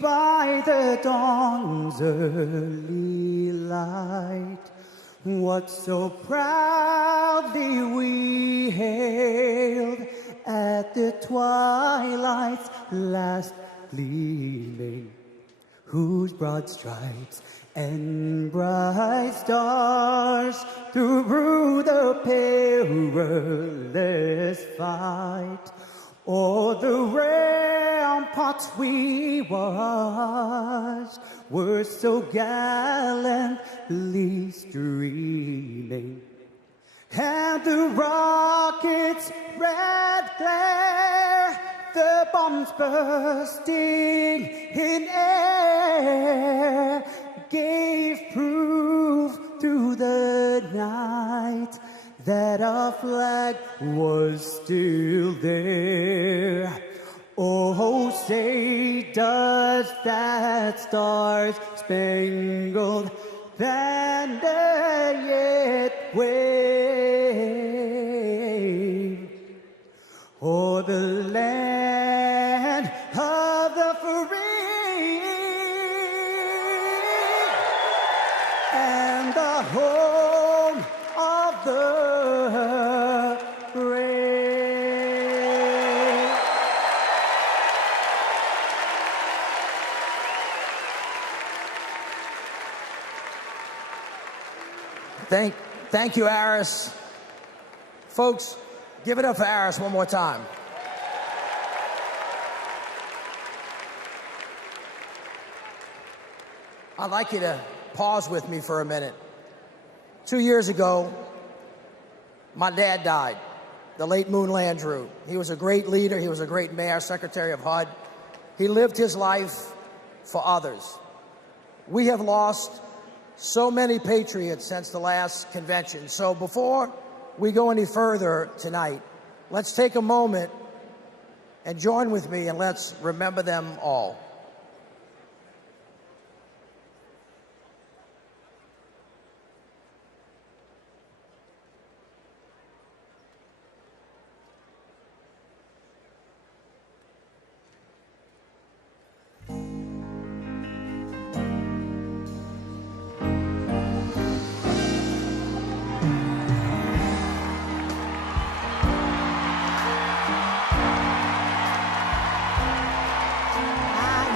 by the dawn's early light, what so proudly we hailed at the twilight's last gleaming, whose broad stripes and bright stars through the perilous fight o'er the ramparts we watched were so gallantly streaming, and the rocket's red glare, the bombs bursting in air, gave proof through the night that our flag was still there. Oh, say does that star-spangled banner yet wave o'er the land of the free and the home of the brave. Thank you, Harris. Folks, give it up for Harris one more time. I'd like you to pause with me for a minute. 2 years ago, my dad died, the late Moon Landrieu. He was a great leader. He was a great mayor, secretary of HUD. He lived his life for others. We have lost so many patriots since the last convention. So before we go any further tonight, let's take a moment and join with me and let's remember them all. I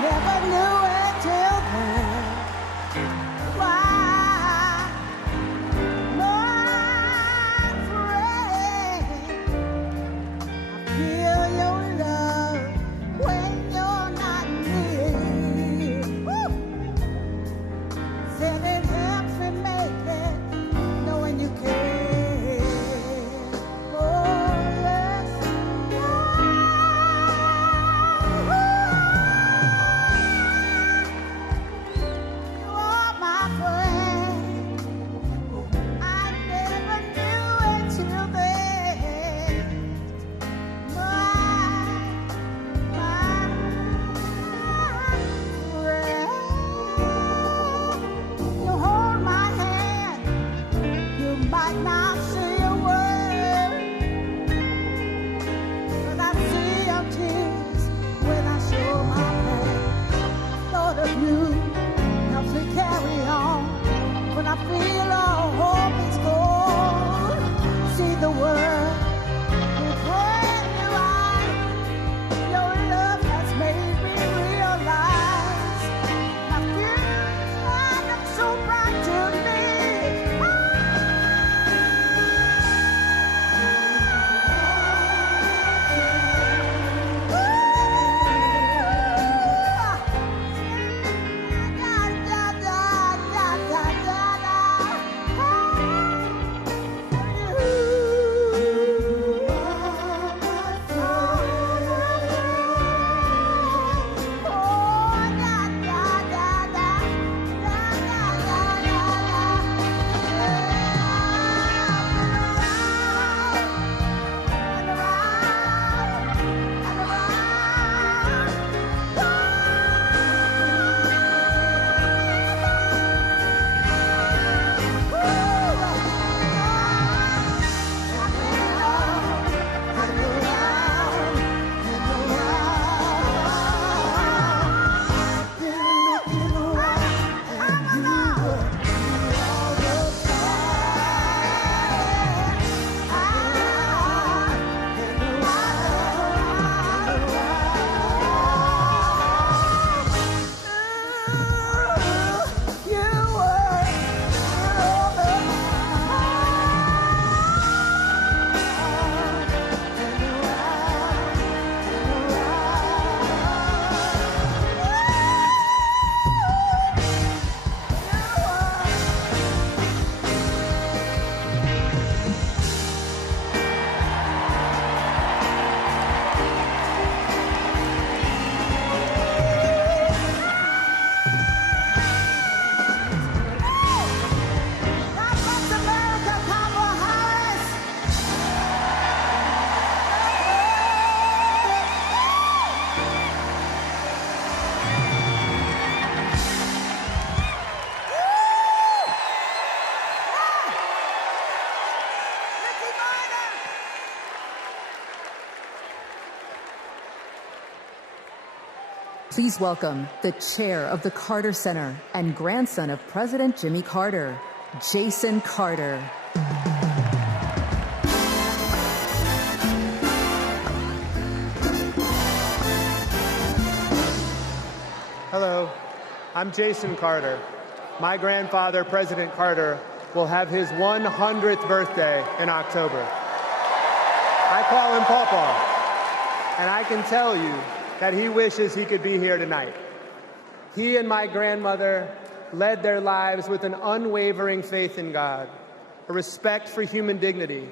Please welcome the chair of the Carter Center and grandson of President Jimmy Carter, Jason Carter. Hello, I'm Jason Carter. My grandfather, President Carter, will have his 100th birthday in October. I call him Pawpaw, and I can tell you that he wishes he could be here tonight. He and my grandmother led their lives with an unwavering faith in God, a respect for human dignity,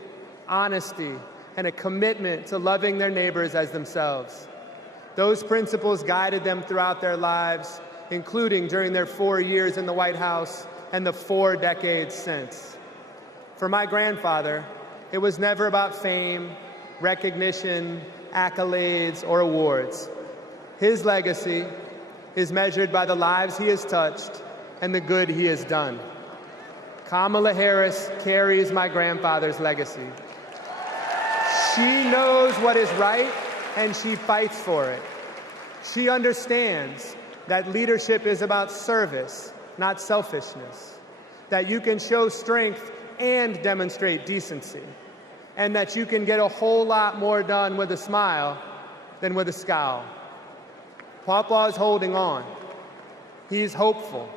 honesty, and a commitment to loving their neighbors as themselves. Those principles guided them throughout their lives, including during their 4 years in the White House and the 4 decades since. For my grandfather, it was never about fame, recognition, accolades, or awards. His legacy is measured by the lives he has touched and the good he has done. Kamala Harris carries my grandfather's legacy. She knows what is right, and she fights for it. She understands that leadership is about service, not selfishness, that you can show strength and demonstrate decency, and that you can get a whole lot more done with a smile than with a scowl. Pawpaw is holding on. He's hopeful.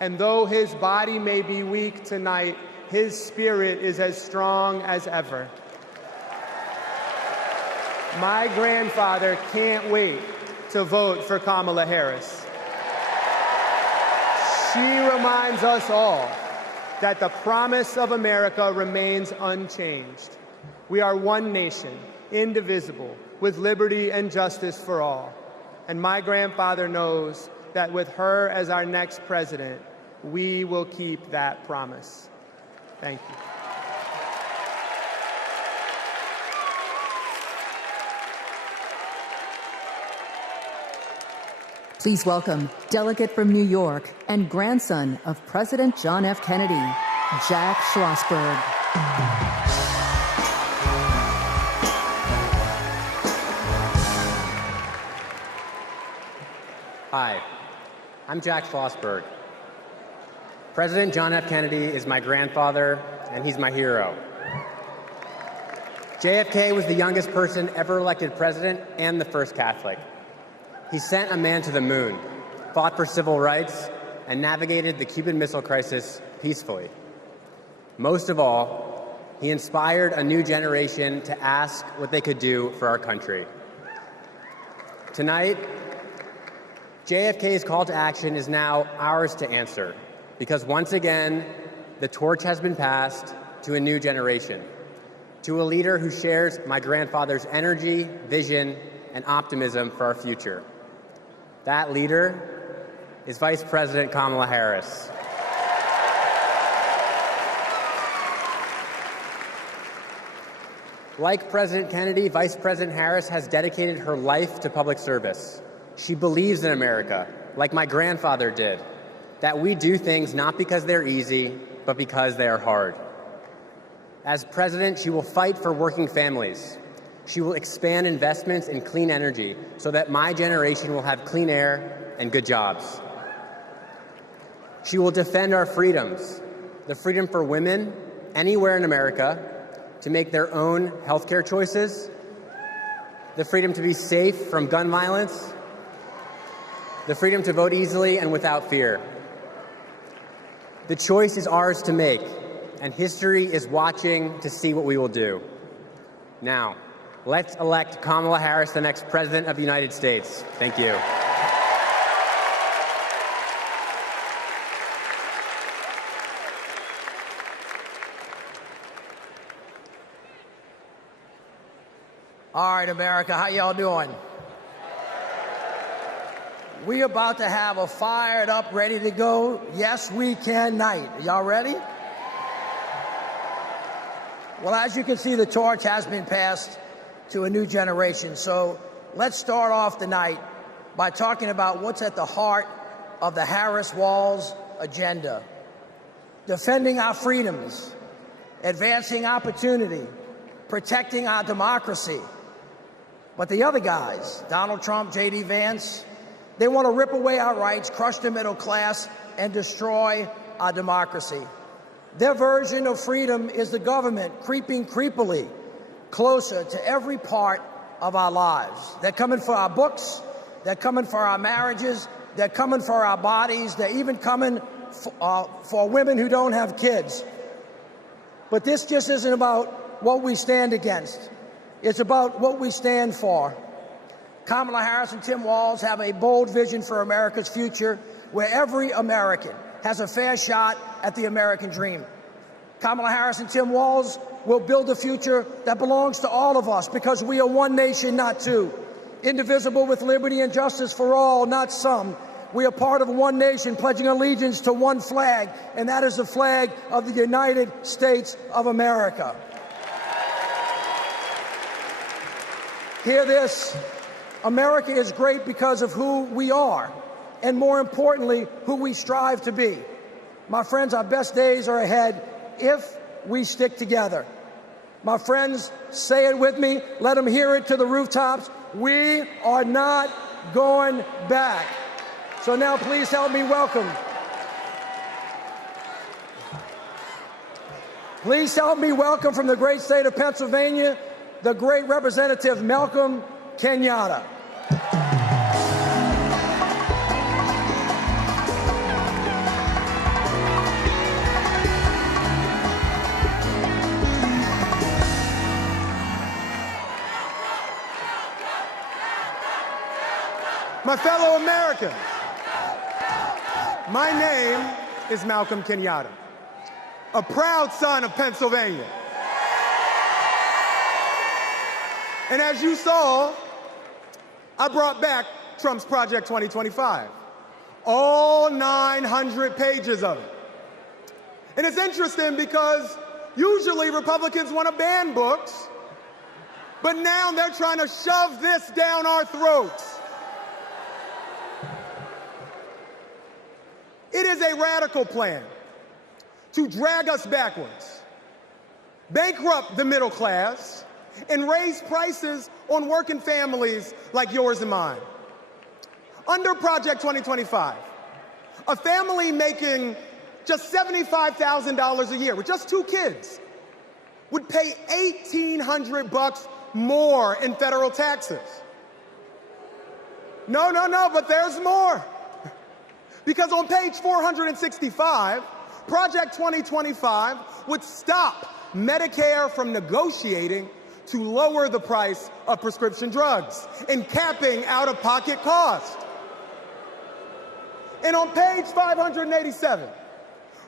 And though his body may be weak tonight, his spirit is as strong as ever. My grandfather can't wait to vote for Kamala Harris. She reminds us all that the promise of America remains unchanged. We are one nation, indivisible, with liberty and justice for all. And my grandfather knows that with her as our next president, we will keep that promise. Thank you. Please welcome delegate from New York and grandson of President John F. Kennedy, Jack Schlossberg. Hi, I'm Jack Schlossberg. President John F. Kennedy is my grandfather, and he's my hero. JFK was the youngest person ever elected president and the first Catholic. He sent a man to the moon, fought for civil rights, and navigated the Cuban Missile Crisis peacefully. Most of all, he inspired a new generation to ask what they could do for our country. Tonight, JFK's call to action is now ours to answer, because once again, the torch has been passed to a new generation, to a leader who shares my grandfather's energy, vision, and optimism for our future. That leader is Vice President Kamala Harris. Like President Kennedy, Vice President Harris has dedicated her life to public service. She believes in America, like my grandfather did, that we do things not because they're easy, but because they are hard. As president, she will fight for working families. She will expand investments in clean energy so that my generation will have clean air and good jobs. She will defend our freedoms, the freedom for women anywhere in America to make their own healthcare choices, the freedom to be safe from gun violence, the freedom to vote easily and without fear. The choice is ours to make, and history is watching to see what we will do. Now, let's elect Kamala Harris the next President of the United States. Thank you. All right, America, how y'all doing? We about to have a fired up, ready to go, yes we can night. Y'all ready? Well, as you can see, the torch has been passed to a new generation. So let's start off the night by talking about what's at the heart of the Harris-Walz agenda. Defending our freedoms, advancing opportunity, protecting our democracy. But the other guys, Donald Trump, J.D. Vance, They want to rip away our rights, crush the middle class, and destroy our democracy. Their version of freedom is the government creeping creepily closer to every part of our lives. They're coming for our books, they're coming for our marriages, they're coming for our bodies, they're even coming for women who don't have kids. But this just isn't about what we stand against. It's about what we stand for. Kamala Harris and Tim Walz have a bold vision for America's future, where every American has a fair shot at the American dream. Kamala Harris and Tim Walz will build a future that belongs to all of us, because we are one nation, not two. Indivisible, with liberty and justice for all, not some. We are part of one nation, pledging allegiance to one flag, and that is the flag of the United States of America. Hear this. America is great because of who we are, and more importantly, who we strive to be. My friends, our best days are ahead if we stick together. My friends, say it with me. Let them hear it to the rooftops. We are not going back. So now please help me welcome. Please help me welcome from the great state of Pennsylvania, the great Representative Malcolm Kenyatta. My fellow Americans, my name is Malcolm Kenyatta, a proud son of Pennsylvania. And as you saw, I brought back Trump's Project 2025, all 900 pages of it. And it's interesting because usually Republicans want to ban books, but now they're trying to shove this down our throats. It is a radical plan to drag us backwards, bankrupt the middle class, and raise prices on working families like yours and mine. Under Project 2025, a family making just $75,000 a year with just 2 kids would pay $1,800 more in federal taxes. No, but there's more. Because on page 465, Project 2025 would stop Medicare from negotiating to lower the price of prescription drugs and capping out-of-pocket costs. And on page 587,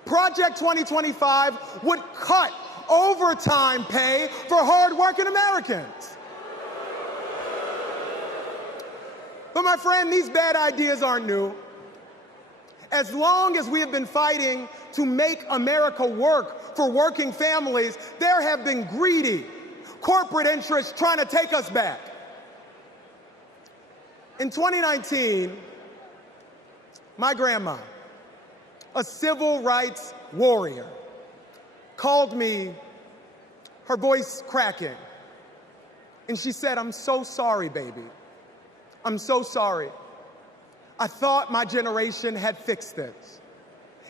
Project 2025 would cut overtime pay for hard-working Americans. But my friend, these bad ideas aren't new. As long as we have been fighting to make America work for working families, there have been greedy corporate interests trying to take us back. In 2019, my grandma, a civil rights warrior, called me, her voice cracking, and she said, "I'm so sorry, baby. I'm so sorry. I thought my generation had fixed this.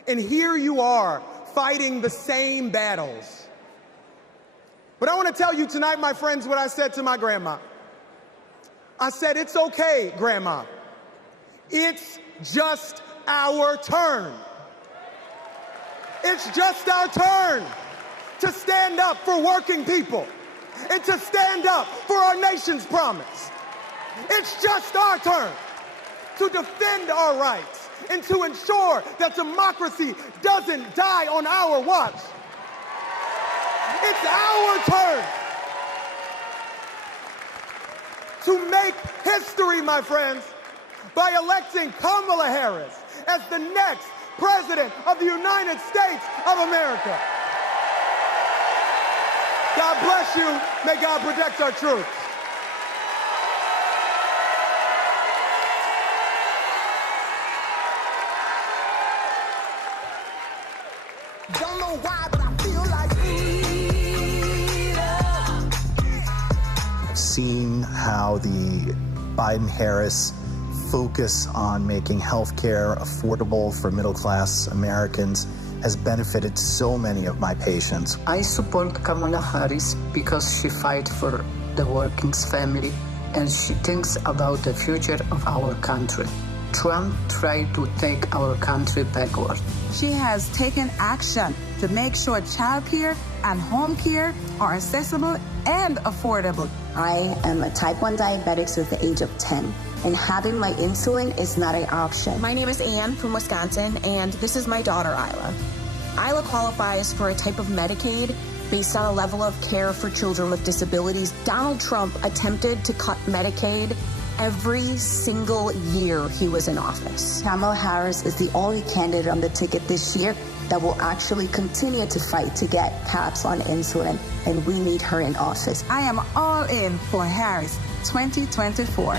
And here you are, fighting the same battles." But I want to tell you tonight, my friends, what I said to my grandma. I said, "It's okay, Grandma. It's just our turn. It's just our turn to stand up for working people and to stand up for our nation's promise. It's just our turn to defend our rights and to ensure that democracy doesn't die on our watch. It's our turn to make history, my friends, by electing Kamala Harris as the next President of the United States of America. God bless you. May God protect our troops. Don't know why, but I feel like Seeing how the Biden-Harris focus on making healthcare affordable for middle-class Americans has benefited so many of my patients. I support Kamala Harris because she fights for the working family and she thinks about the future of our country. Trump tried to take our country backward. She has taken action to make sure childcare and home care are accessible and affordable. I am a type 1 diabetic since the age of 10, and having my insulin is not an option. My name is Ann from Wisconsin, and this is my daughter, Isla. Isla qualifies for a type of Medicaid based on a level of care for children with disabilities. Donald Trump attempted to cut Medicaid every single year he was in office. Kamala Harris is the only candidate on the ticket this year that will actually continue to fight to get caps on insulin, and we need her in office. I am all in for Harris 2024.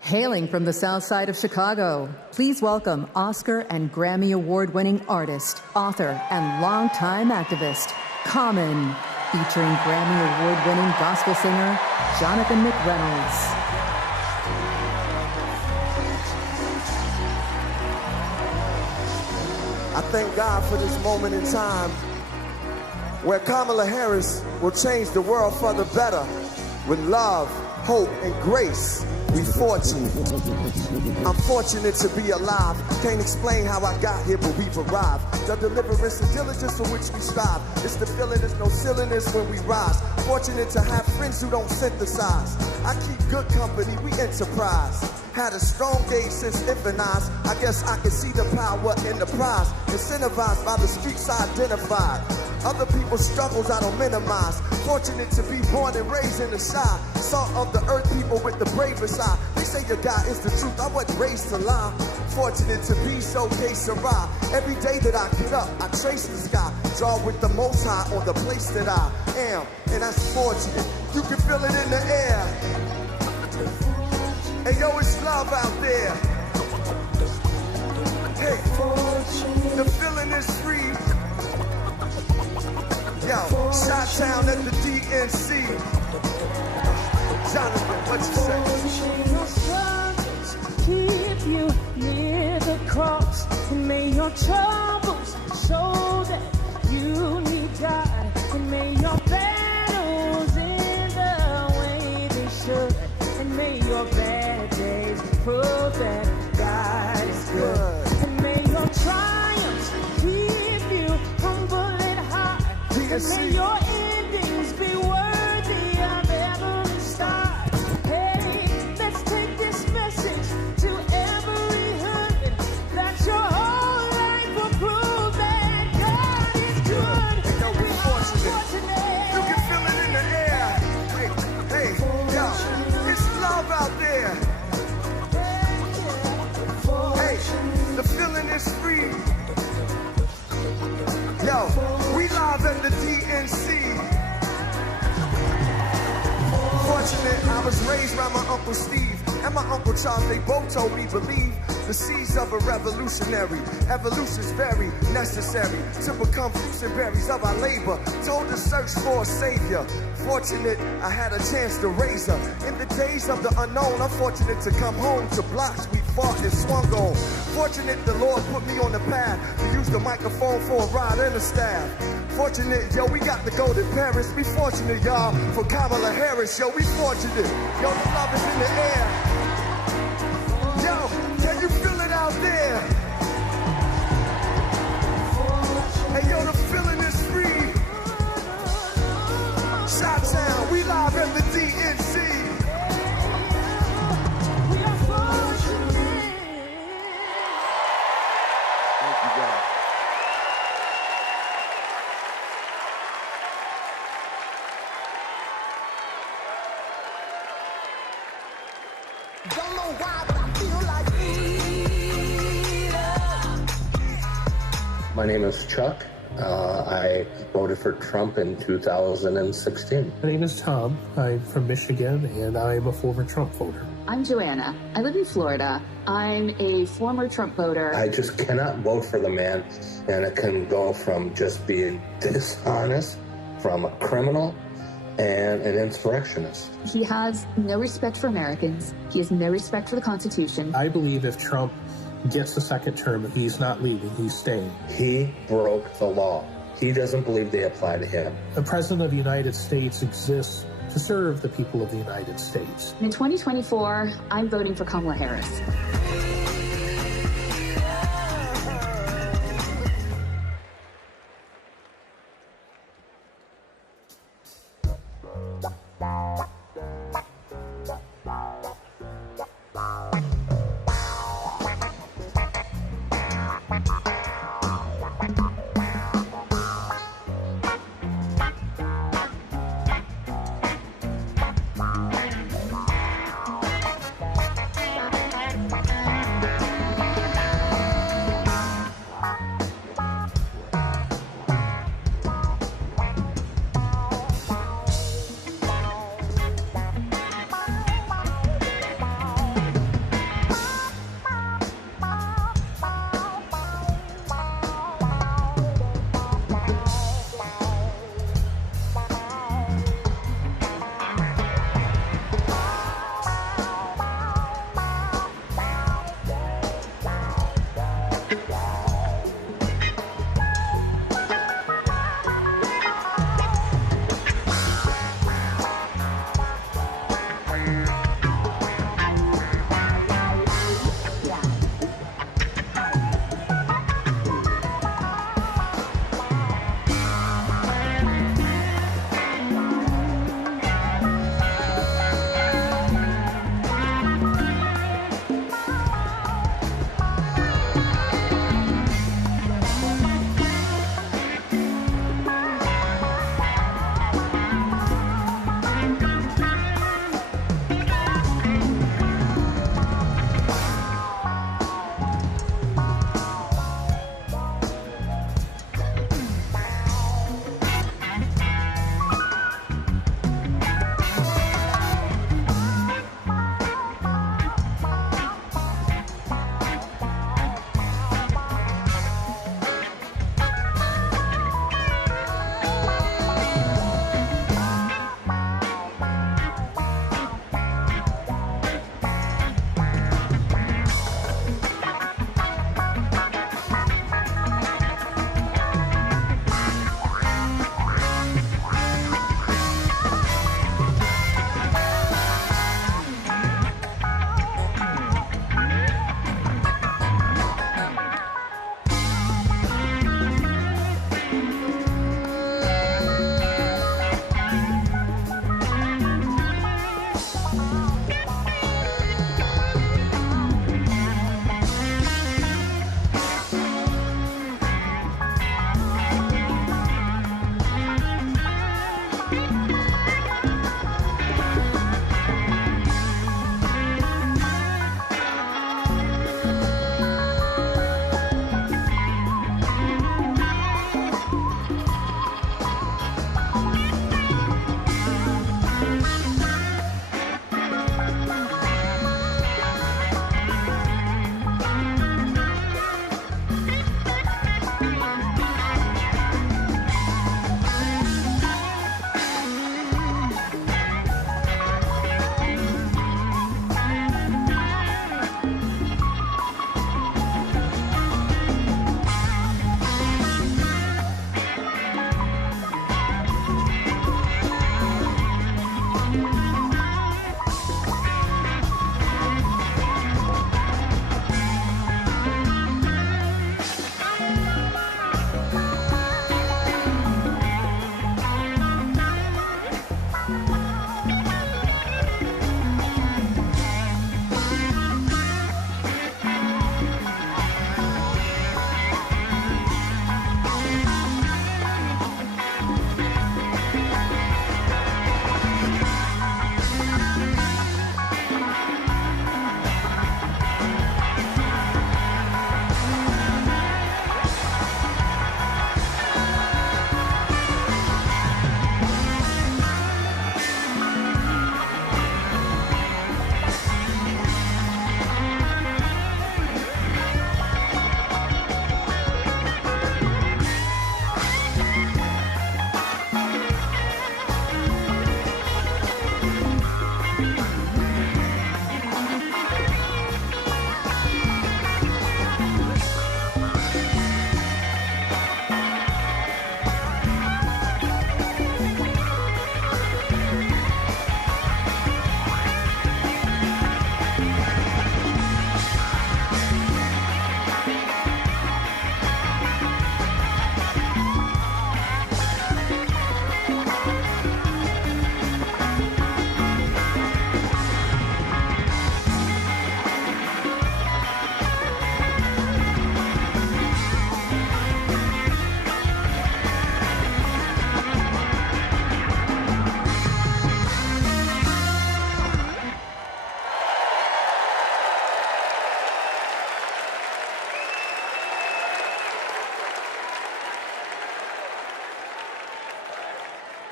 Hailing from the South Side of Chicago, please welcome Oscar and Grammy Award-winning artist, author, and longtime activist, Common, featuring Grammy Award-winning gospel singer, Jonathan McReynolds. I thank God for this moment in time where Kamala Harris will change the world for the better with love, hope, and grace. We fortunate. I'm fortunate to be alive. Can't explain how I got here, but we've arrived. The deliverance and diligence for which we strive. It's the feeling, there's no silliness when we rise. Fortunate to have friends who don't synthesize. I keep good company, we enterprise. Had a strong gauge since infant eyes. I guess I can see the power in the prize. Incentivized by the streets I identified. Other people's struggles I don't minimize. Fortunate to be born and raised in the shy. Salt of the earth, people with the bravest eye. They say your God is the truth, I wasn't raised to lie. Fortunate to be so que sera. Every day that I get up, I trace the sky. Draw with the most high on the place that I am. And that's fortunate, you can feel it in the air. Hey yo, it's love out there. Hey, the feeling is free. Yo, Shot Town at the DNC. Jonathan, what you say? Keep you near the cross, and may your troubles show that you need God, and may your battles end the way they should, and may your bad days prove that God is good, and may your triumphs keep you humble and high. And may your endings be worthy of every start. Hey, let's take this message to every husband, that your whole life will prove that God is good. Hey, yo, we're fortunate. You can feel it in the air. Hey, yo, it's love out there. Hey, the feeling is free. Yo, we live at the DNC. Fortunate, I was raised by my Uncle Steve and my Uncle Charles. They both told me believe the seeds of a revolutionary. Evolution's very necessary to become fruits and berries of our labor. Told to search for a savior. Fortunate, I had a chance to raise her. In the days of the unknown, I'm fortunate to come home to blocks we fought and swung on. Fortunate the Lord put me on the path to use the microphone for a ride and a staff. Fortunate, yo, we got to go to Paris. We fortunate, y'all, for Kamala Harris. Yo, we fortunate. Yo, the love is in the air. Yo, can you feel it out there? Hey, yo, the feeling is free. Shot Town, we live at the DNC. Don't know why, but I feel like My name is Chuck. I voted for Trump in 2016. My name is Tom. I'm from Michigan, and I'm a former Trump voter. I'm Joanna. I live in Florida. I'm a former Trump voter. I just cannot vote for the man, and it can go from just being dishonest from a criminal and an insurrectionist. He has no respect for Americans. He has no respect for the Constitution. I believe if Trump gets a second term, he's not leaving, he's staying. He broke the law. He doesn't believe they apply to him. The President of the United States exists to serve the people of the United States. In 2024, I'm voting for Kamala Harris.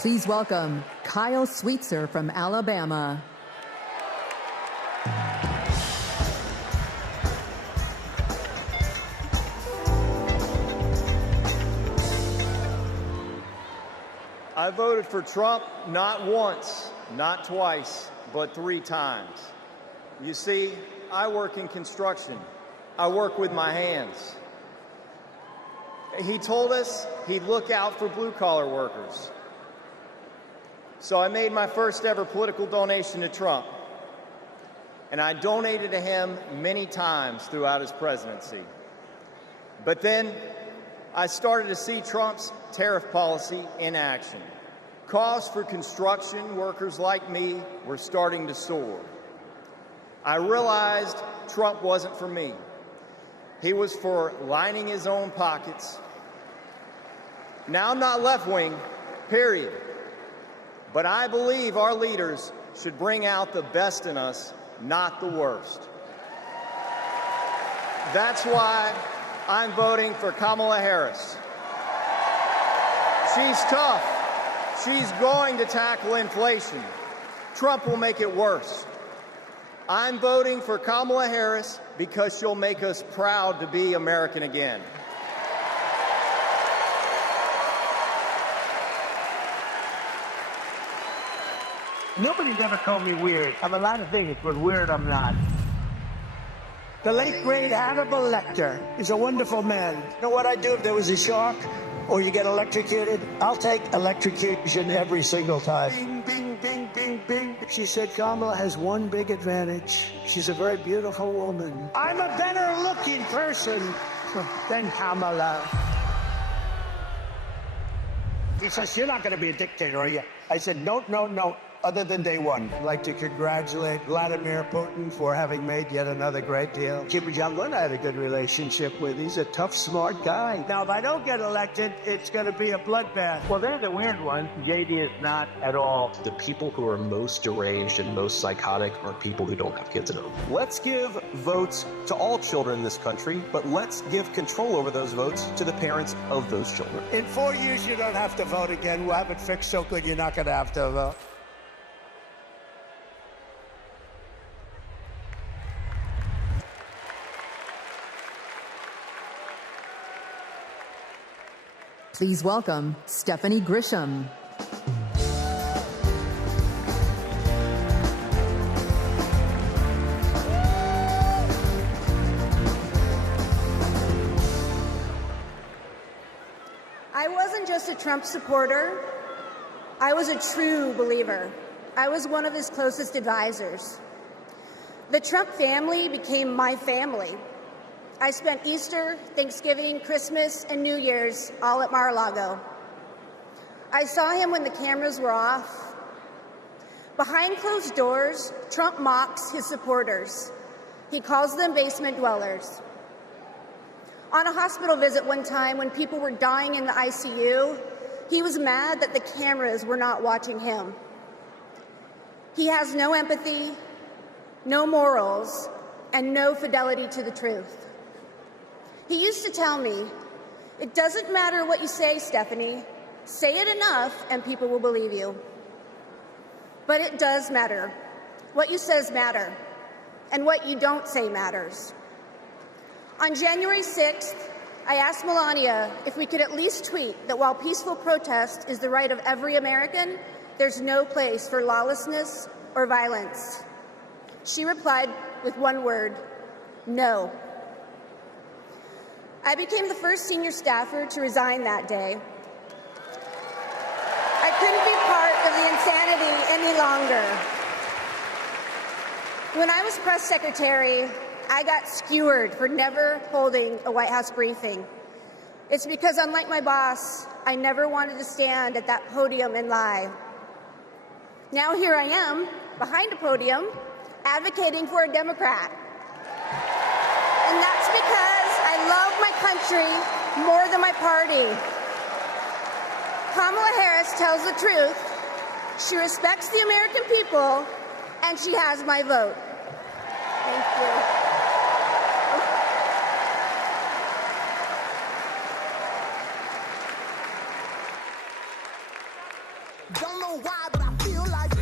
Please welcome Kyle Sweetzer from Alabama. I voted for Trump not once, not twice, but 3 times. You see, I work in construction. I work with my hands. He told us he'd look out for blue-collar workers. So I made my first ever political donation to Trump. And I donated to him many times throughout his presidency. But then I started to see Trump's tariff policy in action. Costs for construction workers like me were starting to soar. I realized Trump wasn't for me. He was for lining his own pockets. Now, I'm not left-wing, period. But I believe our leaders should bring out the best in us, not the worst. That's why I'm voting for Kamala Harris. She's tough. She's going to tackle inflation. Trump will make it worse. I'm voting for Kamala Harris because she'll make us proud to be American again. Nobody's ever called me weird. I'm a lot of things, but weird I'm not. The late, great Hannibal Lecter is a wonderful man. You know what I'd do if there was a shark or you get electrocuted? I'll take electrocution every single time. Bing, bing, bing, bing, bing. She said Kamala has one big advantage. She's a very beautiful woman. I'm a better looking person than Kamala. He says, you're not going to be a dictator, are you? I said, no, no, no. Other than day one, I'd like to congratulate Vladimir Putin for having made yet another great deal. Kim Jong-un I had a good relationship with. He's a tough, smart guy. Now, if I don't get elected, it's going to be a bloodbath. Well, there's a weird one. JD is not at all. The people who are most deranged and most psychotic are people who don't have kids at home. Let's give votes to all children in this country, but let's give control over those votes to the parents of those children. In 4 years, you don't have to vote again. We'll have it fixed so good you're not going to have to vote. Please welcome Stephanie Grisham. I wasn't just a Trump supporter. I was a true believer. I was one of his closest advisors. The Trump family became my family. I spent Easter, Thanksgiving, Christmas, and New Year's all at Mar-a-Lago. I saw him when the cameras were off. Behind closed doors, Trump mocks his supporters. He calls them basement dwellers. On a hospital visit one time when people were dying in the ICU, he was mad that the cameras were not watching him. He has no empathy, no morals, and no fidelity to the truth. He used to tell me, it doesn't matter what you say, Stephanie. Say it enough and people will believe you. But it does matter. What you say matter. And what you don't say matters. On January 6th, I asked Melania if we could at least tweet that while peaceful protest is the right of every American, there's no place for lawlessness or violence. She replied with one word, no. I became the first senior staffer to resign that day. I couldn't be part of the insanity any longer. When I was press secretary, I got skewered for never holding a White House briefing. It's because, unlike my boss, I never wanted to stand at that podium and lie. Now here I am, behind a podium, advocating for a Democrat. And that's because I love my country more than my party. Kamala Harris tells the truth. She respects the American people, and she has my vote. Thank you. Don't know why, but I feel like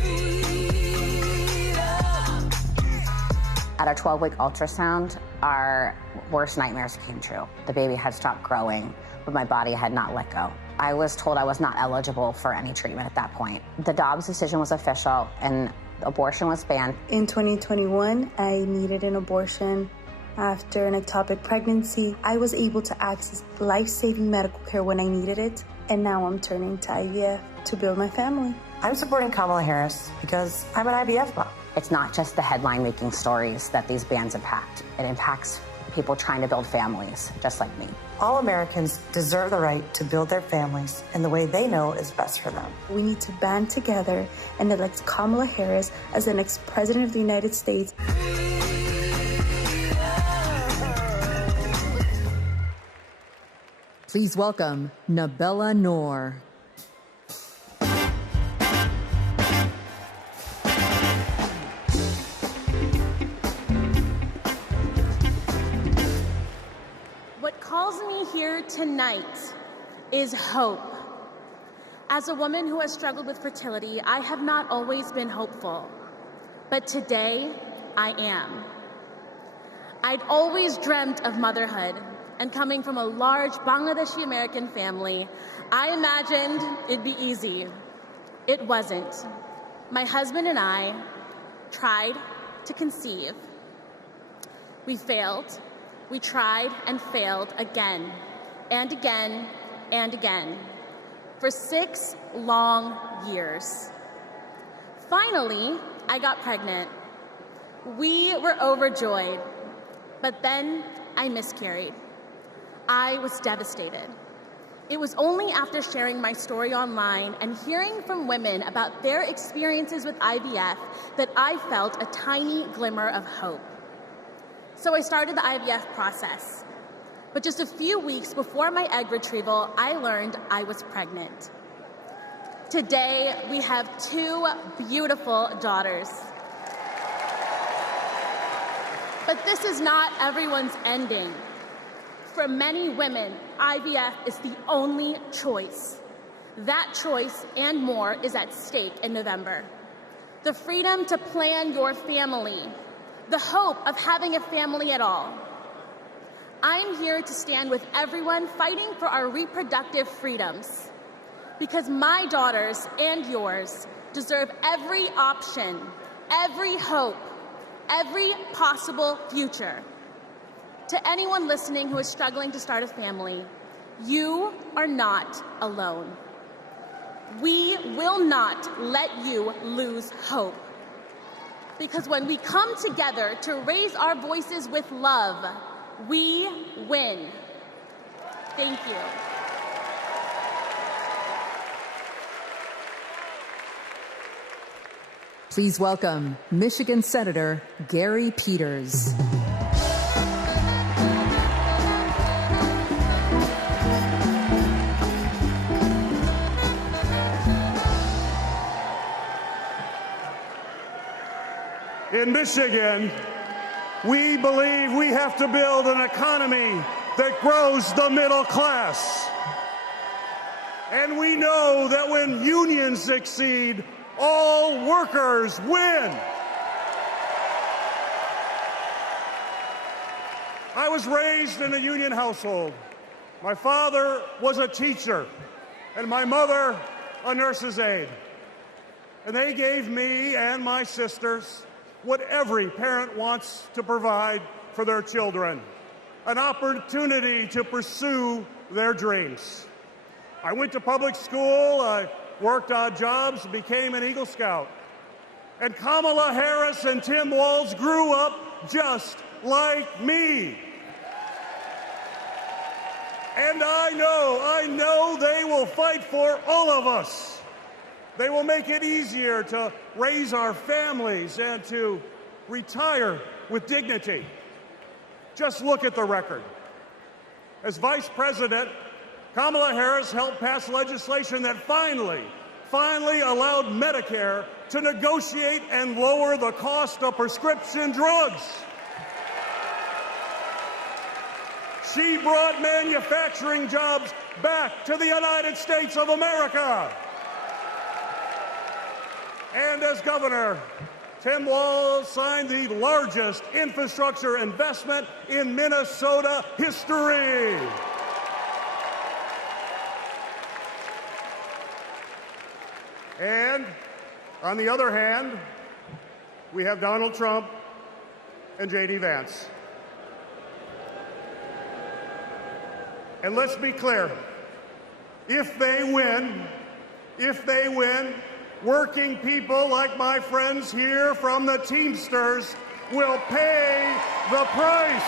At our 12-week ultrasound, our worst nightmares came true. The baby had stopped growing, but my body had not let go. I was told I was not eligible for any treatment at that point. The Dobbs decision was official, and abortion was banned. In 2021, I needed an abortion. After an ectopic pregnancy, I was able to access life-saving medical care when I needed it, and now I'm turning to IVF to build my family. I'm supporting Kamala Harris because I'm an IVF mom. It's not just the headline-making stories that these bans impact. It impacts people trying to build families, just like me. All Americans deserve the right to build their families in the way they know is best for them. We need to band together and elect Kamala Harris as the next president of the United States. Please welcome Nabella Noor. What calls me here tonight is hope. As a woman who has struggled with fertility, I have not always been hopeful, but today I am. I'd always dreamt of motherhood, and coming from a large Bangladeshi American family, I imagined it'd be easy. It wasn't. My husband and I tried to conceive. We failed. We tried and failed again and again and again for 6 long years. Finally, I got pregnant. We were overjoyed, but then I miscarried. I was devastated. It was only after sharing my story online and hearing from women about their experiences with IVF that I felt a tiny glimmer of hope. So I started the IVF process. But just a few weeks before my egg retrieval, I learned I was pregnant. Today, we have 2 beautiful daughters. But this is not everyone's ending. For many women, IVF is the only choice. That choice and more is at stake in November. The freedom to plan your family, the hope of having a family at all. I'm here to stand with everyone fighting for our reproductive freedoms, because my daughters and yours deserve every option, every hope, every possible future. To anyone listening who is struggling to start a family, you are not alone. We will not let you lose hope. Because when we come together to raise our voices with love, we win. Thank you. Please welcome Michigan Senator Gary Peters. In Michigan, we believe we have to build an economy that grows the middle class. And we know that when unions succeed, all workers win. I was raised in a union household. My father was a teacher, and my mother a nurse's aide. And they gave me and my sisters what every parent wants to provide for their children, an opportunity to pursue their dreams. I went to public school, I worked odd jobs, became an Eagle Scout. And Kamala Harris and Tim Walz grew up just like me. And I know they will fight for all of us. They will make it easier to raise our families and to retire with dignity. Just look at the record. As Vice President, Kamala Harris helped pass legislation that finally allowed Medicare to negotiate and lower the cost of prescription drugs. She brought manufacturing jobs back to the United States of America. And as governor, Tim Walz signed the largest infrastructure investment in Minnesota history. And on the other hand, we have Donald Trump and J.D. Vance. And let's be clear, if they win, working people like my friends here from the Teamsters will pay the price.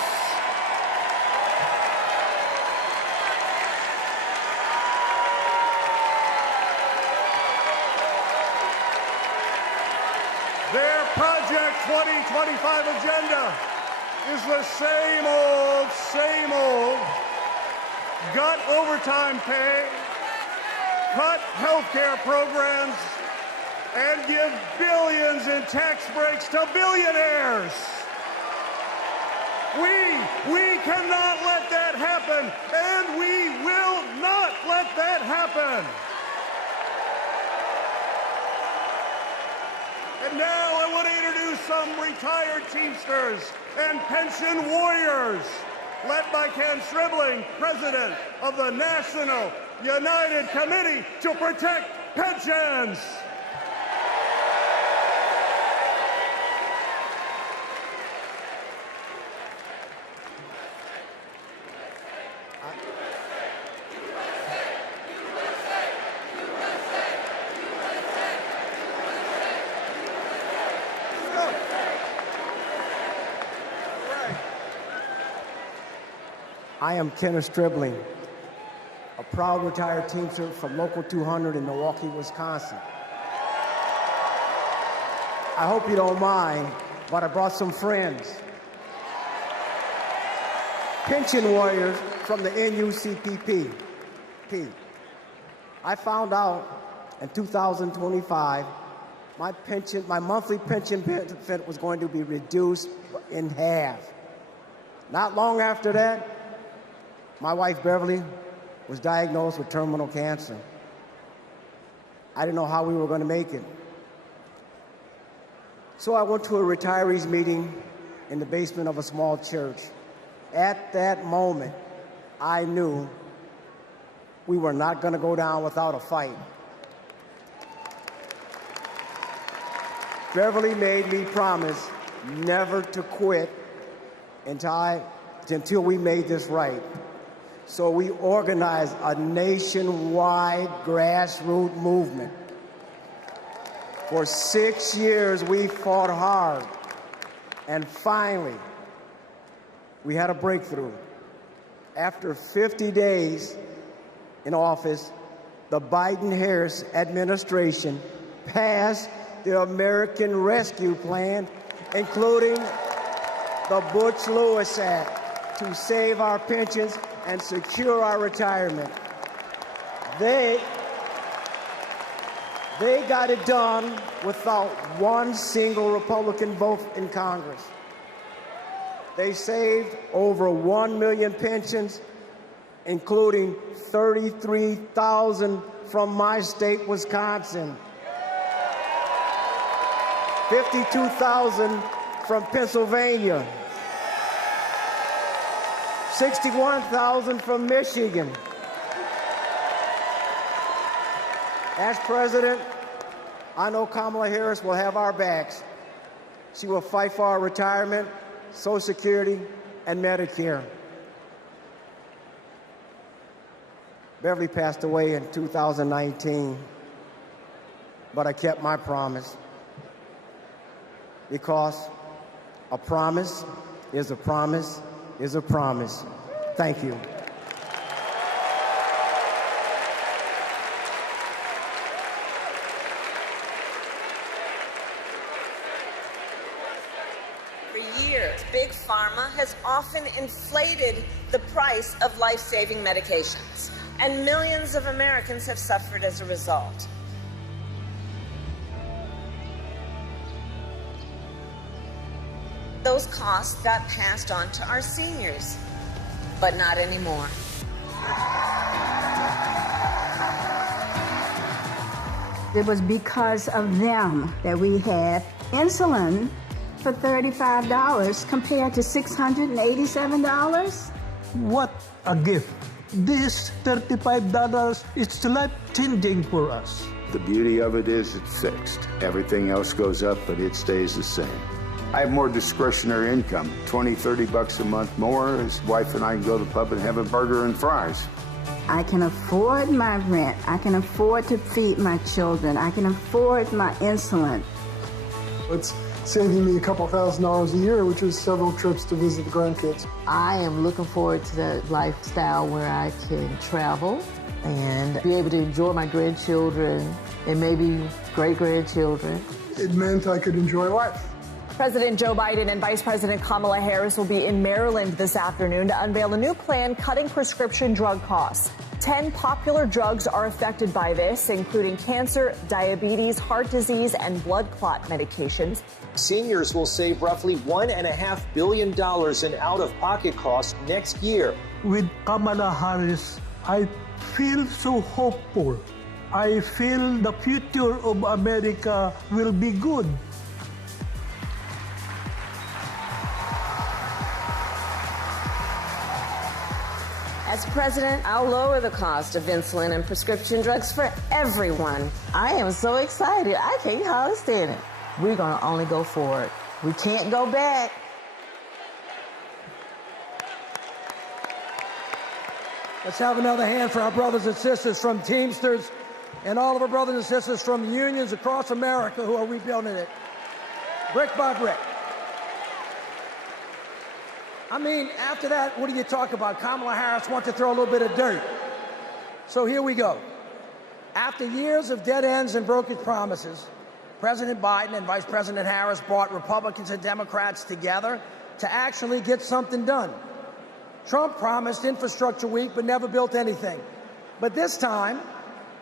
Their Project 2025 agenda is the same old, gut overtime pay, cut health care programs, and give billions in tax breaks to billionaires. We cannot let that happen, and we will not let that happen. And now I want to introduce some retired Teamsters and pension warriors, led by Ken Chenault, president of the National United Committee to Protect Pensions. I am Kenneth Stribling, a proud retired Teamster from Local 200 in Milwaukee, Wisconsin. I hope you don't mind, but I brought some friends. Pension warriors from the NUCPP. I found out in 2025 my monthly pension benefit was going to be reduced in half. Not long after that, my wife, Beverly, was diagnosed with terminal cancer. I didn't know how we were going to make it. So I went to a retirees meeting in the basement of a small church. At that moment, I knew we were not going to go down without a fight. Beverly made me promise never to quit until we made this right. So we organized a nationwide grassroots movement. For 6 years, we fought hard. And finally, we had a breakthrough. After 50 days in office, the Biden-Harris administration passed the American Rescue Plan, including the Butch-Lewis Act, to save our pensions and secure our retirement. They got it done without one single Republican vote in Congress. They saved over 1 million pensions, including 33,000 from my state, Wisconsin, 52,000 from Pennsylvania, 61,000 from Michigan. As president, I know Kamala Harris will have our backs. She will fight for our retirement, Social Security, and Medicare. Beverly passed away in 2019, but I kept my promise, because a promise is a promise is a promise. Thank you. For years, Big Pharma has often inflated the price of life-saving medications, and millions of Americans have suffered as a result. Those costs got passed on to our seniors, but not anymore. It was because of them that we had insulin for $35 compared to $687. What a gift. This $35 is life-changing for us. The beauty of it is it's fixed. Everything else goes up, but it stays the same. I have more discretionary income, $20, $30 a month more. His wife and I can go to the pub and have a burger and fries. I can afford my rent. I can afford to feed my children. I can afford my insulin. It's saving me a couple $1,000s a year, which is several trips to visit the grandkids. I am looking forward to that lifestyle where I can travel and be able to enjoy my grandchildren and maybe great-grandchildren. It meant I could enjoy life. President Joe Biden and Vice President Kamala Harris will be in Maryland this afternoon to unveil a new plan cutting prescription drug costs. 10 popular drugs are affected by this, including cancer, diabetes, heart disease, and blood clot medications. Seniors will save roughly $1.5 billion in out-of-pocket costs next year. With Kamala Harris, I feel so hopeful. I feel the future of America will be good. As president, I'll lower the cost of insulin and prescription drugs for everyone. I am so excited. I can't hardly stand it. We're going to only go forward. We can't go back. Let's have another hand for our brothers and sisters from Teamsters and all of our brothers and sisters from unions across America who are rebuilding it, brick by brick. I mean, after that, what do you talk about? Kamala Harris wants to throw a little bit of dirt. So here we go. After years of dead ends and broken promises, President Biden and Vice President Harris brought Republicans and Democrats together to actually get something done. Trump promised Infrastructure Week but never built anything. But this time,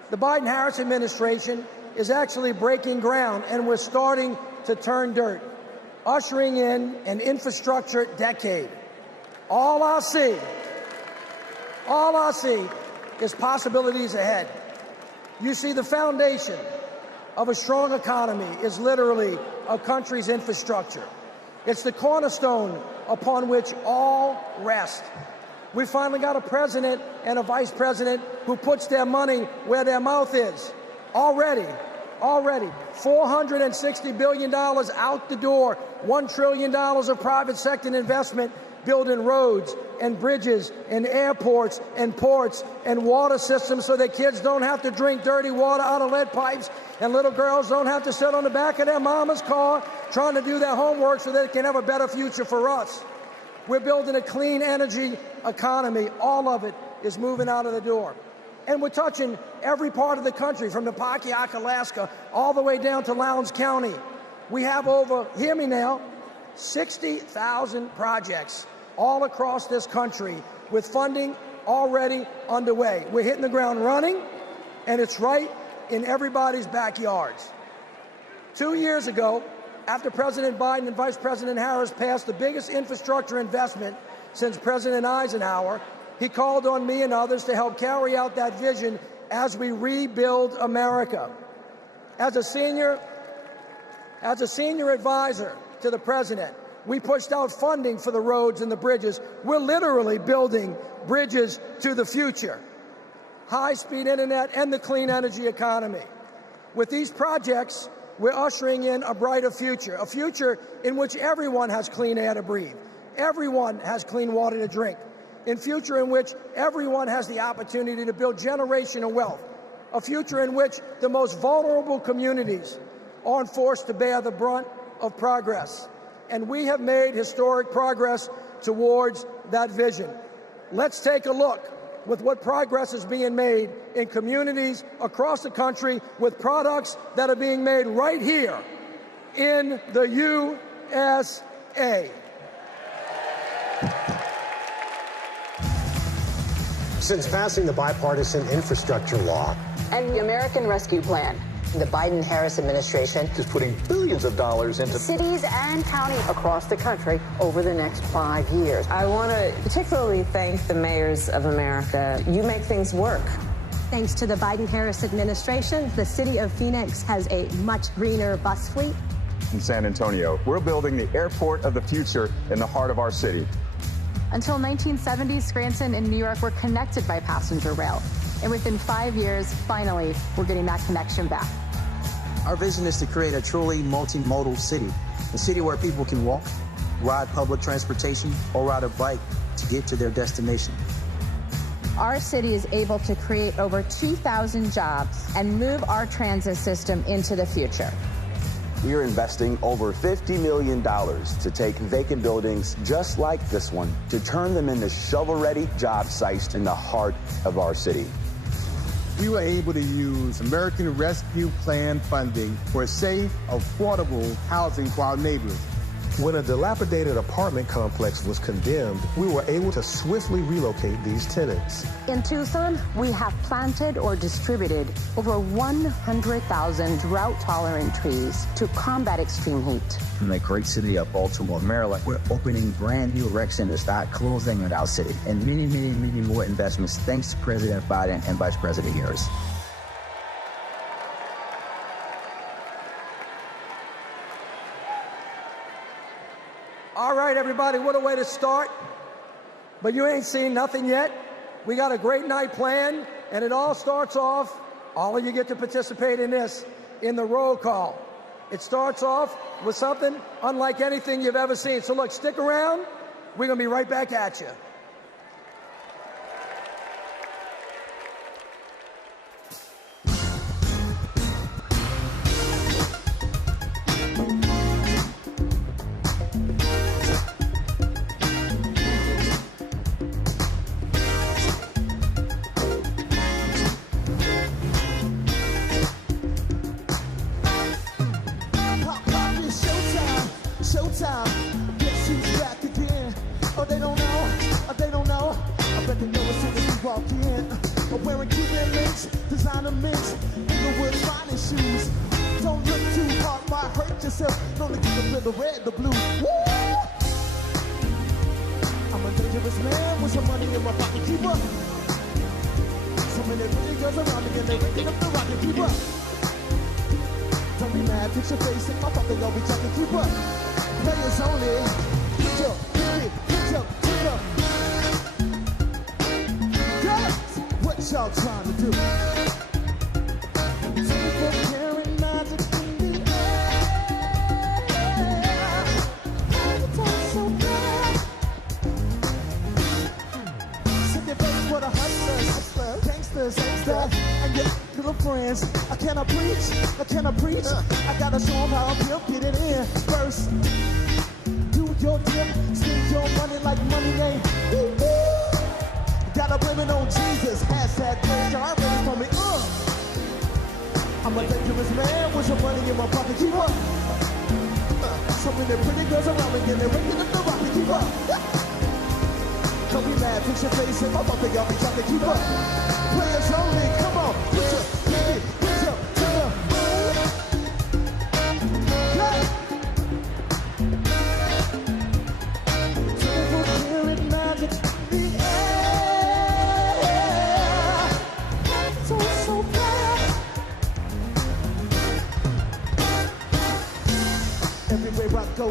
the Biden-Harris administration is actually breaking ground, and we're starting to turn dirt, ushering in an infrastructure decade. All I see is possibilities ahead. You see, the foundation of a strong economy is literally a country's infrastructure. It's the cornerstone upon which all rest. We finally got a president and a vice president who puts their money where their mouth is. Already, $460 billion out the door, $1 trillion of private sector investment, building roads and bridges and airports and ports and water systems so that kids don't have to drink dirty water out of lead pipes and little girls don't have to sit on the back of their mama's car trying to do their homework so they can have a better future for us. We're building a clean energy economy. All of it is moving out of the door. And we're touching every part of the country, from Napakiak, Alaska, all the way down to Lowndes County. We have over, hear me now, 60,000 projects all across this country with funding already underway. We're hitting the ground running, and it's right in everybody's backyards. 2 years ago, after President Biden and Vice President Harris passed the biggest infrastructure investment since President Eisenhower, he called on me and others to help carry out that vision as we rebuild America. As a senior advisor to the president, we pushed out funding for the roads and the bridges. We're literally building bridges to the future. High-speed internet and the clean energy economy. With these projects, we're ushering in a brighter future, a future in which everyone has clean air to breathe, everyone has clean water to drink, a future in which everyone has the opportunity to build generational wealth, a future in which the most vulnerable communities aren't forced to bear the brunt of progress. And we have made historic progress towards that vision. Let's take a look with what progress is being made in communities across the country with products that are being made right here in the USA. Since passing the bipartisan infrastructure law and the American Rescue Plan, the Biden-Harris administration is putting billions of dollars into cities and counties across the country over the next 5 years. I want to particularly thank the mayors of America. You make things work. Thanks to the Biden-Harris administration, the city of Phoenix has a much greener bus fleet. In San Antonio, we're building the airport of the future in the heart of our city. Until 1970, Scranton and New York were connected by passenger rail. And within 5 years, finally, we're getting that connection back. Our vision is to create a truly multimodal city, a city where people can walk, ride public transportation, or ride a bike to get to their destination. Our city is able to create over 2,000 jobs and move our transit system into the future. We are investing over $50 million to take vacant buildings just like this one to turn them into shovel-ready job sites in the heart of our city. We were able to use American Rescue Plan funding for safe, affordable housing for our neighbors. When a dilapidated apartment complex was condemned, we were able to swiftly relocate these tenants. In Tucson, we have planted or distributed over 100,000 drought-tolerant trees to combat extreme heat. In the great city of Baltimore, Maryland, we're opening brand new rec centers that closing in our city, and many more investments thanks to President Biden and Vice President Harris. All right, everybody, what a way to start. But you ain't seen nothing yet. We got a great night planned, and it all starts off, all of you get to participate in this, in the roll call. It starts off with something unlike anything you've ever seen. So look, stick around. We're going to be right back at you.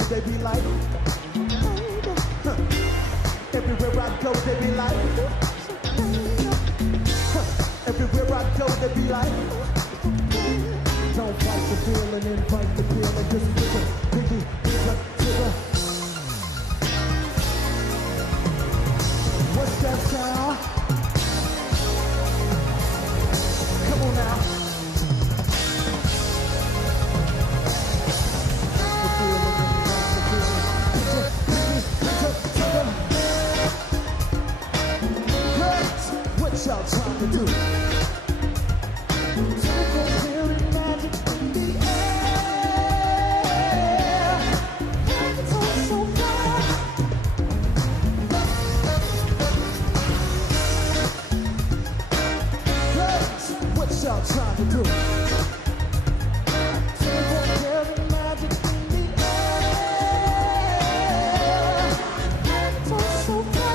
They be like, everywhere I go, they be like, everywhere I go, they be like, don't fight the feeling, invite the feeling, just biggie, what's that sound? Come on now. What y'all trying to do? Magic in the air. It's all so far. What y'all trying to do? Magic in the air. It's all so far.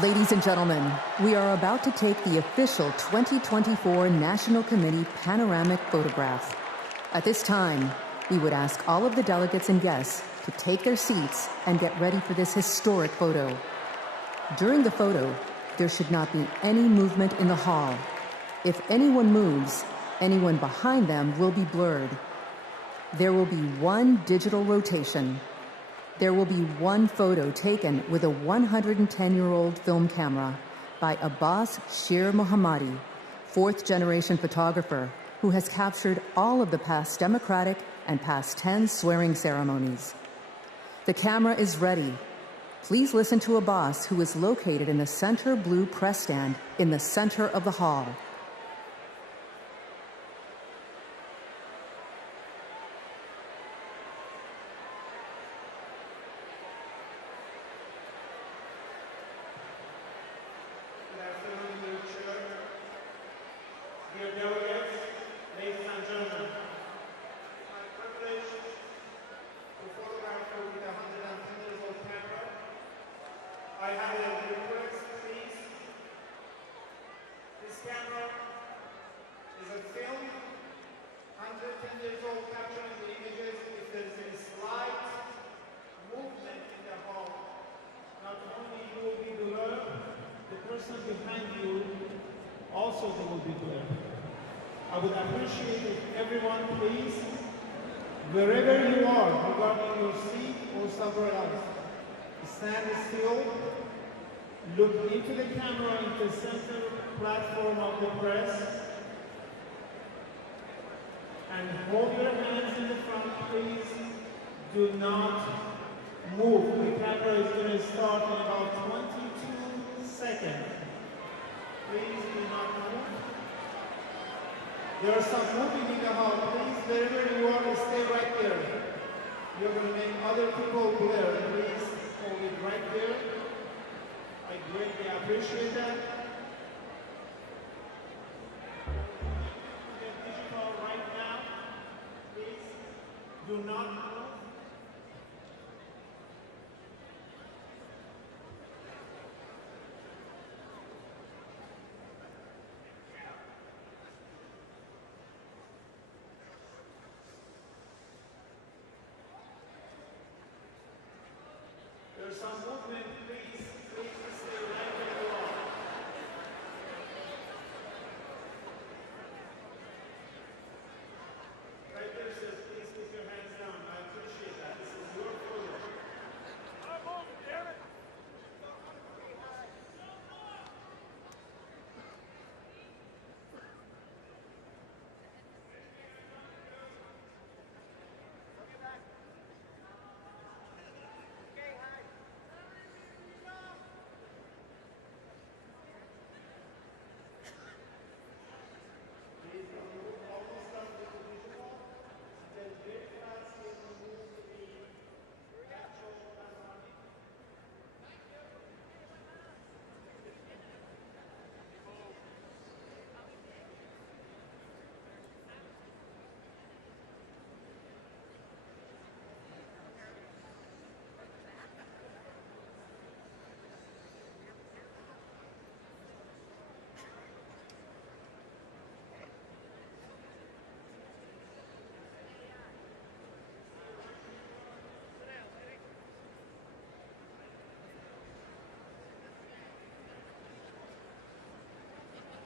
Ladies and gentlemen, we are about to take the official 2024 National Committee panoramic photograph. At this time, we would ask all of the delegates and guests to take their seats and get ready for this historic photo. During the photo, there should not be any movement in the hall. If anyone moves, anyone behind them will be blurred. There will be one digital rotation. There will be one photo taken with a 110-year-old film camera by Abbas Shir Mohammadi, fourth-generation photographer who has captured all of the past Democratic and past 10 swearing ceremonies. The camera is ready. Please listen to Abbas, who is located in the center blue press stand in the center of the hall. There are some moving in the hall. Please, wherever you are, stay right there. You're going to make other people glare. Please hold it right there. I greatly appreciate that. Get digital right now. Please do not move. There's some movement, please stay right where you are. Right there, sir, please put your hands down. I appreciate that. This is your photo. I'm moving, damn it!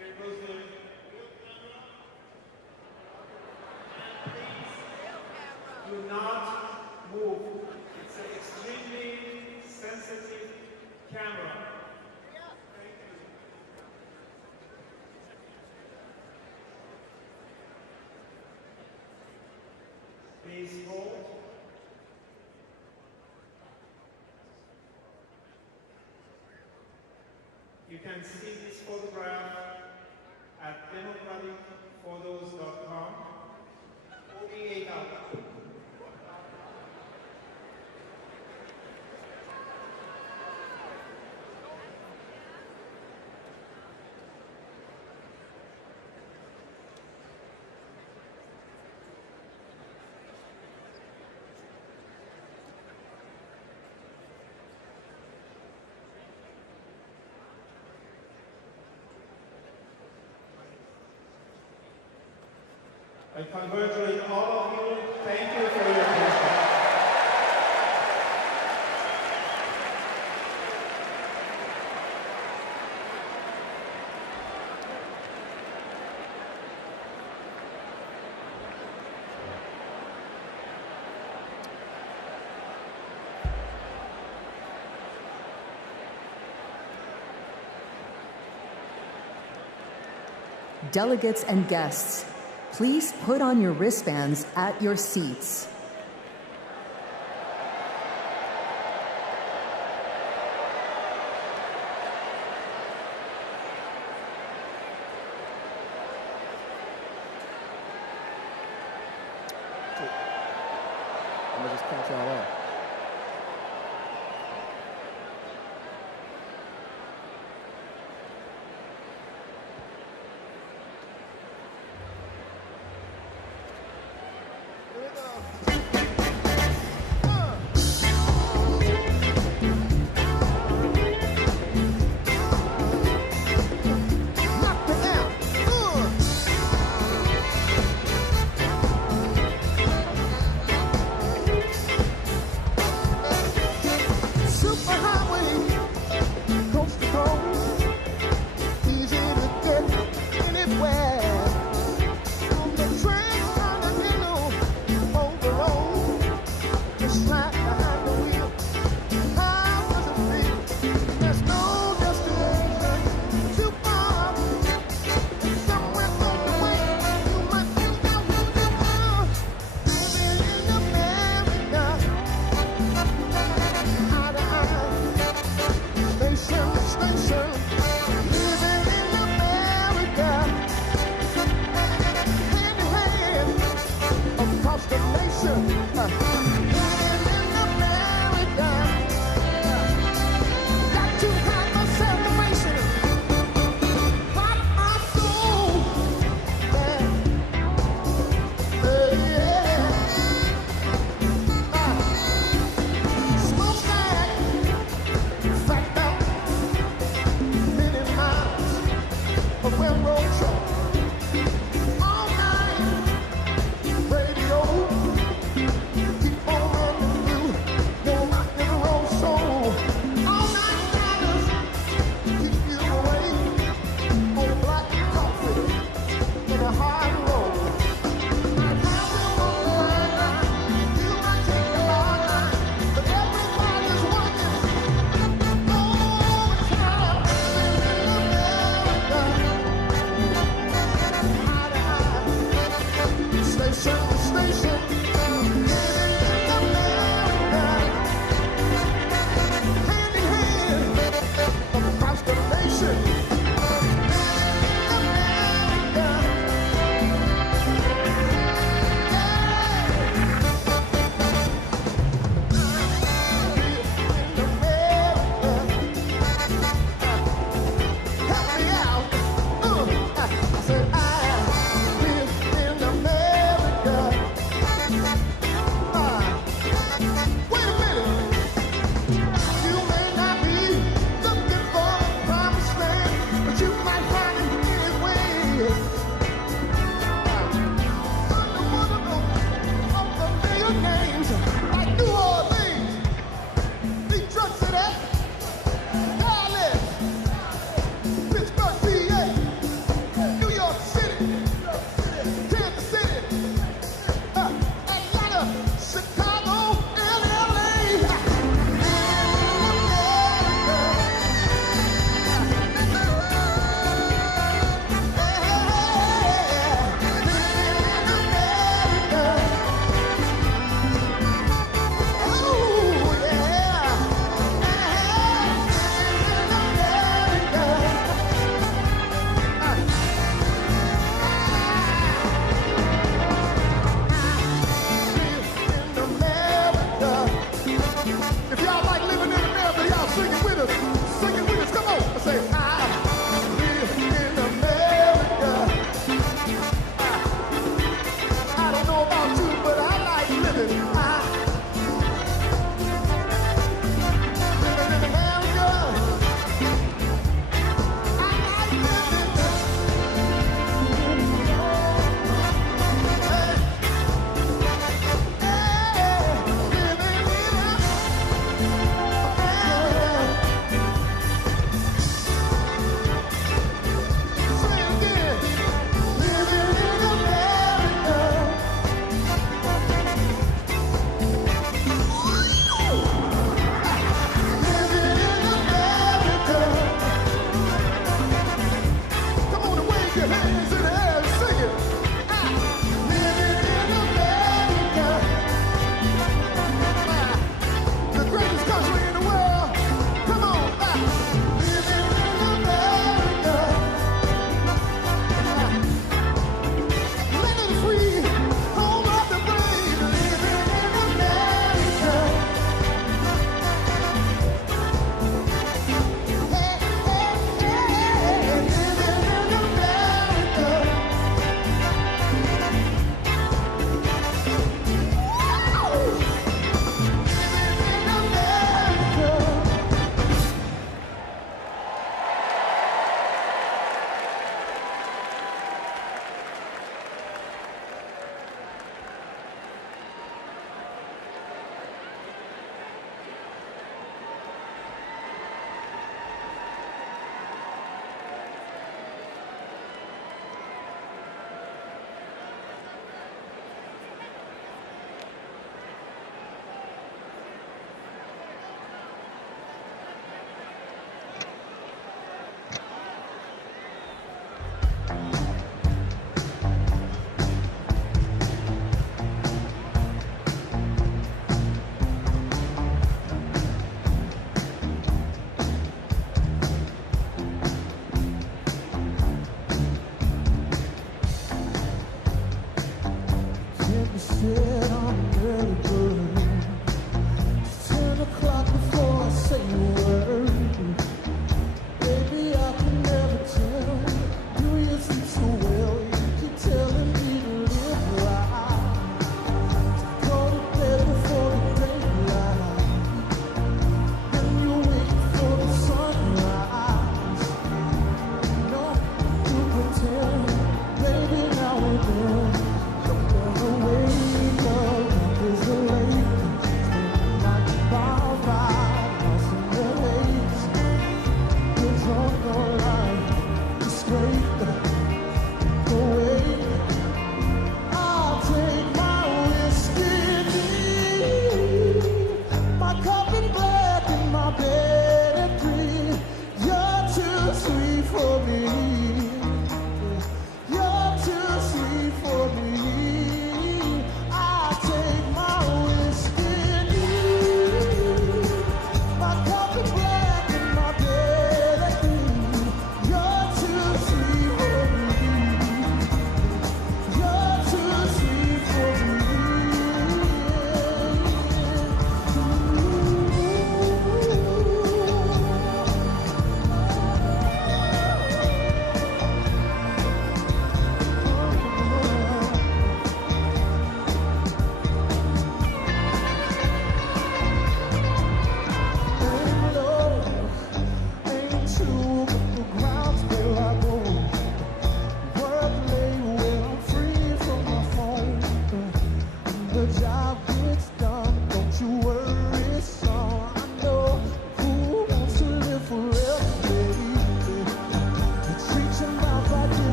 Here goes the camera. And please do not move. It's an extremely sensitive camera. Thank you. Please hold. You can see this photograph at democraticphotos.com. 48 hours. I congratulate all of you. Thank you for your attention. Delegates and guests, please put on your wristbands at your seats. I'm gonna just catch y'all up.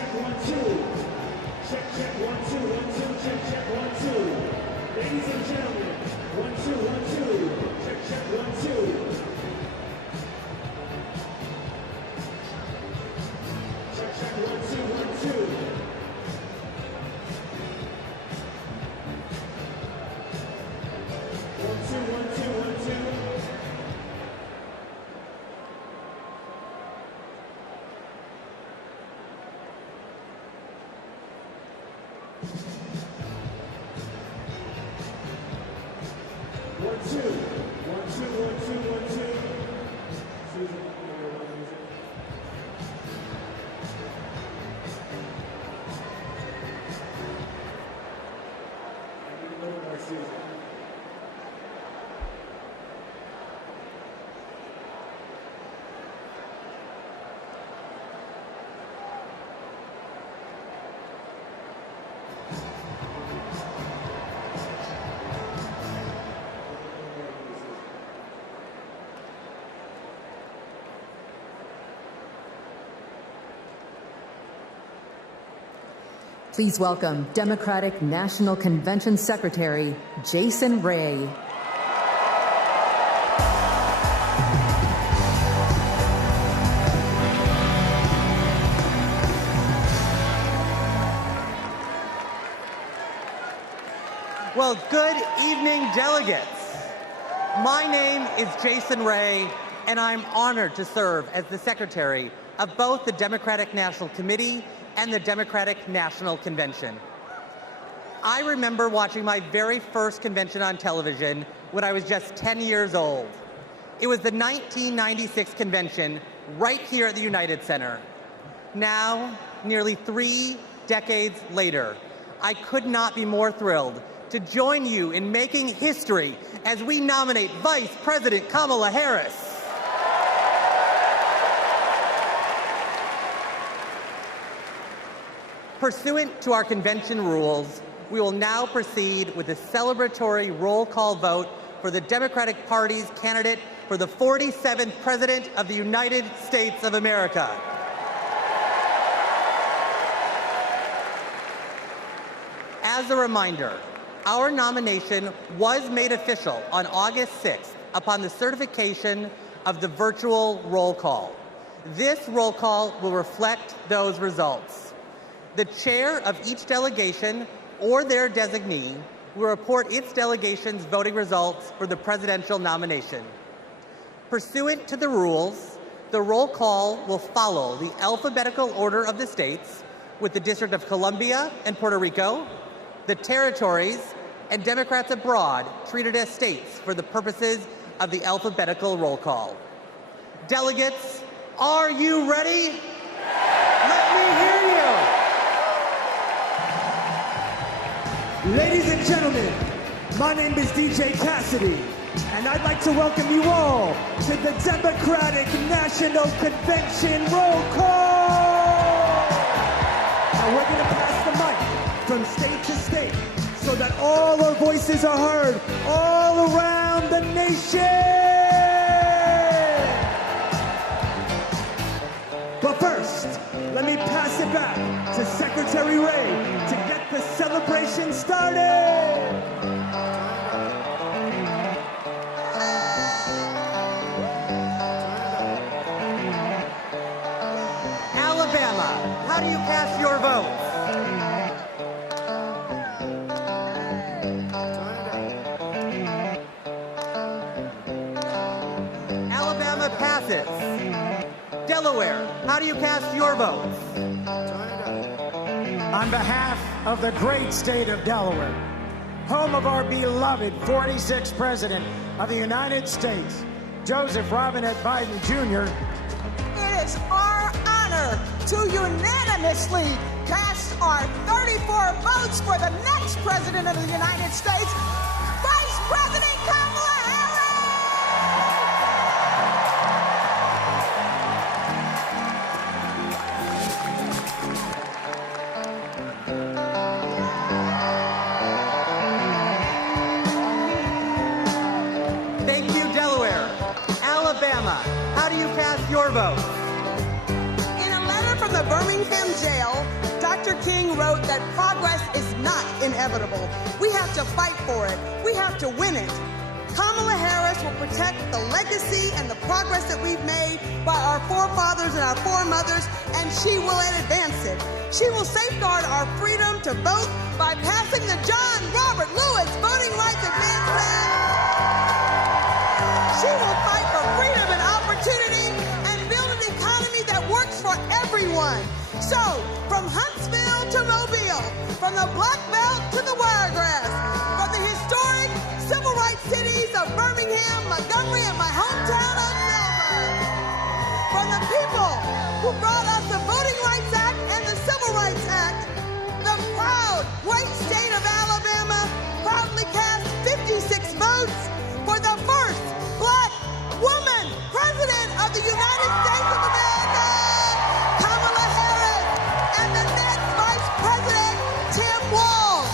check, 1, 2. Check, check, 1, 2, 1, 2, check, check, 1, 2. Ladies and gentlemen, 1, 2, 1, 2. Check, check, 1, 2. Check, check, 1, 2, 1, 2. Please welcome Democratic National Convention Secretary Jason Ray. Well, good evening, delegates. My name is Jason Ray, and I'm honored to serve as the secretary of both the Democratic National Committee and the Democratic National Convention. I remember watching my very first convention on television when I was just 10 years old. It was the 1996 convention right here at the United Center. Now, nearly 3 decades later, I could not be more thrilled to join you in making history as we nominate Vice President Kamala Harris. Pursuant to our convention rules, we will now proceed with the celebratory roll call vote for the Democratic Party's candidate for the 47th President of the United States of America. As a reminder, our nomination was made official on August 6th upon the certification of the virtual roll call. This roll call will reflect those results. The chair of each delegation or their designee will report its delegation's voting results for the presidential nomination. Pursuant to the rules, the roll call will follow the alphabetical order of the states, with the District of Columbia and Puerto Rico, the territories, and Democrats abroad treated as states for the purposes of the alphabetical roll call. Delegates, are you ready? Let me hear you. Ladies and gentlemen, my name is DJ Cassidy, and I'd like to welcome you all to the Democratic National Convention roll call. Now we're going to pass the mic from state to state so that all our voices are heard all around the nation. But first, let me pass it back to Secretary Ray to get the celebration started. Alabama, how do you cast your vote? Alabama passes. Delaware, how do you cast your votes? On behalf of the great state of Delaware, home of our beloved 46th President of the United States, Joseph Robinette Biden Jr., it is our honor to unanimously cast our 34 votes for the next President of the United States, Vice President Kamala Harris! Thank you, Delaware. Alabama, how do you cast your vote? In a letter from the Birmingham jail, note that progress is not inevitable. We have to fight for it. We have to win it. Kamala Harris will protect the legacy and the progress that we've made by our forefathers and our foremothers, and she will advance it. She will safeguard our freedom to vote by passing the John Robert Lewis Voting Rights Advancement Act. She will fight for freedom and opportunity and build an economy that works for everyone. So, from Huntsville to Mobile, from the Black Belt to the Wiregrass, from the historic civil rights cities of Birmingham, Montgomery, and my hometown of Selma, from the people who brought us the Voting Rights Act and the Civil Rights Act, the proud, great state of Alabama proudly cast 56 votes for the first black woman president of the United States of America, Kamala Harris, and the next vice president, Tim Walz.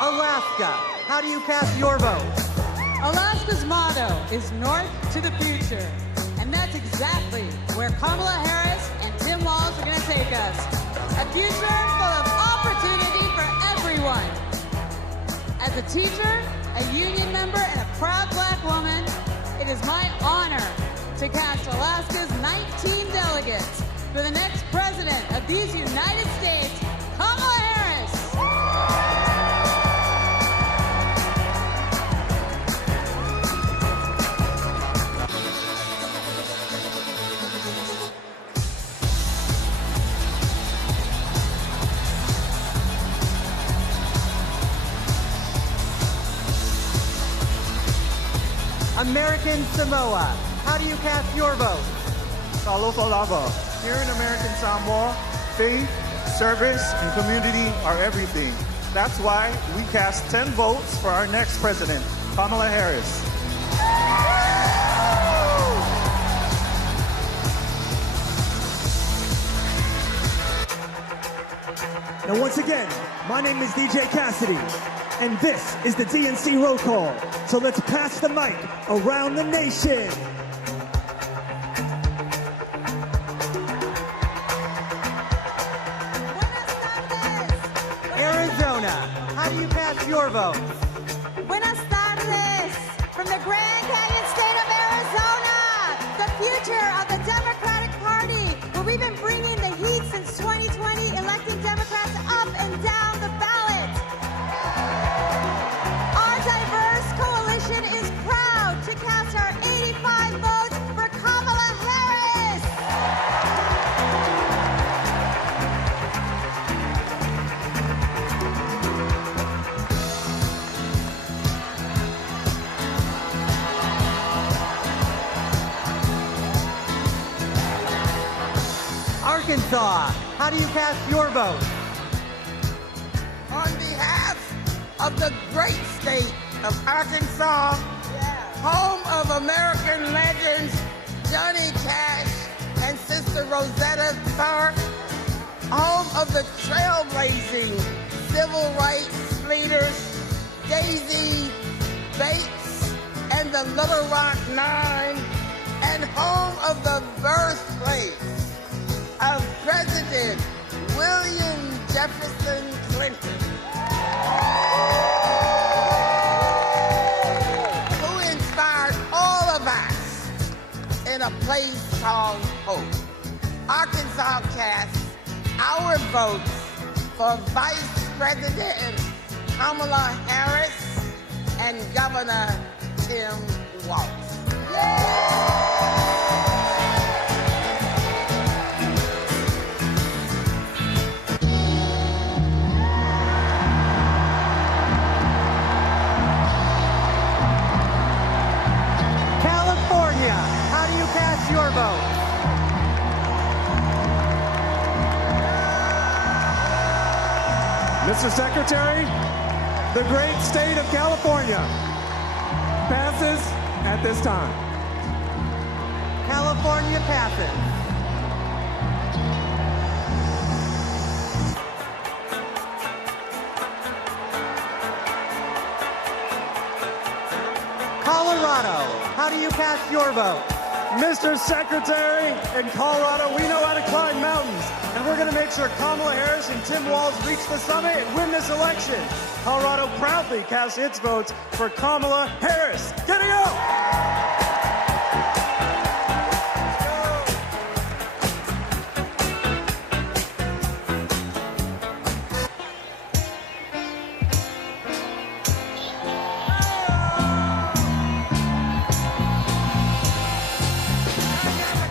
Alaska, how do you cast your vote? Alaska's motto is North to the Future, and that's exactly where Kamala Harris and Tim Walz are going to take us. A future full of opportunity for everyone. As a teacher, a union member, and a proud black woman, it is my honor to cast Alaska's 19 delegates for the next president of these United States, Kamala Harris. American Samoa, how do you cast your vote? Salofalava. Here in American Samoa, faith, service, and community are everything. That's why we cast 10 votes for our next president, Kamala Harris. Now, once again, my name is DJ Cassidy, and this is the DNC Roll Call. So let's pass the mic around the nation. Arizona, how do you cast your vote? Buenas tardes. From the Grand Canyon state of Arizona, the future of the Democratic Party, where we've been bringing the heat since 2020, electing Democrats up and down the ballot. Our diverse coalition is proud to cast our 85 votes for Kamala Harris. Arkansas, how do you cast your vote? On behalf of the great state of Arkansas, home of American legends Johnny Cash and Sister Rosetta Tharpe, home of the trailblazing civil rights leaders Daisy Bates and the Little Rock Nine, and home of the birthplace of President William Jefferson Clinton, who inspired all of us in a place called Hope. Arkansas casts our votes for Vice President Kamala Harris and Governor Tim Walz. California, how do you cast your vote? Mr. Secretary, the great state of California passes at this time. California passes. how do you cast your vote? Mr. Secretary, in Colorado, we know how to climb mountains, and we're going to make sure Kamala Harris and Tim Walz reach the summit and win this election. Colorado proudly casts its votes for Kamala Harris. Get it up!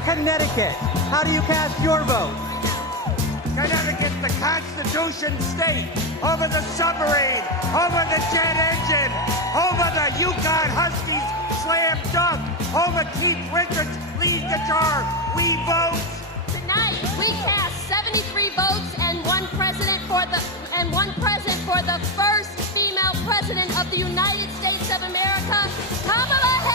Connecticut, how do you cast your vote? Connecticut, the Constitution state, over the submarine, over the jet engine, over the Yukon Huskies slam dunk, over Keith Richards lead guitar. We vote. Tonight, we cast 73 votes and one president for the first female president of the United States of America, Kamala Harris.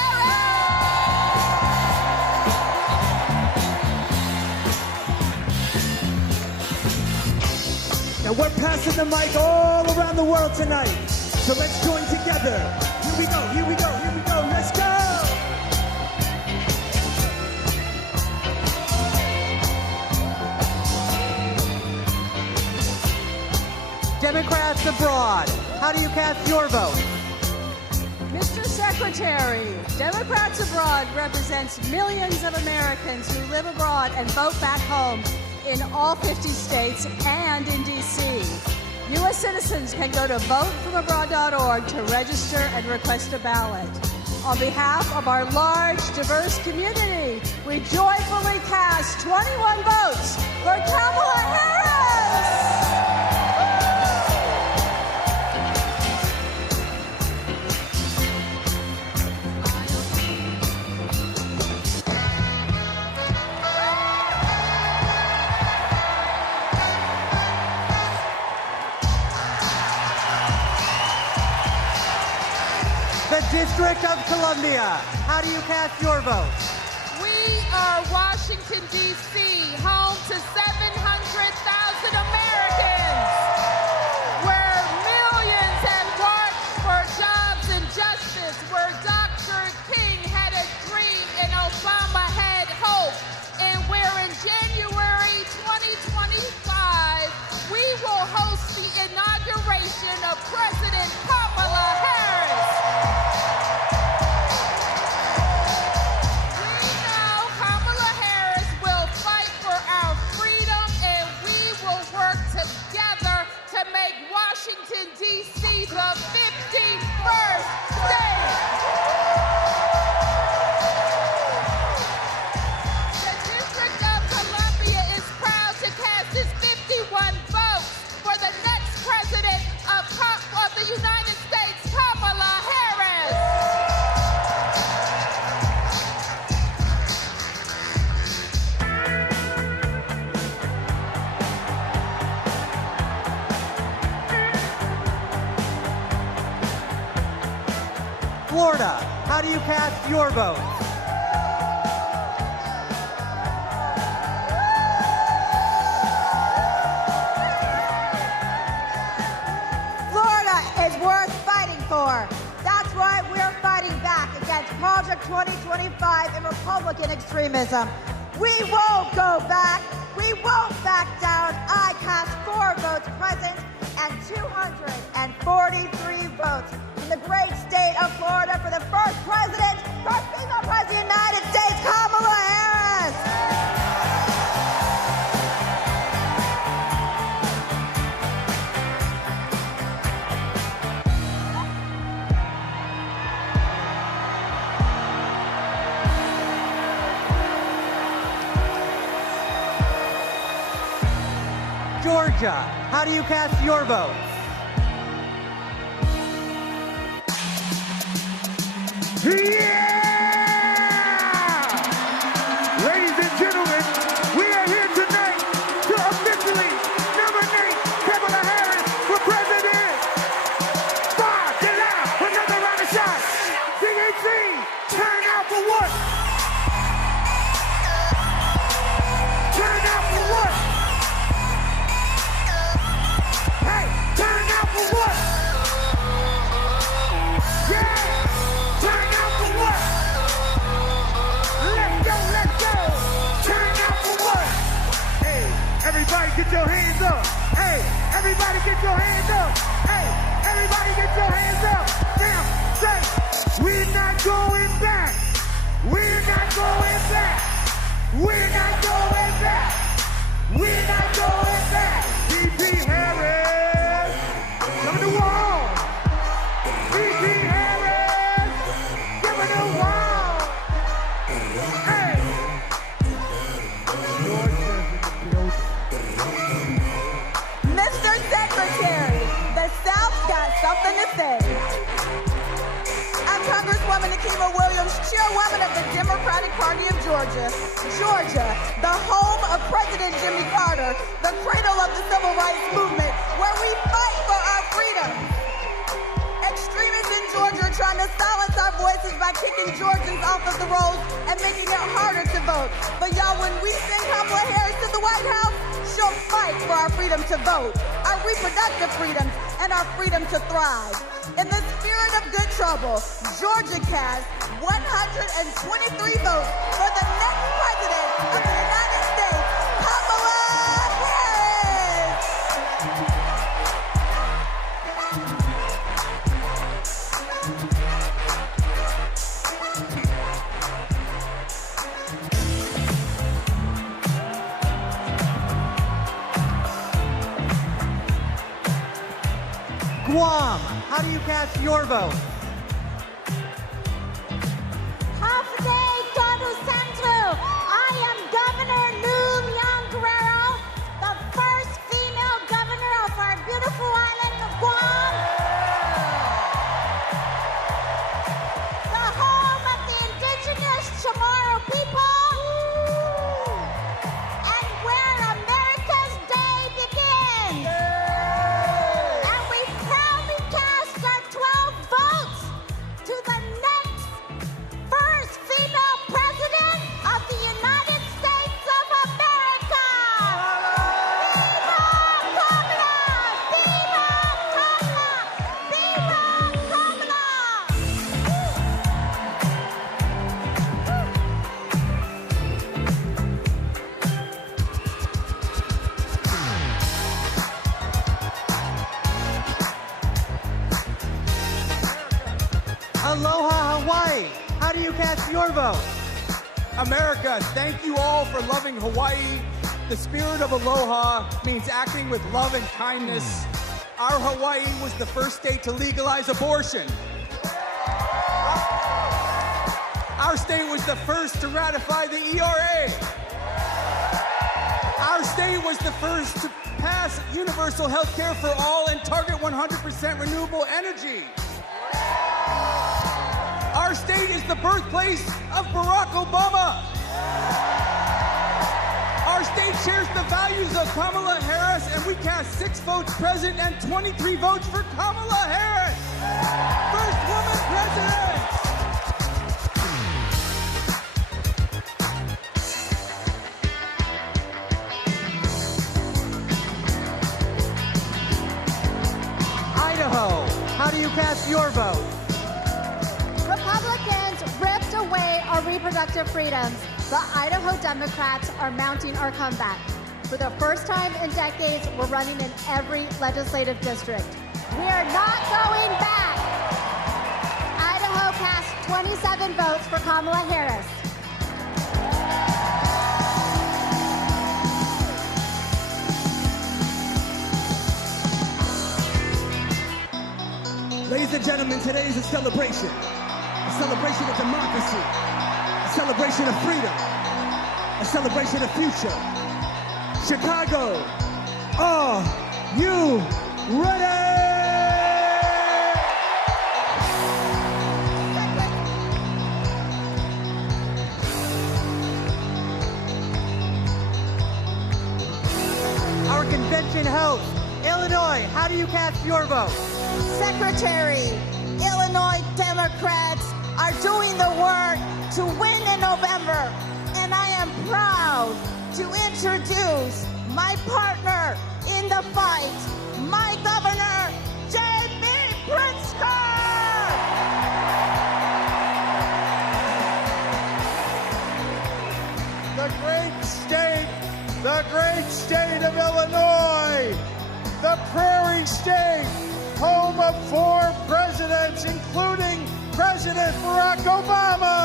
And we're passing the mic all around the world tonight. So let's join together. Here we go, here we go, here we go. Let's go! Democrats abroad, how do you cast your vote? Mr. Secretary, Democrats Abroad represents millions of Americans who live abroad and vote back home in all 50 states and in D.C. U.S. citizens can go to votefromabroad.org to register and request a ballot. On behalf of our large, diverse community, we joyfully cast 21 votes for Kamala Harris! The District of Columbia, how do you cast your vote? We are Washington, D.C., home to 700,000 Americans, where millions had worked for jobs and justice, where Dr. King had a dream and Obama had hope, and where in January 2025, we will host the inauguration of President Kamala Harris. Washington, D.C., the 51st state. The District of Columbia is proud to cast its 51 votes for the next president of the United States, Kamala Harris. Florida, how do you cast your vote? Florida is worth fighting for. That's why we're fighting back against Project 2025 and Republican extremism. We won't go back. We won't back down. I cast 4 votes present and 243 votes in the great state of Florida for the first president, first female president of the United States, Kamala Harris. Georgia, how do you cast your vote? Yeah! Ladies and gentlemen, we are here tonight to officially nominate Kamala Harris for president. Get out! Another round of shots. DHC, turn out for what? Turn out for what? Hey, turn out for what? Yeah! Turn out for what? get your hands up. Hey, everybody get your hands up. Hey, everybody get your hands up. Now, say, we're not going back. We're not going back. We're not going back. We're not going back. D.P. Harris, come to the wall. D.P. Harris, give me the wall. Hey. Mr. Secretary, the South got something to say. I'm Congresswoman Akima Williams, chairwoman of the Democratic Party of Georgia. Georgia, the home of President Jimmy Carter, the cradle of the Civil Rights Movement, where we fight for our freedom. Extremists in Georgia are trying to silence our voices by kicking Georgians off of the rolls and making it harder to vote. But y'all, when we send Kamala Harris to the White House, she'll fight for our freedom to vote, our reproductive freedoms, and our freedom to thrive. In the spirit of good trouble, Georgia cast 123 votes for the next president of the United States, Kamala Harris. Guam, how do you cast your vote? Half day, todo centro. I am Governor Lujan Grisham, the first female governor of our beautiful island of Guam. The home of the indigenous Chamorro people. And where America's day begins. And we proudly cast our 12 votes to the next first female president of the United States of America. Viva Kamala! Viva Kamala! Viva Kamala! Aloha, Hawaii, how do you cast your vote? America, thank you all for loving Hawaii. The spirit of aloha means acting with love and kindness. Our Hawaii was the first state to legalize abortion. Our state was the first to ratify the ERA. Our state was the first to pass universal health care for all and target 100% renewable energy. Our state is the birthplace of Barack Obama. Our state shares the values of Kamala Harris, and we cast 6 votes present and 23 votes for Kamala Harris. First woman president. Idaho, how do you cast your vote? Republicans ripped away our reproductive freedoms. The Idaho Democrats are mounting our comeback. For the first time in decades, we're running in every legislative district. We are not going back. Idaho cast 27 votes for Kamala Harris. Ladies and gentlemen, today is a celebration of democracy, a celebration of freedom, a celebration of future. Chicago, are you ready? Our convention host, Illinois, how do you cast your vote? Secretary, Illinois Democrats are doing the work to win in November, and I am proud to introduce my partner in the fight, my governor, J.B. Pritzker! The great state of Illinois. Barack Obama.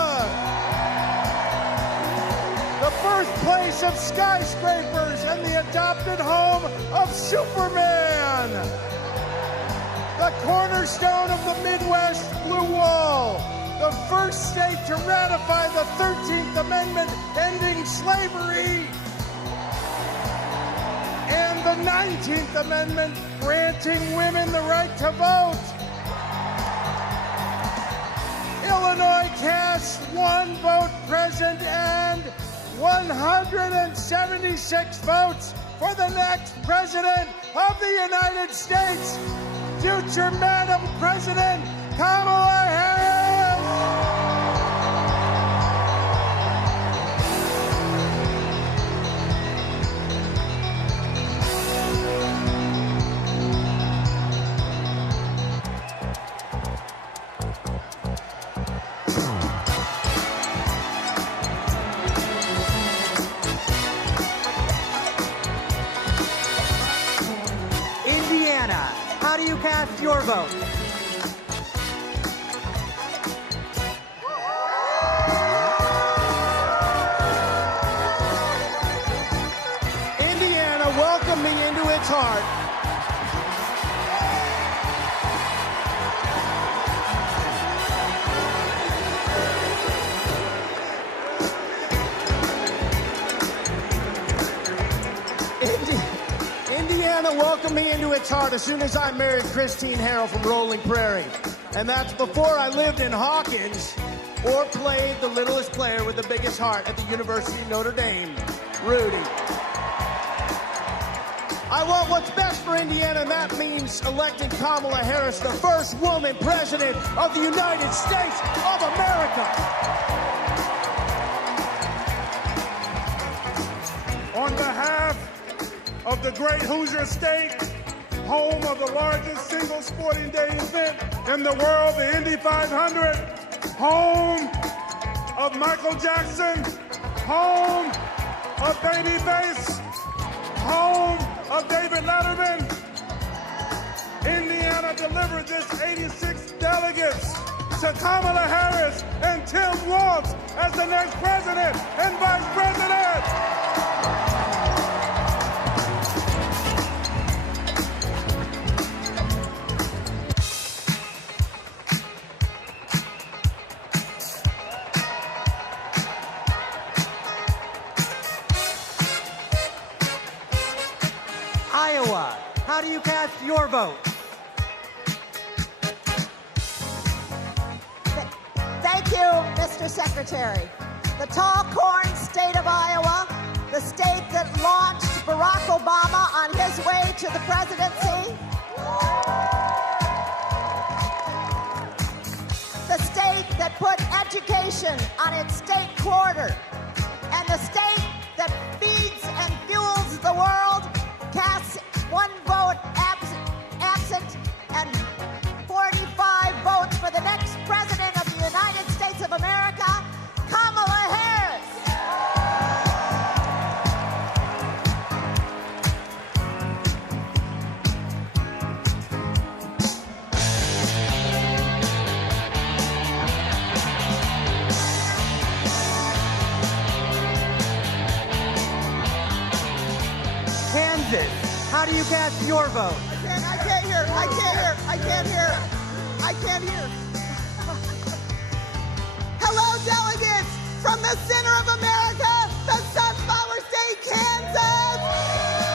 The birthplace of skyscrapers and the adopted home of Superman. The cornerstone of the Midwest Blue Wall. The first state to ratify the 13th Amendment ending slavery. And the 19th Amendment granting women the right to vote. Illinois cast 1 vote present and 176 votes for the next president of the United States, future Madam President Kamala Harris. How do you cast your vote? Indiana welcomed me into its heart. Indiana welcomed me into its heart as soon as I married Christine Harrell from Rolling Prairie. And that's before I lived in Hawkins or played the littlest player with the biggest heart at the University of Notre Dame, Rudy. I want what's best for Indiana, and that means electing Kamala Harris, the first woman president of the United States of America. On behalf of the great Hoosier State, home of the largest single sporting day event in the world, the Indy 500, home of Michael Jackson, home of Babyface, home of David Letterman, Indiana delivered this 86 delegates to Kamala Harris and Tim Walz as the next president and vice president. Iowa, how do you cast your vote? Thank you, Mr. Secretary. The tall corn state of Iowa, the state that launched Barack Obama on his way to the presidency, the state that put education on its state quarter, and the state that feeds and fuels the world, casts 1 vote absent and 45 votes for the next president of the United States of America, Kamala Harris. Kansas, how do you cast your vote? I can't hear. Hello, delegates from the center of America, the Sunflower State, Kansas,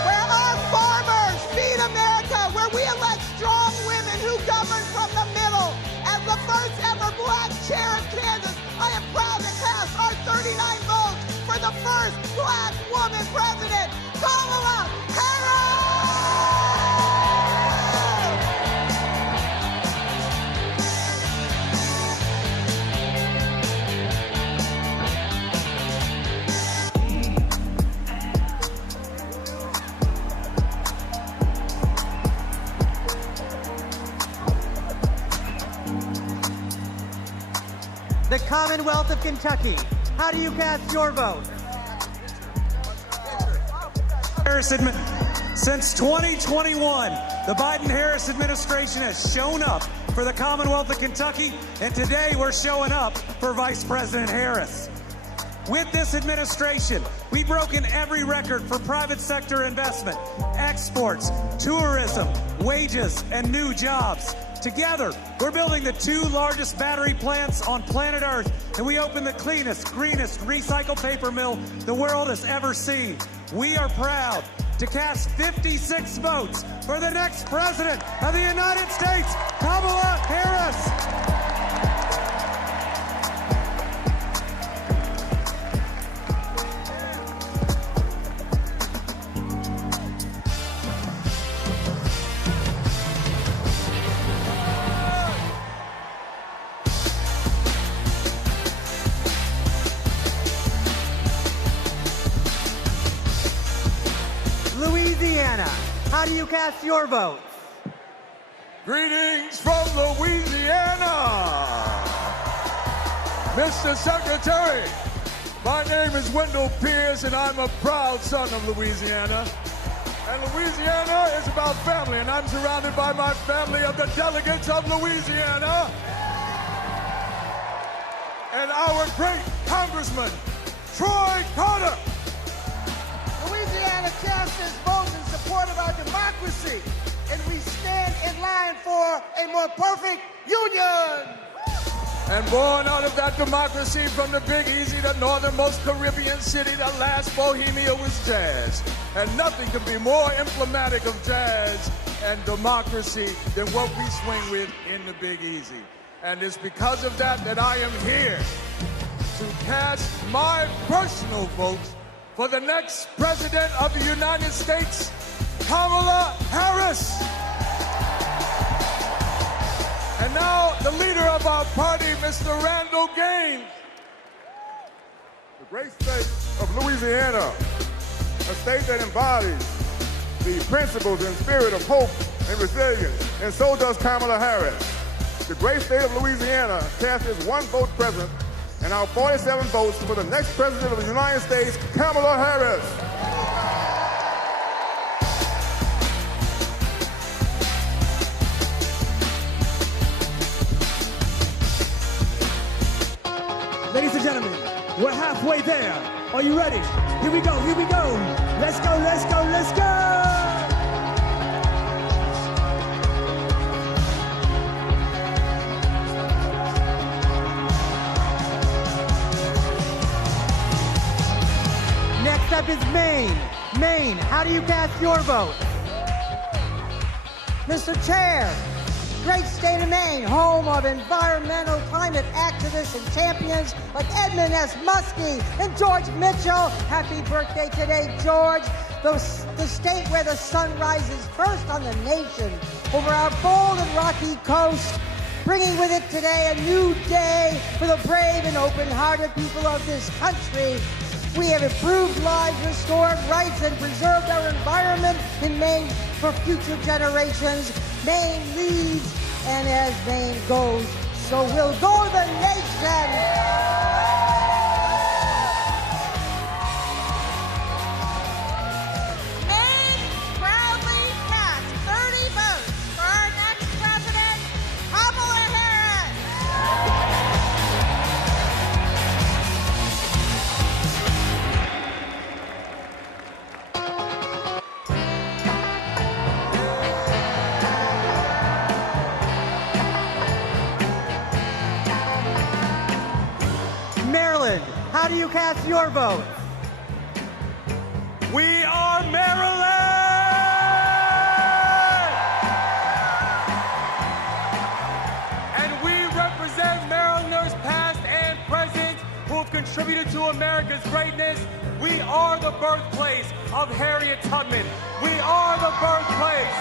where our farmers feed America, where we elect strong women who govern from the middle. As the first ever black chair of Kansas, I am proud to cast our 39 votes for the first black woman president, Kamala Harris! The Commonwealth of Kentucky, how do you cast your vote? Since 2021, the Biden-Harris administration has shown up for the Commonwealth of Kentucky, and today we're showing up for Vice President Harris. With this administration, we've broken every record for private sector investment, exports, tourism, wages, and new jobs. Together, we're building the 2 largest battery plants on planet Earth, and we opened the cleanest, greenest recycled paper mill the world has ever seen. We are proud to cast 56 votes for the next president of the United States, Kamala Harris. Louisiana, how do you cast your votes? Greetings from Louisiana. Mr. Secretary, my name is Wendell Pierce, and I'm a proud son of Louisiana. And Louisiana is about family, and I'm surrounded by my family of the delegates of Louisiana. And our great Congressman, Troy Carter. Louisiana casts its votes in support of our democracy, and we stand in line for a more perfect union. And born out of that democracy from the Big Easy, the northernmost Caribbean city, the last Bohemia was jazz. And nothing can be more emblematic of jazz and democracy than what we swing with in the Big Easy. And it's because of that that I am here to cast my personal vote for the next president of the United States, Kamala Harris. And now, the leader of our party, Mr. Randall Gaines. The great state of Louisiana, a state that embodies the principles and spirit of hope and resilience, and so does Kamala Harris. The great state of Louisiana cast its 1 vote present, and our 47 votes for the next president of the United States, Kamala Harris. Ladies and gentlemen, we're halfway there. Are you ready? Here we go, here we go. Let's go, let's go, let's go! Next up is Maine. Maine, how do you cast your vote? Mr. Chair, great state of Maine, home of environmental climate activists and champions like Edmund S. Muskie and George Mitchell. Happy birthday today, George. The state where the sun rises first on the nation over our bold and rocky coast, bringing with it today a new day for the brave and open-hearted people of this country. We have improved lives, restored rights, and preserved our environment in Maine for future generations. Maine leads, and as Maine goes, so will go the nation. Maine proudly cast 30 votes for our next president, Kamala Harris. Maryland, how do you cast your vote? We are Maryland! And we represent Marylanders past and present who have contributed to America's greatness. We are the birthplace of Harriet Tubman. We are the birthplace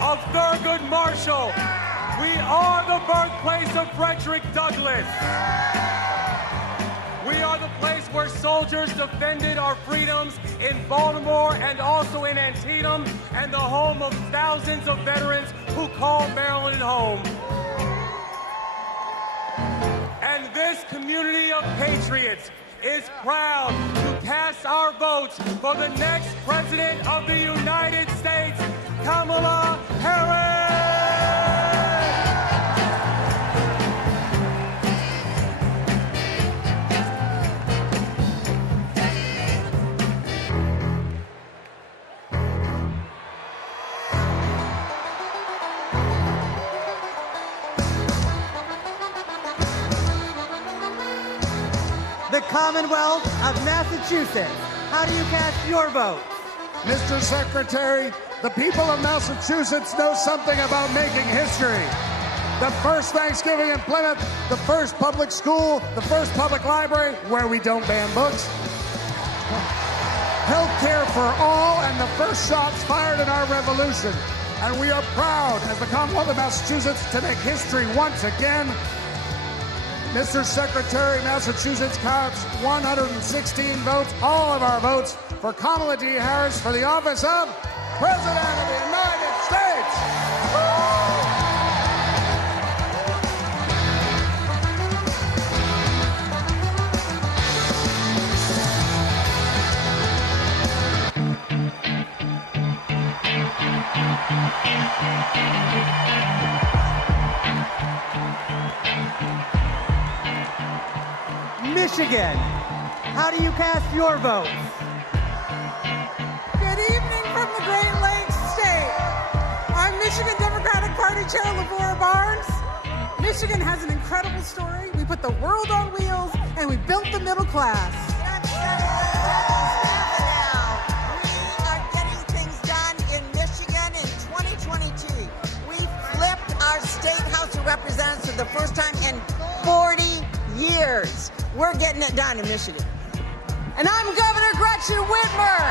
of Thurgood Marshall. We are the birthplace of Frederick Douglass. We are the place where soldiers defended our freedoms in Baltimore and also in Antietam, and the home of thousands of veterans who call Maryland home. And this community of patriots is proud to cast our votes for the next President of the United States, Kamala Harris! The Commonwealth of Massachusetts. How do you cast your vote? Mr. Secretary, the people of Massachusetts know something about making history. The first Thanksgiving in Plymouth, the first public school, the first public library where we don't ban books. Health care for all, and the first shots fired in our revolution. And we are proud, as the Commonwealth of Massachusetts, to make history once again. Mr. Secretary, Massachusetts counts 116 votes, all of our votes, for Kamala D. Harris for the office of President of the United States. Michigan. How do you cast your vote? Good evening from the Great Lakes State. I'm Michigan Democratic Party Chair Lavora Barnes. Michigan has an incredible story. We put the world on wheels and we built the middle class. We are getting things done in Michigan in 2022. We flipped our state House of Representatives for the first time in 40 years. We're getting it done in Michigan. And I'm Governor Gretchen Whitmer.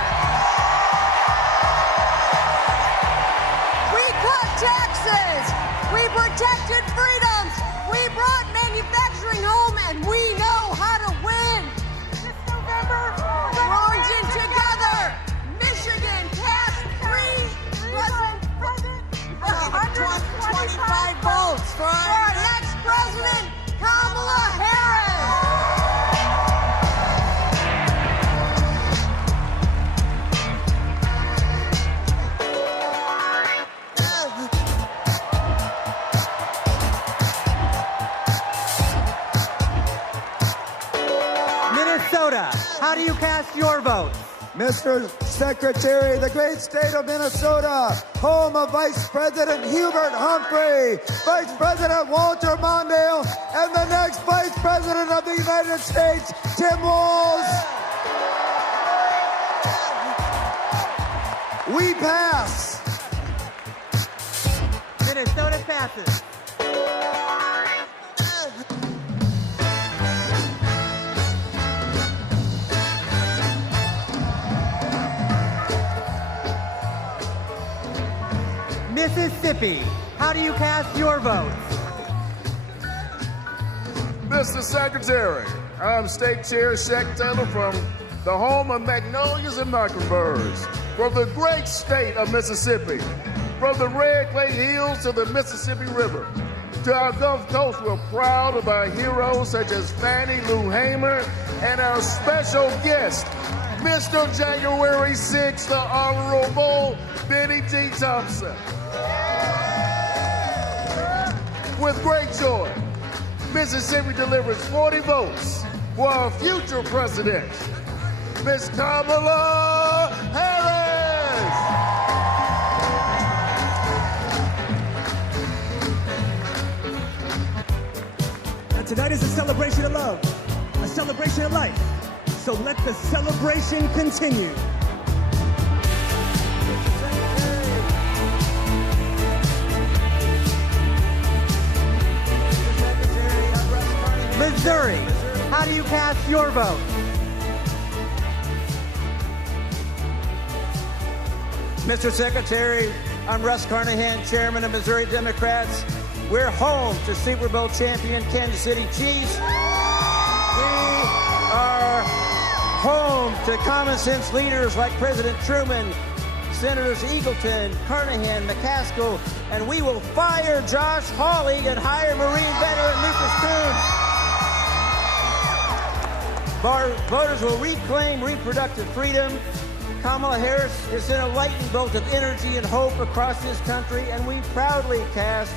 We cut taxes. We protected freedoms. We brought manufacturing home, and we know how to win. This November, Origin together. Michigan cast 125 votes for our next president, Kamala Harris. How do you cast your vote? Mr. Secretary, the great state of Minnesota, home of Vice President Hubert Humphrey, Vice President Walter Mondale, and the next Vice President of the United States, Tim Walz. We pass. Minnesota passes. Mississippi, how do you cast your vote? Mr. Secretary, I'm State Chair Shaq Taylor from the home of magnolias and mockingbirds, from the great state of Mississippi, from the Red Clay Hills to the Mississippi River. To our Gulf Coast, we're proud of our heroes such as Fannie Lou Hamer and our special guest, Mr. January 6th, the Honorable Benny G. Thompson. With great joy, Mississippi delivers 40 votes for our future president, Miss Kamala Harris. And tonight is a celebration of love, a celebration of life. So let the celebration continue. Missouri, how do you cast your vote? Mr. Secretary, I'm Russ Carnahan, Chairman of Missouri Democrats. We're home to Super Bowl champion Kansas City Chiefs. We are home to common sense leaders like President Truman, Senators Eagleton, Carnahan, McCaskill, and we will fire Josh Hawley and hire Marine veteran Lucas Coons. Voters will reclaim reproductive freedom. Kamala Harris is an enlightened bolt of energy and hope across this country, and we proudly cast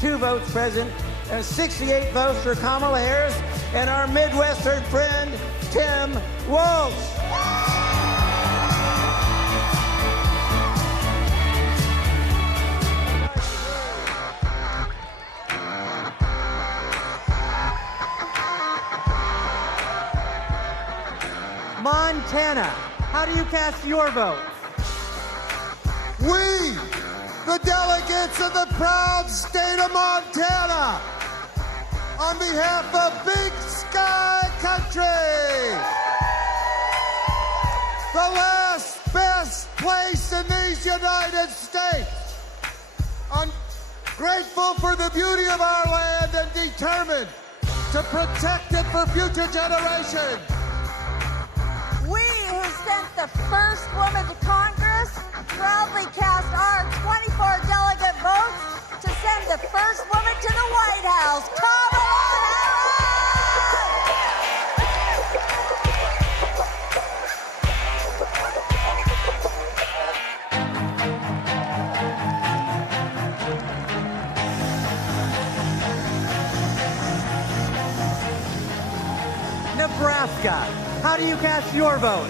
2 votes present and 68 votes for Kamala Harris and our Midwestern friend, Tim Walz. Montana, how do you cast your vote? We, the delegates of the proud state of Montana, on behalf of Big Sky Country, the last best place in these United States, I'm grateful for the beauty of our land and determined to protect it for future generations. We who sent the first woman to Congress proudly cast our 24 delegate votes to send the first woman to the White House, Kamala Harris. Nebraska, how do you cast your vote?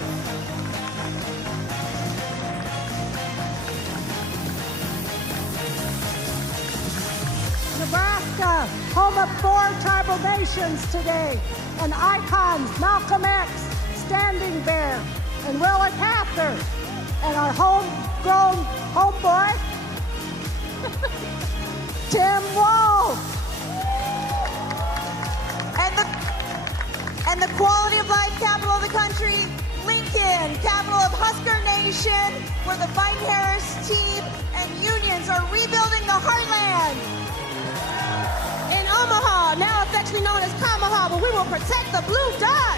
Nebraska, home of 4 tribal nations today, and icons Malcolm X, Standing Bear, and Willa Cather, and our homegrown homeboy, Tim Walz. And the quality of life capital of the country, Lincoln, capital of Husker Nation, where the Biden-Harris team and unions are rebuilding the heartland. In Omaha, now affectionately known as Kamaha, but we will protect the blue dot.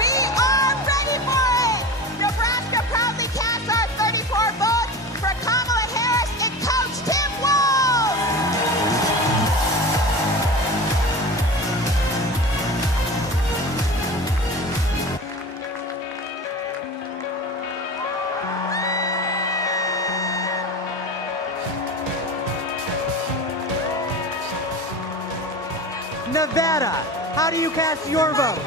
We are ready for it. Nebraska proudly casts our 34 votes for Kamala Harris and Coach Tim Walz. Nevada, how do you cast your vote?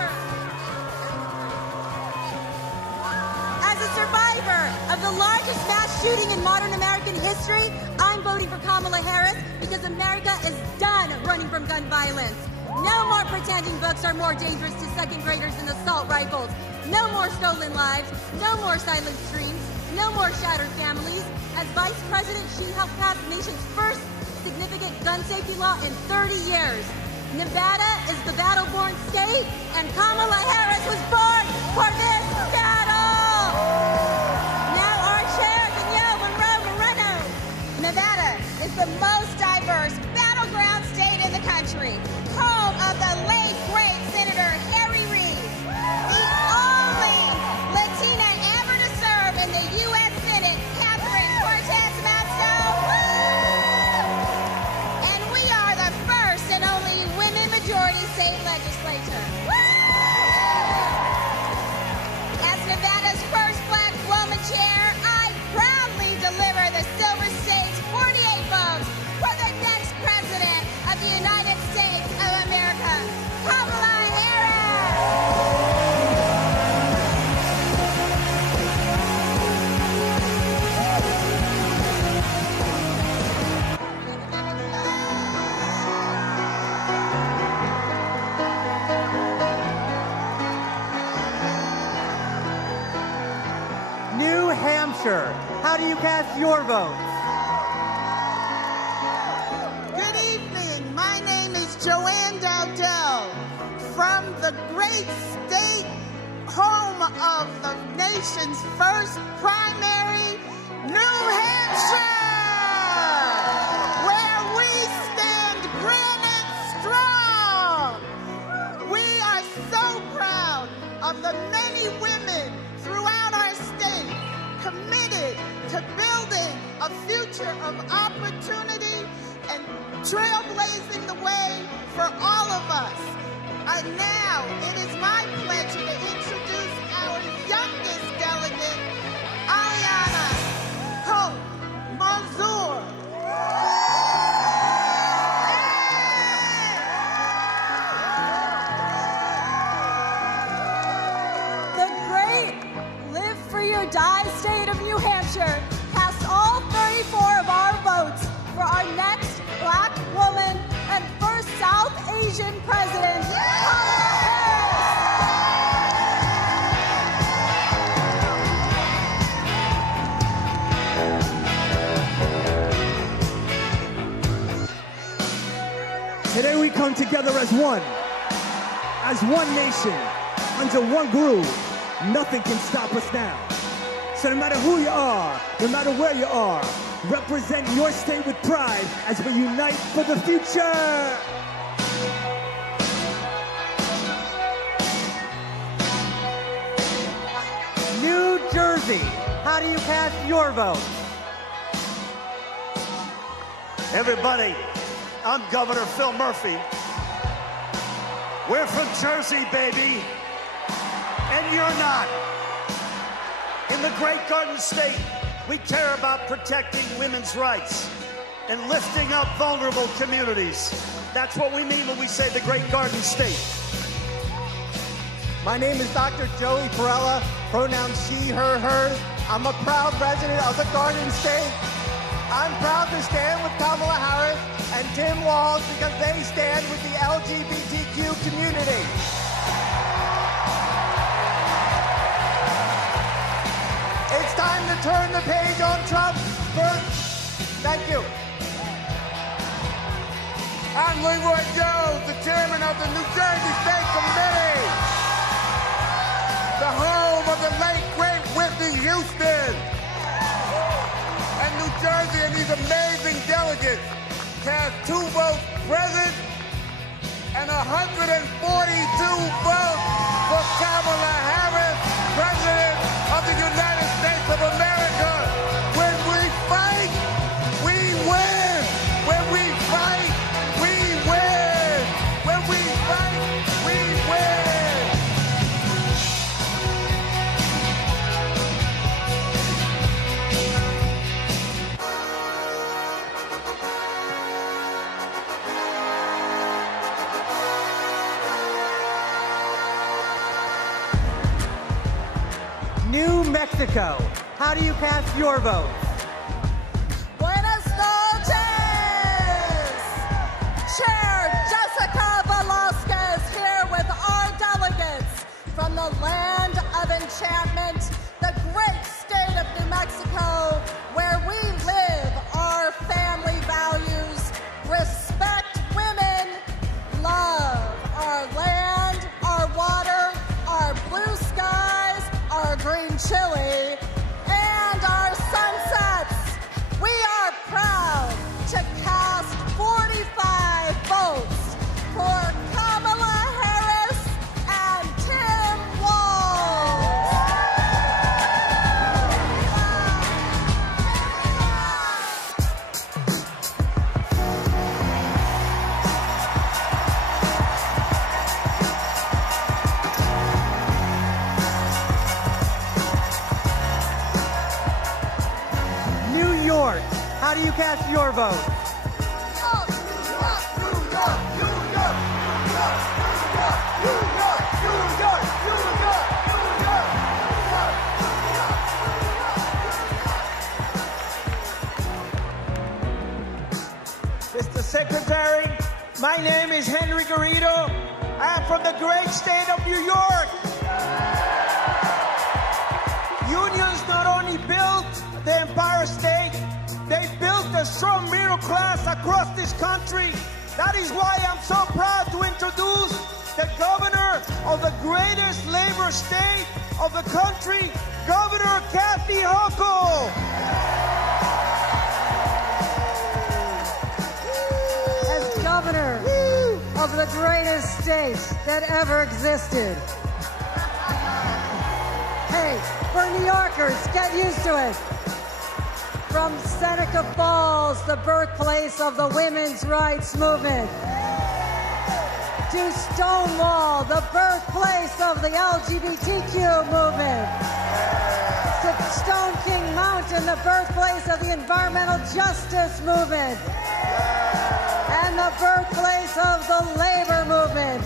As a survivor of the largest mass shooting in modern American history, I'm voting for Kamala Harris because America is done running from gun violence. No more pretending books are more dangerous to second graders than assault rifles. No more stolen lives. No more silent streams. No more shattered families. As Vice President, she helped pass the nation's first significant gun safety law in 30 years. Nevada is the battle-born state, and Kamala Harris was born for this battle! Now our chair, Danielle Moreno. Nevada is the most diverse battleground state in the country, home of the late, great Senator Harry Reid, the only Latina ever to serve in the U.S. Senate, Catherine Cortez Masto. And we are the first and only women-majority state legislature. As Nevada's first black woman chair, I proudly deliver the Silver State's 48 votes for the next president of the United States of America, Kamala Harris. New Hampshire, how do you cast your vote? Good evening. My name is Joanne Dowdell from the great state home of the nation's first primary, New Hampshire, where we stand granite strong. We are so proud of the many women throughout our state committed to building a future of opportunity and trailblazing the way for all of us. And now it is my pleasure to introduce our youngest delegate, Aliana Hope Mansour. The great Live Free or Die state of New Hampshire cast all 34 of our votes for our next Black woman and first South Asian president, Kamala Harris. Today we come together as one nation, under one groove. Nothing can stop us now. So no matter who you are, no matter where you are, represent your state with pride as we unite for the future. New Jersey, how do you cast your vote? Everybody, I'm Governor Phil Murphy. We're from Jersey, baby, and you're not. In the Great Garden State, we care about protecting women's rights and lifting up vulnerable communities. That's what we mean when we say the Great Garden State. My name is Dr. Joey Perella, pronouns she, her, hers. I'm a proud resident of the Garden State. I'm proud to stand with Kamala Harris and Tim Walz because they stand with the LGBTQ community. It's time to turn the page on Trump. Thank you. I'm Leroy Jones, the chairman of the New Jersey State Committee, the home of the late, great Whitney Houston. And New Jersey and these amazing delegates cast 2 votes present and 142 votes for Kamala Harris, President of the United States of America. When we fight, we win. When we fight, we win. When we fight, we win. New Mexico, how do you cast your vote? Buenas noches! Chair Jessica Velasquez here with our delegates from the land of enchantment, the great state of New Mexico, where we live our family values, respect women, love our land, our water, our blue skies, our green chili, and our sunsets. We are proud to cast 45 votes for Kamala Harris and Tim Walz. New York, how do you cast your vote? Mr. Secretary, my name is Henry Garrido. I am from the great state of New York. Unions not only built the Empire State, they built a strong middle class across this country. That is why I'm so proud to introduce the governor of the greatest labor state of the country, Governor Kathy Hochul. As governor of the greatest state that ever existed. Hey, for New Yorkers, get used to it. From Seneca Falls, the birthplace of the women's rights movement, to Stonewall, the birthplace of the LGBTQ movement. To Stone King Mountain, the birthplace of the environmental justice movement. And the birthplace of the labor movement.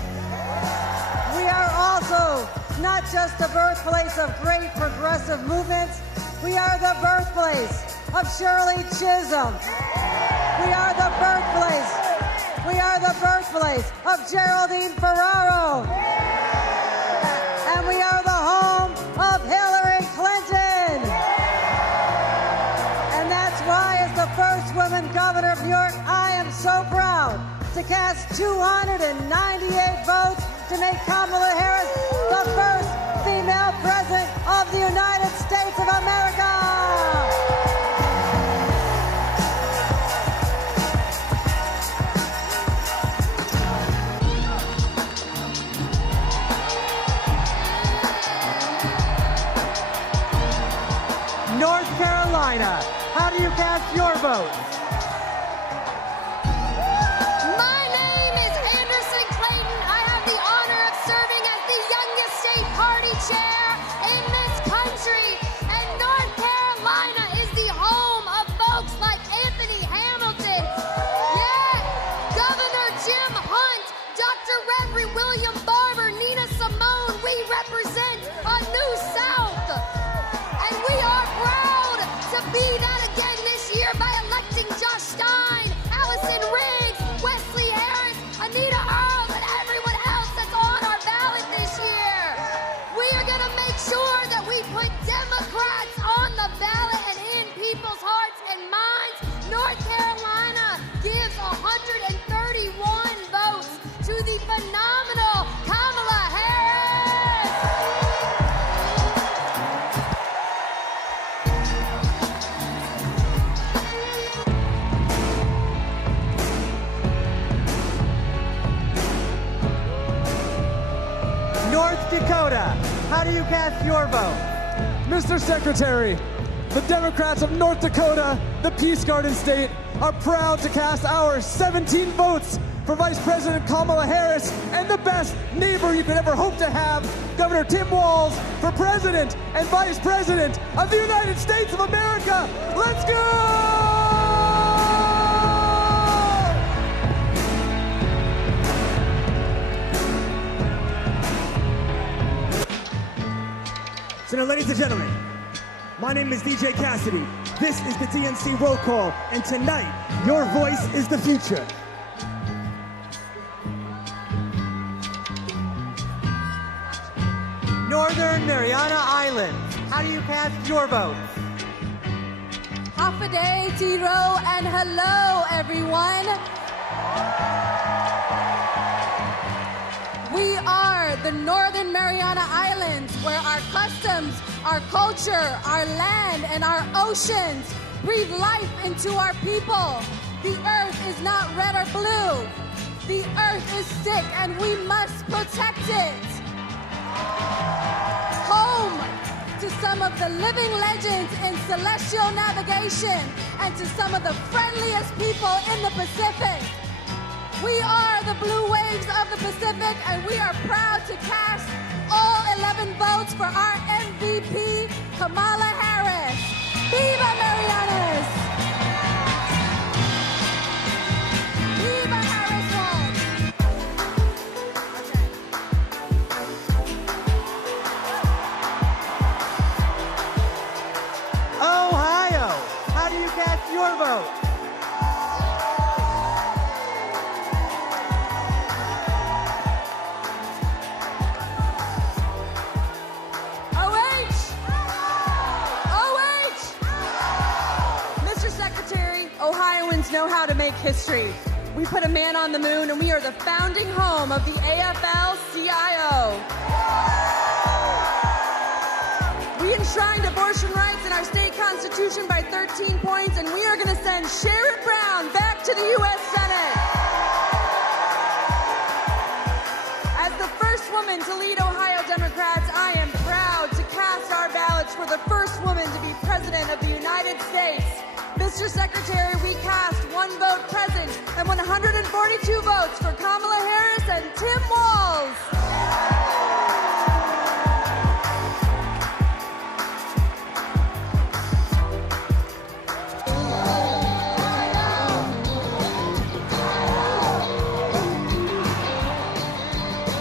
We are also not just the birthplace of great progressive movements, we are the birthplace of Shirley Chisholm. We are the birthplace of Geraldine Ferraro. And we are the home of Hillary Clinton. And that's why, as the first woman governor of New York, I am so proud to cast 298 votes to make Kamala Harris the first female president of the United States of America. North Carolina, how do you cast your vote? My name is Anderson Clayton. I have the honor of serving as the youngest state party chair in this country. And North Carolina is the home of folks like Anthony Hamilton. Yeah, Governor Jim Hunt, Dr. Reverend William Barber, Nina Simone. We represent a new South. And we are proud to be that again this year by electing Josh Stein, Allison Riggs, Wesley Harris, Anita Earl, and everyone else that's on our ballot this year. We are going to make sure that we put Democrats on the ballot and in people's hearts and minds. North Carolina gives 131 votes to the phenomenal Kamala Harris. North Dakota, how do you cast your vote? Mr. Secretary, the Democrats of North Dakota, the Peace Garden State, are proud to cast our 17 votes for Vice President Kamala Harris and the best neighbor you could ever hope to have, Governor Tim Walz, for President and Vice President of the United States of America. Let's go! So now, ladies and gentlemen, my name is DJ Cassidy. This is the DNC Roll Call, and tonight, your voice is the future. Northern Mariana Islands, how do you cast your vote? Hafa-day, Tiro, and hello, everyone. We are the Northern Mariana Islands, where our customs, our culture, our land, and our oceans breathe life into our people. The earth is not red or blue. The earth is sick, and we must protect it. Home to some of the living legends in celestial navigation and to some of the friendliest people in the Pacific. We are the blue waves of the Pacific, and we are proud to cast all 11 votes for our MVP, Kamala Harris. Viva Marianas! Viva Harris-Walz! Ohio, how do you cast your vote? Ohioans know how to make history. We put a man on the moon, and we are the founding home of the AFL-CIO. We enshrined abortion rights in our state constitution by 13 points, and we are going to send Sherrod Brown back to the U.S. Senate. As the first woman to lead Ohio Democrats, I am proud to cast our ballots for the first woman to be president of the United States. Miss Mr. Secretary, we cast 1 vote present and 142 votes for Kamala Harris and Tim Walz.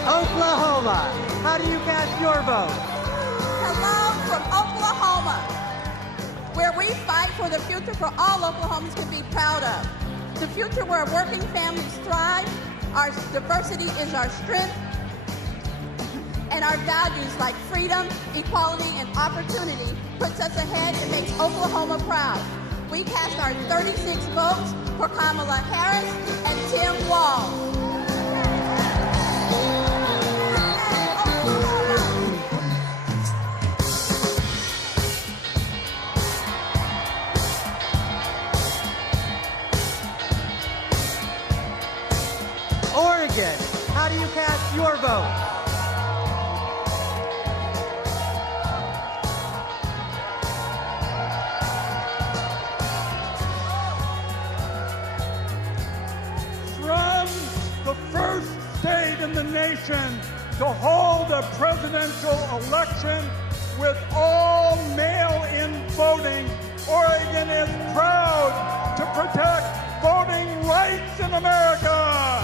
Oklahoma, how do you cast your vote? Hello from Oklahoma, where we fight for the future for all Oklahomans can be proud of. The future where working families thrive, our diversity is our strength, and our values like freedom, equality, and opportunity puts us ahead and makes Oklahoma proud. We cast our 36 votes for Kamala Harris and Tim Walz. Oregon, how do you cast your vote? From the first state in the nation to hold a presidential election with all mail-in voting, Oregon is proud to protect voting rights in America.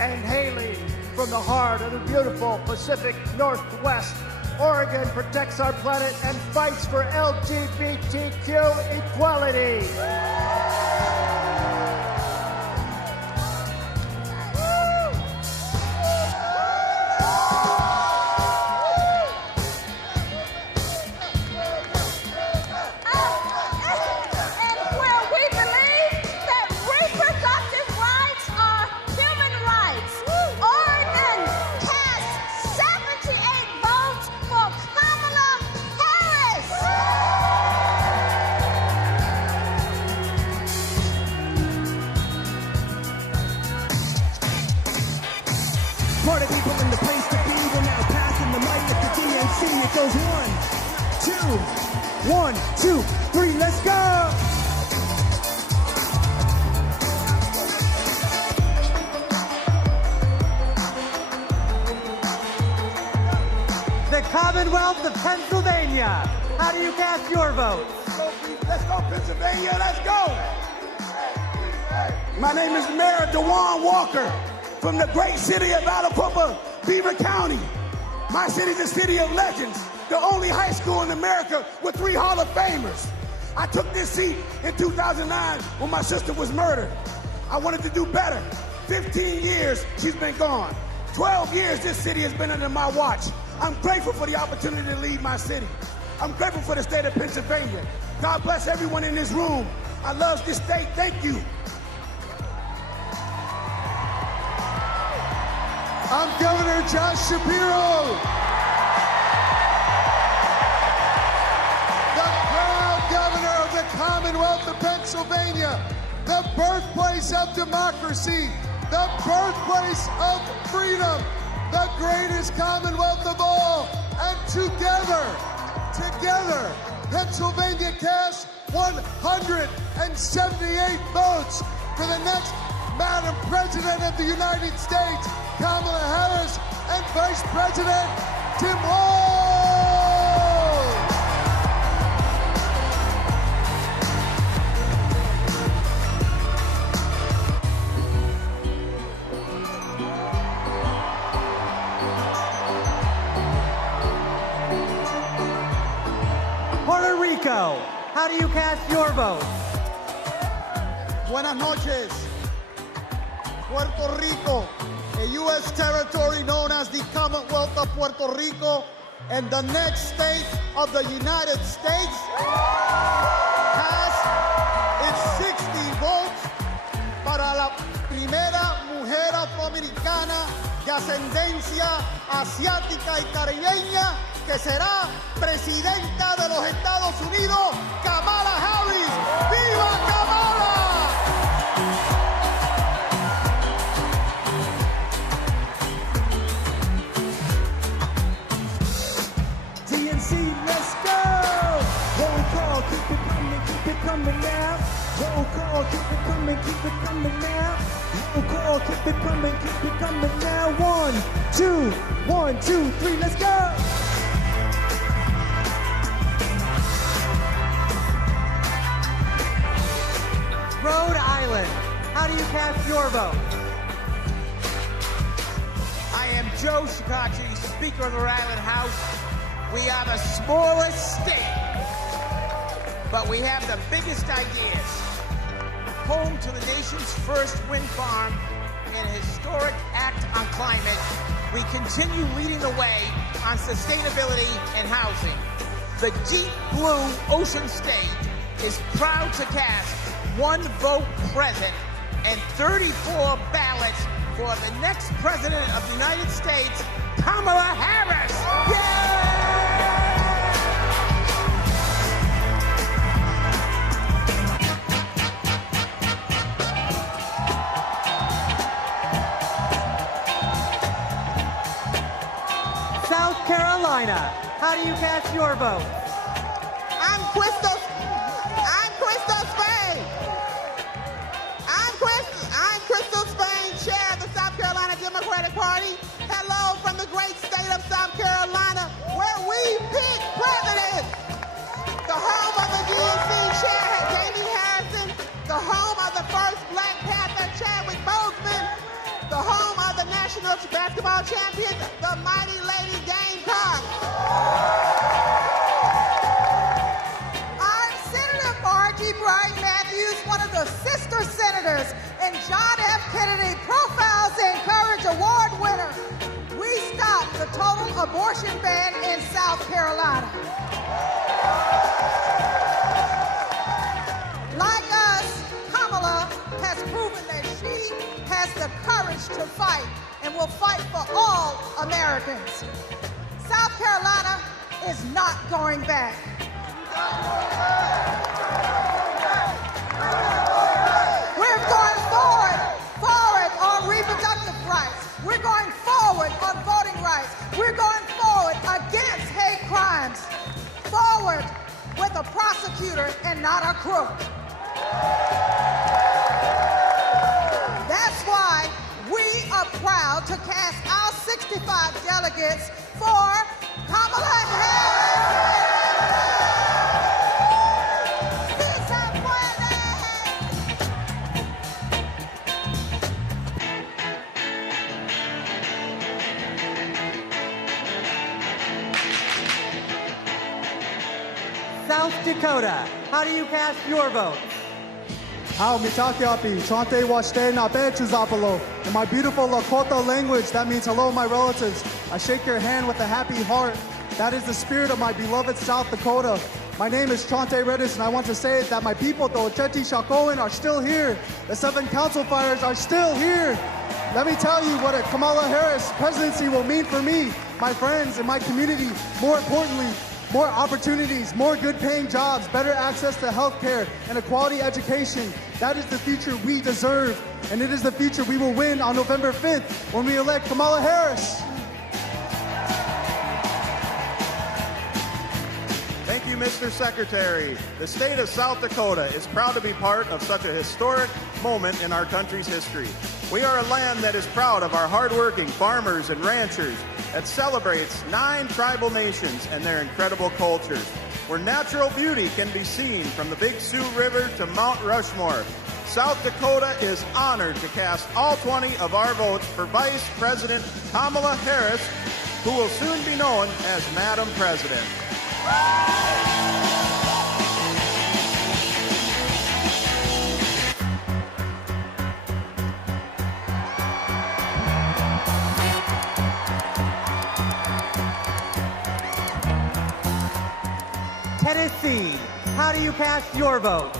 And hailing from the heart of the beautiful Pacific Northwest, Oregon protects our planet and fights for LGBTQ equality. Party people in the place to be. We're now passing the mic at the DNC. It goes 1, 2, 3, let's go! The Commonwealth of Pennsylvania, how do you cast your vote? Let's go, Pennsylvania, let's go! My name is Mayor DeJuan Walker from the great city of Alabama, Beaver County. My city is a city of legends, the only high school in America with 3 Hall of Famers. I took this seat in 2009 when my sister was murdered. I wanted to do better. 15 years she's been gone. 12 years this city has been under my watch. I'm grateful for the opportunity to lead my city. I'm grateful for the state of Pennsylvania. God bless everyone in this room. I love this state, thank you. I'm Governor Josh Shapiro. The proud governor of the Commonwealth of Pennsylvania, the birthplace of democracy, the birthplace of freedom, the greatest Commonwealth of all. And together, Pennsylvania cast 178 votes for the next Madam President of the United States, Kamala Harris, and Vice President Tim Walz. Puerto Rico, how do you cast your vote? Buenas noches. Puerto Rico, a U.S. territory known as the Commonwealth of Puerto Rico and the next state of the United States, cast its 60 votes para la primera mujer afroamericana de ascendencia asiática y caribeña que será presidenta de los Estados Unidos, Kamala Harris. ¡Viva Kamala! DNC, let's go! Roll call, keep it coming now. Roll call, keep it coming now. Roll call, keep it coming now. 1, 2, 3, let's go. Rhode Island, how do you cast your vote? I am Joe Shikachi, Speaker of the Rhode Island House. We are the smallest state, but we have the biggest ideas. Home to the nation's first wind farm and a historic act on climate, we continue leading the way on sustainability and housing. The deep blue ocean state is proud to cast 1 vote present and 34 ballots for the next President of the United States, Kamala Harris. Yay! South Carolina, how do you cast your vote? I'm Crystal Spain. I'm Crystal Spain, Chair of the South Carolina Democratic Party. Hello from the great state of South Carolina, where we pick presidents. The home of the DNC Chair, Jamie Harrison. The home of the first Black Panther, Chadwick Boseman. The home of the national basketball champions, the mighty Lady Gamecocks. I'm Senator Margie Bright Matthews, one of the sister senators, and John F. Kennedy Profiles in Courage Award winner. We stopped the total abortion ban in South Carolina. Like us, Kamala has proven that she has the courage to fight and will fight for all Americans. South Carolina is not going back. We're going forward on reproductive rights. We're going forward on voting rights. We're going forward against hate crimes. Forward with a prosecutor and not a crook. That's why we are proud to cast our 65 delegates for Kamala Harris. South Dakota, how do you cast your vote? How mitakiapi, chante washte na bechuzapalo. In my beautiful Lakota language, that means hello, my relatives. I shake your hand with a happy heart. That is the spirit of my beloved South Dakota. My name is Chante Redis, and I want to say that my people, the Ocheti Shakoan, are still here. The 7 council fires are still here. Let me tell you what a Kamala Harris presidency will mean for me, my friends, and my community. More importantly, more opportunities, more good-paying jobs, better access to health care, and a quality education. That is the future we deserve, and it is the future we will win on November 5th when we elect Kamala Harris. Thank you, Mr. Secretary. The state of South Dakota is proud to be part of such a historic moment in our country's history. We are a land that is proud of our hardworking farmers and ranchers, that celebrates 9 tribal nations and their incredible cultures, where natural beauty can be seen from the Big Sioux River to Mount Rushmore. South Dakota is honored to cast all 20 of our votes for Vice President Kamala Harris, who will soon be known as Madam President. Tennessee, how do you cast your vote?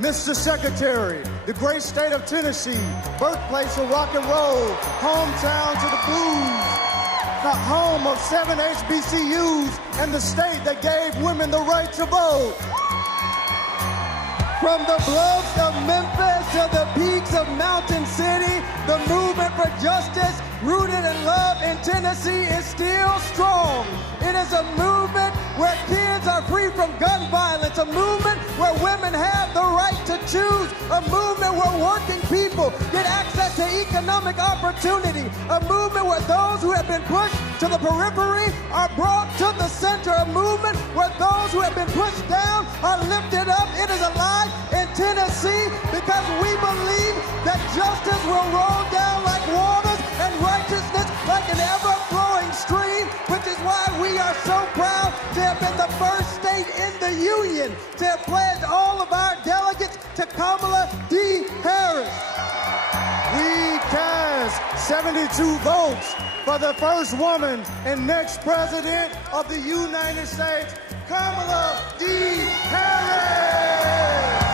Mr. Secretary, the great state of Tennessee, birthplace of rock and roll, hometown to the blues, the home of 7 HBCUs, and the state that gave women the right to vote. From the bluffs of Memphis to the peaks of Mountain City, the movement for justice rooted in love in Tennessee is still strong. It is a movement where kids are free from gun violence, a movement where women have the right to choose, a movement where working people get access to economic opportunity, a movement where those who have been pushed to the periphery are brought to the center, a movement where those who have been pushed down are lifted up. It is alive in Tennessee because we believe that justice will roll down like waters and righteousness like an ever-flowing stream, which is why we are so proud to have been the first state in the union to have pledged all of our delegates to Kamala D. Harris. We cast 72 votes for the first woman and next president of the United States, Kamala D. Harris.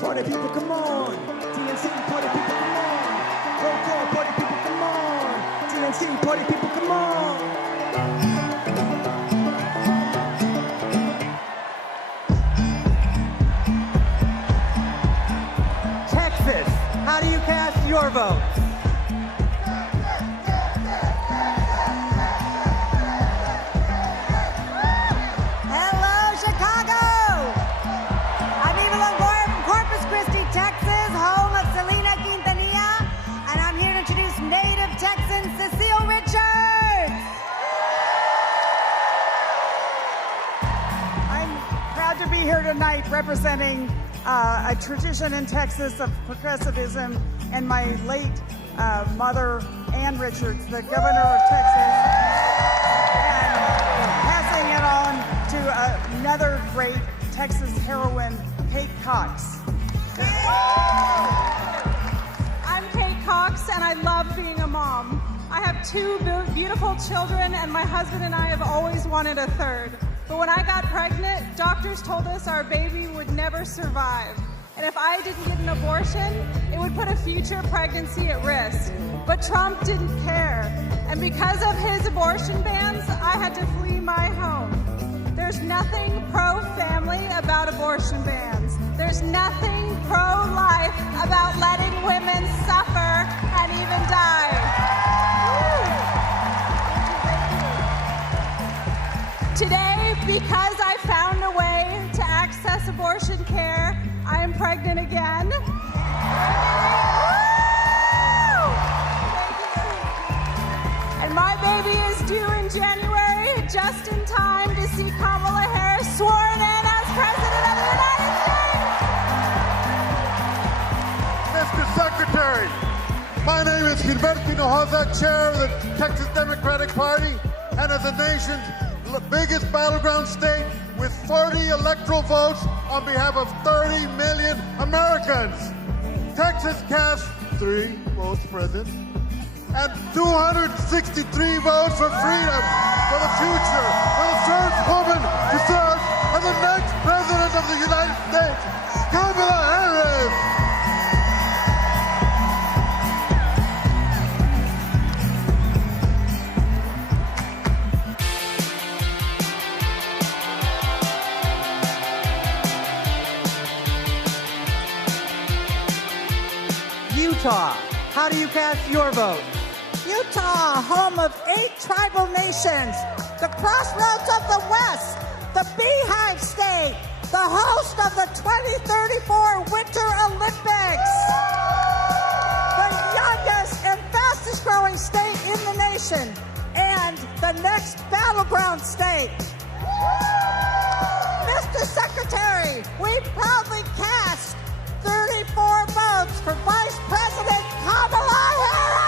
Party people, come on. TNC, party people, come on. Roll call, party people, come on. TNC, party people, come on. Texas, how do you cast your vote? Hello, Chicago! I'm Eva Longoria from Corpus Christi, Texas, home of Selena Quintanilla, and I'm here to introduce native Texan Cecile Richards. I'm proud to be here tonight representing a tradition in Texas of progressivism and my late mother, Ann Richards, the governor of Texas, and passing it on to another great Texas heroine, Kate Cox. I'm Kate Cox, and I love being a mom. I have two beautiful children, and my husband and I have always wanted a third. But when I got pregnant, doctors told us our baby would never survive. And if I didn't get an abortion, it would put a future pregnancy at risk. But Trump didn't care. And because of his abortion bans, I had to flee my home. There's nothing pro-family about abortion bans. There's nothing pro-life about letting women suffer and even die. Today, because I found a way to access abortion care, I am pregnant again. And my baby is due in January, just in time to see Kamala Harris sworn in as President of the United States. Mr. Secretary, my name is Gilberto Hinojosa, chair of the Texas Democratic Party, and as the nation's biggest battleground state with 40 electoral votes on behalf of 30 million Americans. Texas cast 3 votes for president and 263 votes for freedom, for the future, for the first woman to serve as the next president of the United States, Kamala Harris. Utah, how do you cast your vote? Utah, home of 8 tribal nations, the crossroads of the West, the Beehive State, the host of the 2034 Winter Olympics, the youngest and fastest growing state in the nation, and the next battleground state. Mr. Secretary, we proudly cast 34 votes for Vice President Kamala Harris!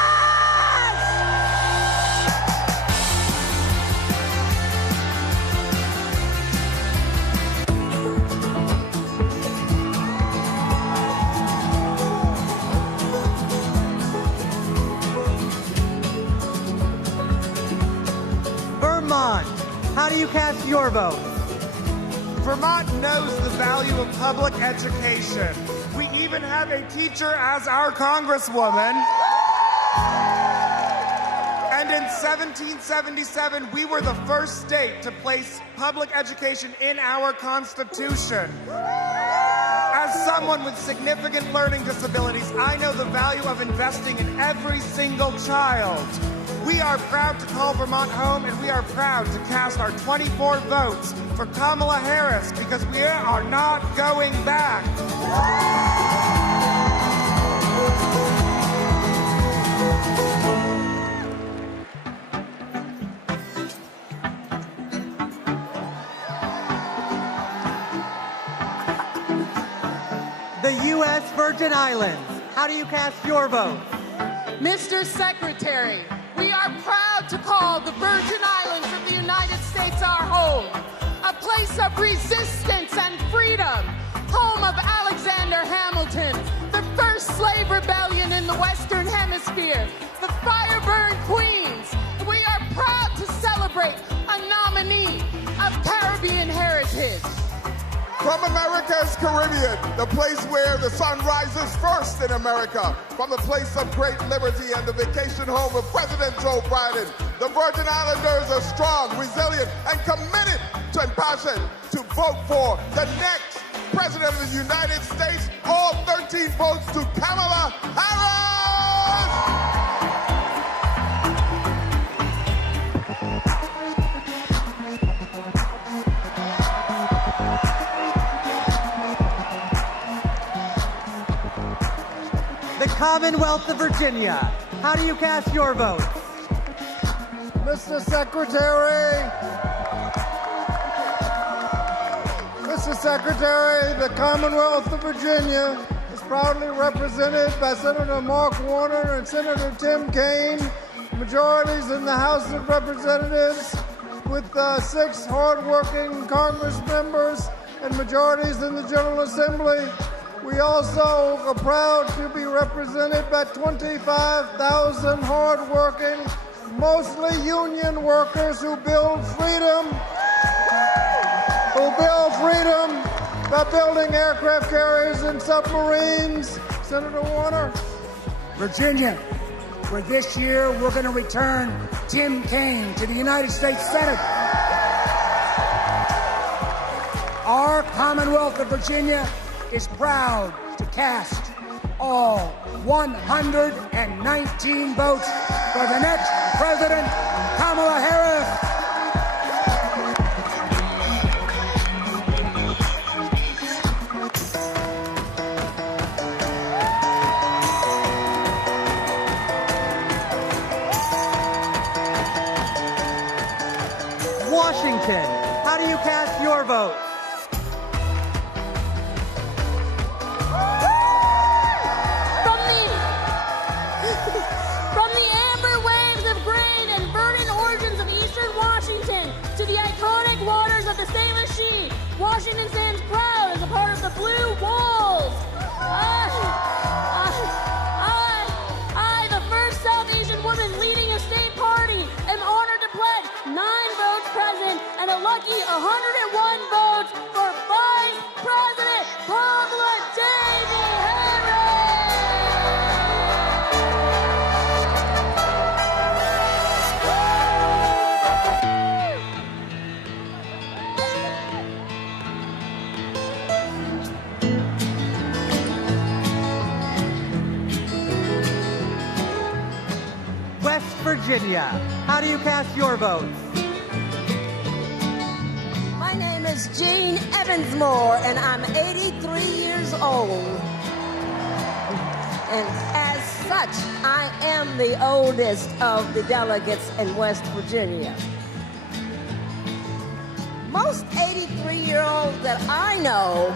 Vermont, how do you cast your vote? Vermont knows the value of public education. We even have a teacher as our congresswoman. And in 1777, we were the first state to place public education in our Constitution. As someone with significant learning disabilities, I know the value of investing in every single child. We are proud to call Vermont home, and we are proud to cast our 24 votes for Kamala Harris because we are not going back. The U.S. Virgin Islands, how do you cast your vote? Mr. Secretary, we are proud to call the Virgin Islands of the United States our home, a place of resistance and freedom, home of Alexander Hamilton, the first slave rebellion in the Western Hemisphere, the fire-burned Queens. We are proud to celebrate a nominee of Caribbean heritage. From America's Caribbean, the place where the sun rises first in America, from the place of great liberty and the vacation home of President Joe Biden, the Virgin Islanders are strong, resilient, and committed to and passionate to vote for the next President of the United States. All 13 votes to Kamala Harris! The Commonwealth of Virginia, how do you cast your vote? Mr. Secretary, the Commonwealth of Virginia is proudly represented by Senator Mark Warner and Senator Tim Kaine, majorities in the House of Representatives with 6 hardworking Congress members and majorities in the General Assembly. We also are proud to be represented by 25,000 hardworking, mostly union workers who build freedom by building aircraft carriers and submarines. Senator Warner. Virginia, where this year we're going to return Tim Kaine to the United States Senate. Our Commonwealth of Virginia is proud to cast all 119 votes for the next President, Kamala Harris. Washington, how do you cast your vote? Washington stands proud as a part of the Blue Walls. I, the first South Asian woman leading a state party, am honored to pledge 9 votes present and a lucky 101 votes for Vice President Kamala Harris. Virginia, how do you cast your votes? My name is Jean Evansmore, and I'm 83 years old. And as such, I am the oldest of the delegates in West Virginia. Most 83-year-olds that I know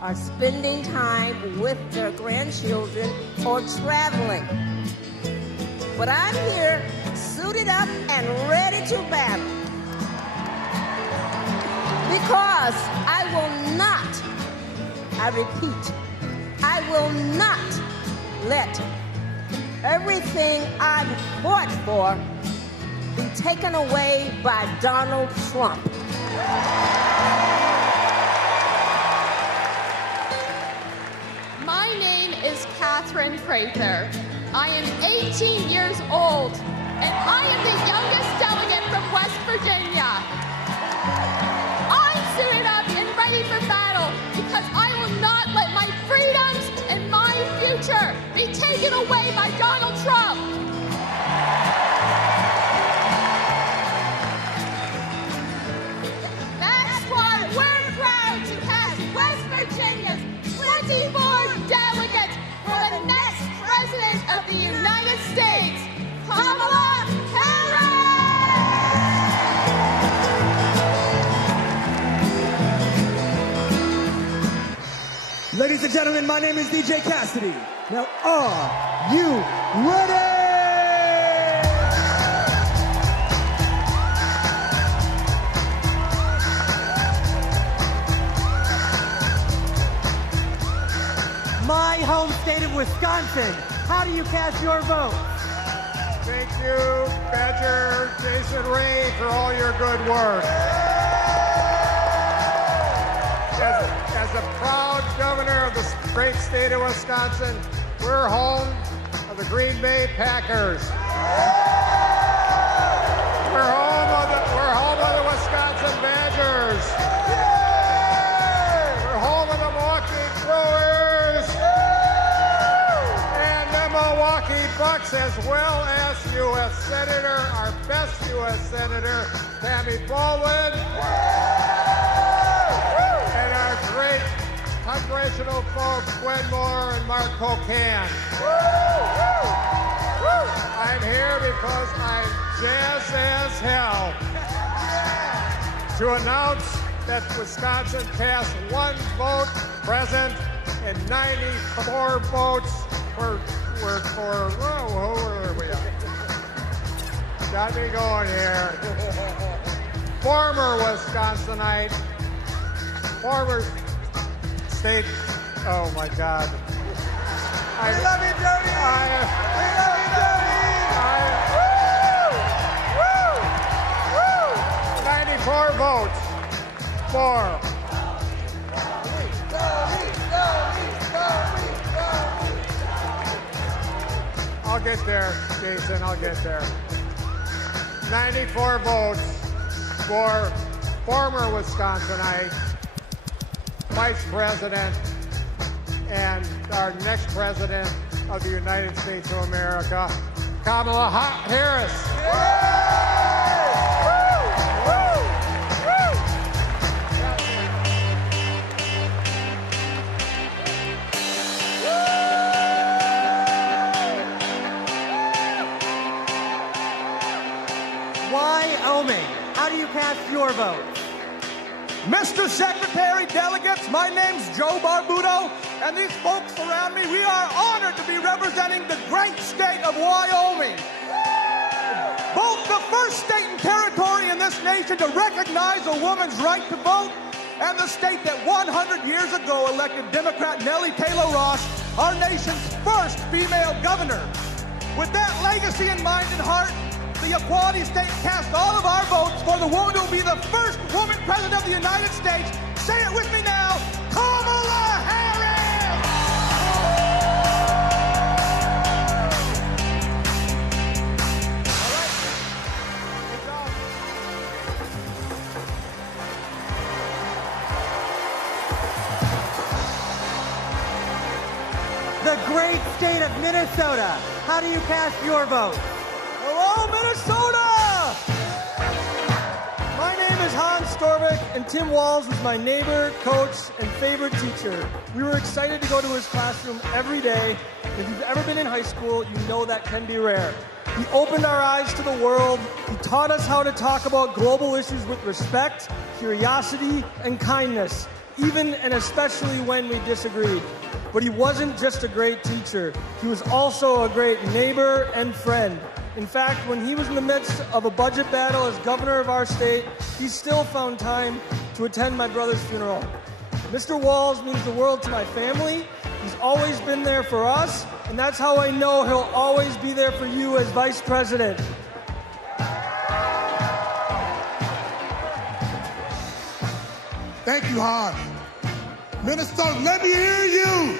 are spending time with their grandchildren or traveling. But I'm here, suited up and ready to battle. Because I will not, I repeat, I will not let everything I've fought for be taken away by Donald Trump. My name is Catherine Prather. I am 18 years old, and I am the youngest delegate from West Virginia. I'm suited up and ready for battle because I will not let my freedoms and my future be taken away by Donald Trump. Ladies and gentlemen, my name is DJ Cassidy. Now, are you ready? My home state of Wisconsin, how do you cast your vote? Thank you, Badger Jason Ray, for all your good work. As a proud governor of the great state of Wisconsin, we're home of the Green Bay Packers. We're home of the Wisconsin Badgers. We're home of the Milwaukee Brewers and the Milwaukee Bucks, as well as U.S. Senator, our best U.S. Senator, Tammy Baldwin. And our great congressional folks, Gwen Moore and Mark Pocan. I'm here because I'm jazzed as hell to announce that Wisconsin cast 1 vote present and 94 votes who were we at? Got me going here. Former Wisconsinite, former state, oh my God. We love you, Jody! We love you, Jody! 94 votes for. I'll get there, Jason, I'll get there. 94 votes for former Wisconsinite, Vice President, and our next President of the United States of America, Kamala Harris. Wyoming, how do you cast your vote? Mr. Secretary, delegates, my name's Joe Barbudo, and these folks around me, we are honored to be representing the great state of Wyoming. Both the first state and territory in this nation to recognize a woman's right to vote, and the state that 100 years ago elected Democrat Nellie Taylor Ross, our nation's first female governor. With that legacy in mind and heart, the Equality State cast all of our votes for the woman who will be the first woman president of the United States. Say it with me now, Kamala Harris! The great state of Minnesota, how do you cast your vote? Hello, Minnesota! My name is Hans Storbeck, and Tim Walz was my neighbor, coach, and favorite teacher. We were excited to go to his classroom every day. If you've ever been in high school, you know that can be rare. He opened our eyes to the world. He taught us how to talk about global issues with respect, curiosity, and kindness, even and especially when we disagreed. But he wasn't just a great teacher. He was also a great neighbor and friend. In fact, when he was in the midst of a budget battle as governor of our state, he still found time to attend my brother's funeral. Mr. Walz means the world to my family. He's always been there for us, and that's how I know he'll always be there for you as vice president. Thank you, Hans. Minnesota, let me hear you.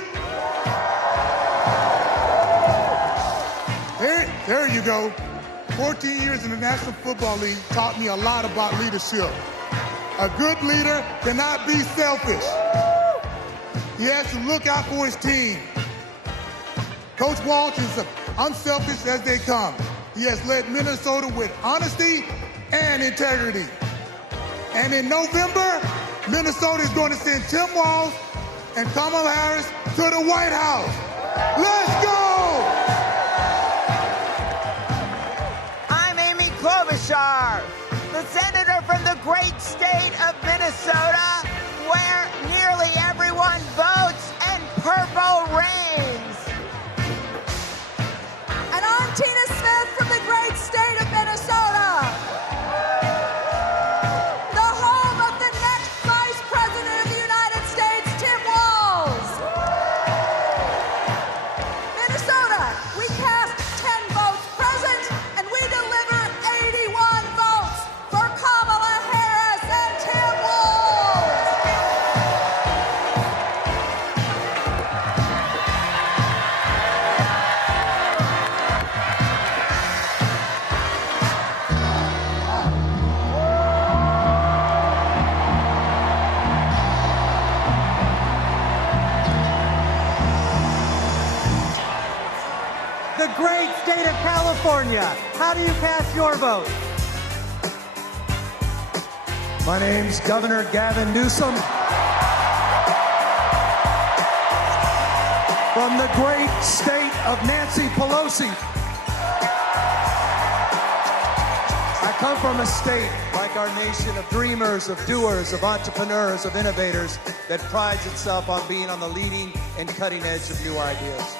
There you go. 14 years in the National Football League taught me a lot about leadership. A good leader cannot be selfish. He has to look out for his team. Coach Walz is unselfish as they come. He has led Minnesota with honesty and integrity. And in November, Minnesota is going to send Tim Walz and Kamala Harris to the White House. Let's go! I'm Amy Klobuchar, the senator from the great state of Minnesota, where nearly everyone votes and the home of the next Vice President of the United States, Tim Walz. Minnesota, we cast 10 votes present, and we deliver 81 votes for Kamala Harris and Tim Walz. The great state of California. How do you cast your vote? My name's Governor Gavin Newsom. From the great state of Nancy Pelosi. I come from a state, like our nation, of dreamers, of doers, of entrepreneurs, of innovators, that prides itself on being on the leading and cutting edge of new ideas.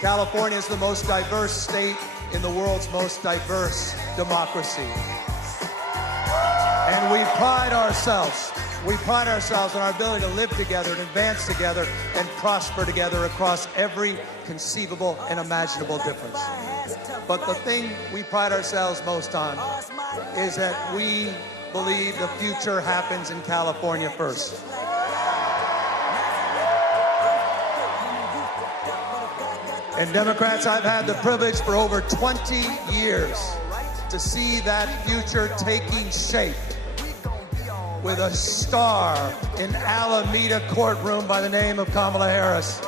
California is the most diverse state in the world's most diverse democracy. And we pride ourselves on our ability to live together and advance together and prosper together across every conceivable and imaginable difference. But the thing we pride ourselves most on is that we believe the future happens in California first. And Democrats, I've had the privilege for over 20 years to see that future taking shape with a star in Alameda courtroom by the name of Kamala Harris.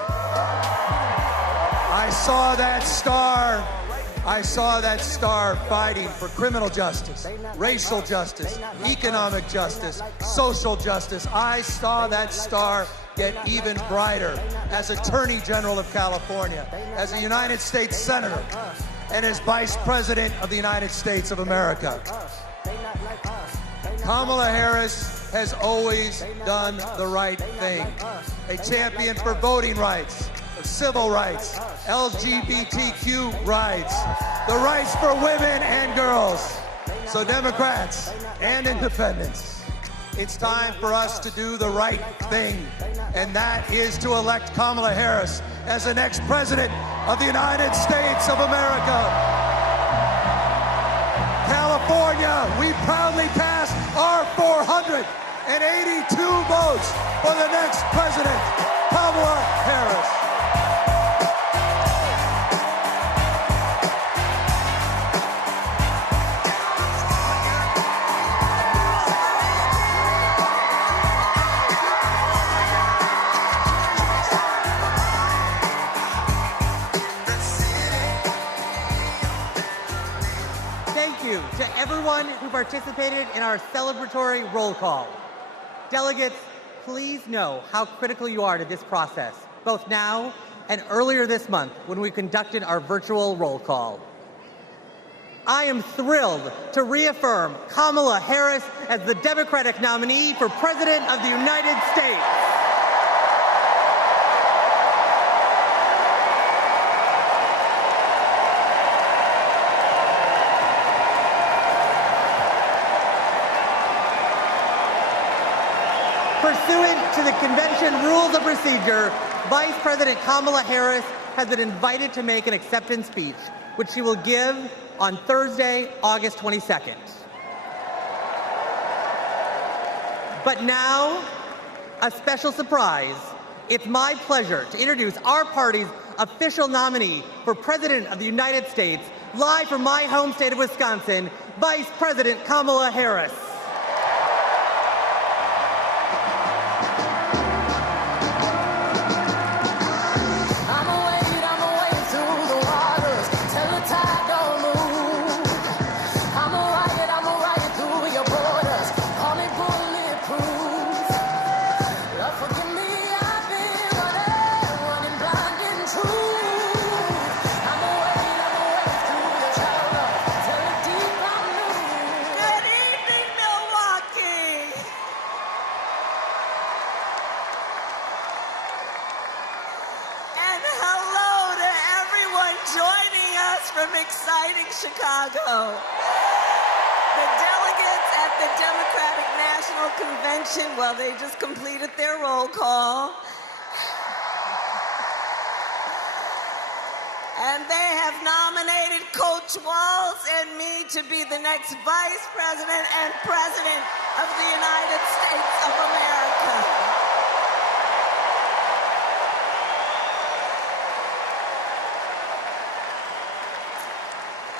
I saw that star fighting for criminal justice, racial justice, economic justice, social justice. I saw that star get even brighter as Attorney General of California, as a United States Senator, and as Vice President of the United States of America. Kamala Harris has always done the right thing. A champion for voting rights, civil rights, LGBTQ rights, the rights for women and girls. So Democrats and independents, it's time for us to do the right thing, and that is to elect Kamala Harris as the next president of the United States of America. California, we proudly cast our 482 votes for the next president, Kamala Harris. To everyone who participated in our celebratory roll call. Delegates, please know how critical you are to this process, both now and earlier this month when we conducted our virtual roll call. I am thrilled to reaffirm Kamala Harris as the Democratic nominee for President of the United States. Pursuant to the convention rules of procedure, Vice President Kamala Harris has been invited to make an acceptance speech, which she will give on Thursday, August 22nd. But now, a special surprise. It's my pleasure to introduce our party's official nominee for President of the United States, live from my home state of Wisconsin, Vice President Kamala Harris. Chicago. The delegates at the Democratic convention, well, they just completed their roll call. And they have nominated Coach Walz and me to be the next Vice President and President of the United States of America.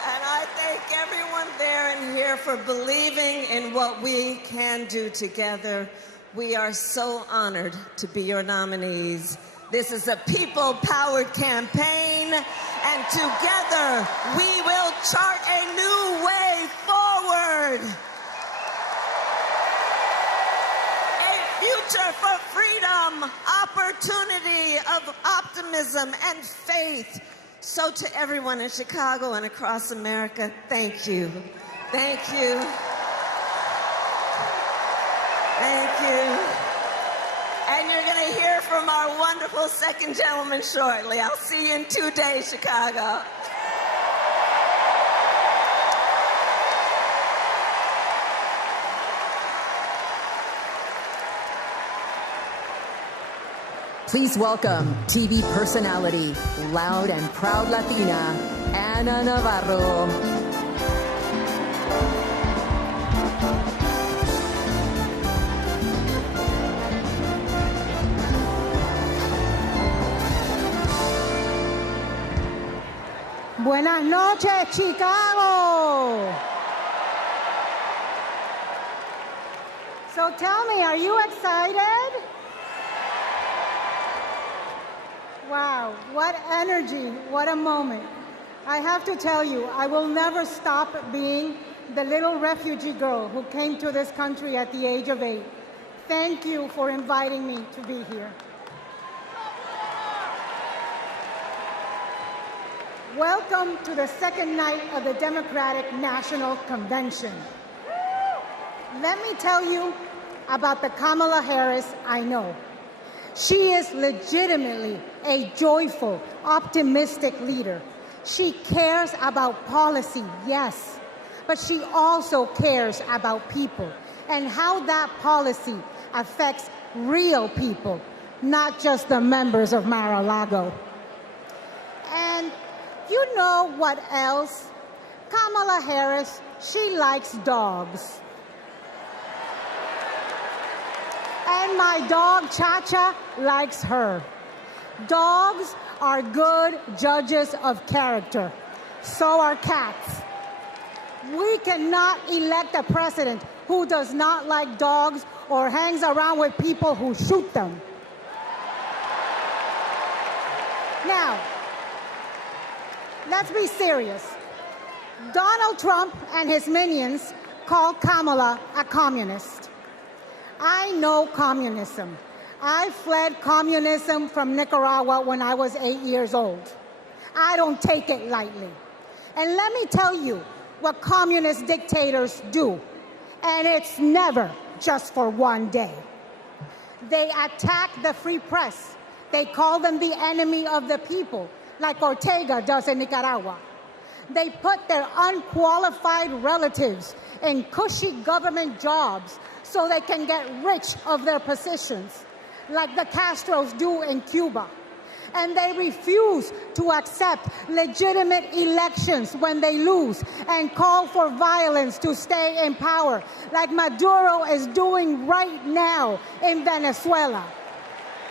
And I thank everyone there and here for believing in what we can do together. We are so honored to be your nominees. This is a people-powered campaign, and together we will chart a new way forward. A future for freedom, opportunity, of optimism and faith. So to everyone in Chicago and across America, thank you. Thank you. Thank you. And you're going to hear from our wonderful second gentleman shortly. I'll see you in 2 days, Chicago. Please welcome TV personality, loud and proud Latina, Ana Navarro. Buenas noches, Chicago. So tell me, are you excited? Wow, what energy, what a moment. I have to tell you, I will never stop being the little refugee girl who came to this country at the age of 8. Thank you for inviting me to be here. Welcome to the second night of the Democratic National Convention. Let me tell you about the Kamala Harris I know. She is legitimately a joyful, optimistic leader. She cares about policy, yes, but she also cares about people and how that policy affects real people, not just the members of Mar-a-Lago. And you know what else? Kamala Harris, she likes dogs. And my dog, Cha-Cha, likes her. Dogs are good judges of character. So are cats. We cannot elect a president who does not like dogs or hangs around with people who shoot them. Now, let's be serious. Donald Trump and his minions call Kamala a communist. I know communism. I fled communism from Nicaragua when I was 8 years old. I don't take it lightly. And let me tell you what communist dictators do. And it's never just for one day. They attack the free press. They call them the enemy of the people, like Ortega does in Nicaragua. They put their unqualified relatives in cushy government jobs so they can get rich of their positions, like the Castros do in Cuba. And they refuse to accept legitimate elections when they lose and call for violence to stay in power, like Maduro is doing right now in Venezuela.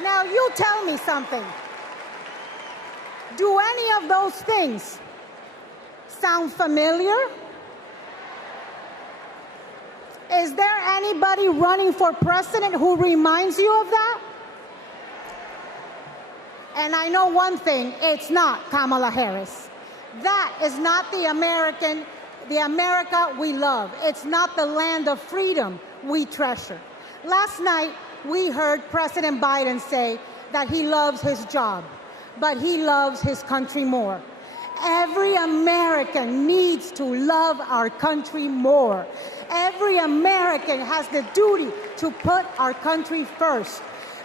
Now, you tell me something. Do any of those things sound familiar? Is there anybody running for president who reminds you of that? And I know one thing, it's not Kamala Harris. That is not the America we love. It's not the land of freedom we treasure. Last night, we heard President Biden say that he loves his job, but he loves his country more. Every American needs to love our country more. Every American has the duty to put our country first.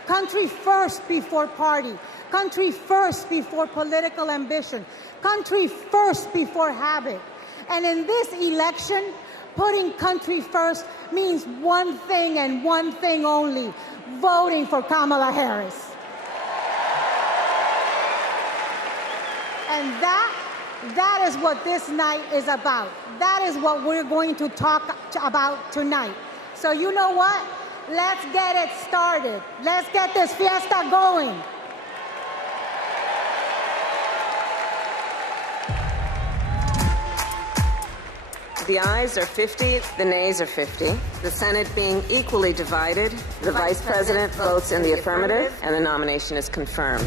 Country first before party. Country first before political ambition. Country first before habit. And in this election, Putting country first means one thing and one thing only: voting for Kamala Harris. And that is what this night is about. That is what we're going to talk about tonight. So you know what? Let's get it started. Let's get this fiesta going. The ayes are 50, the nays are 50. The Senate being equally divided, the Vice President votes in the affirmative, and the nomination is confirmed.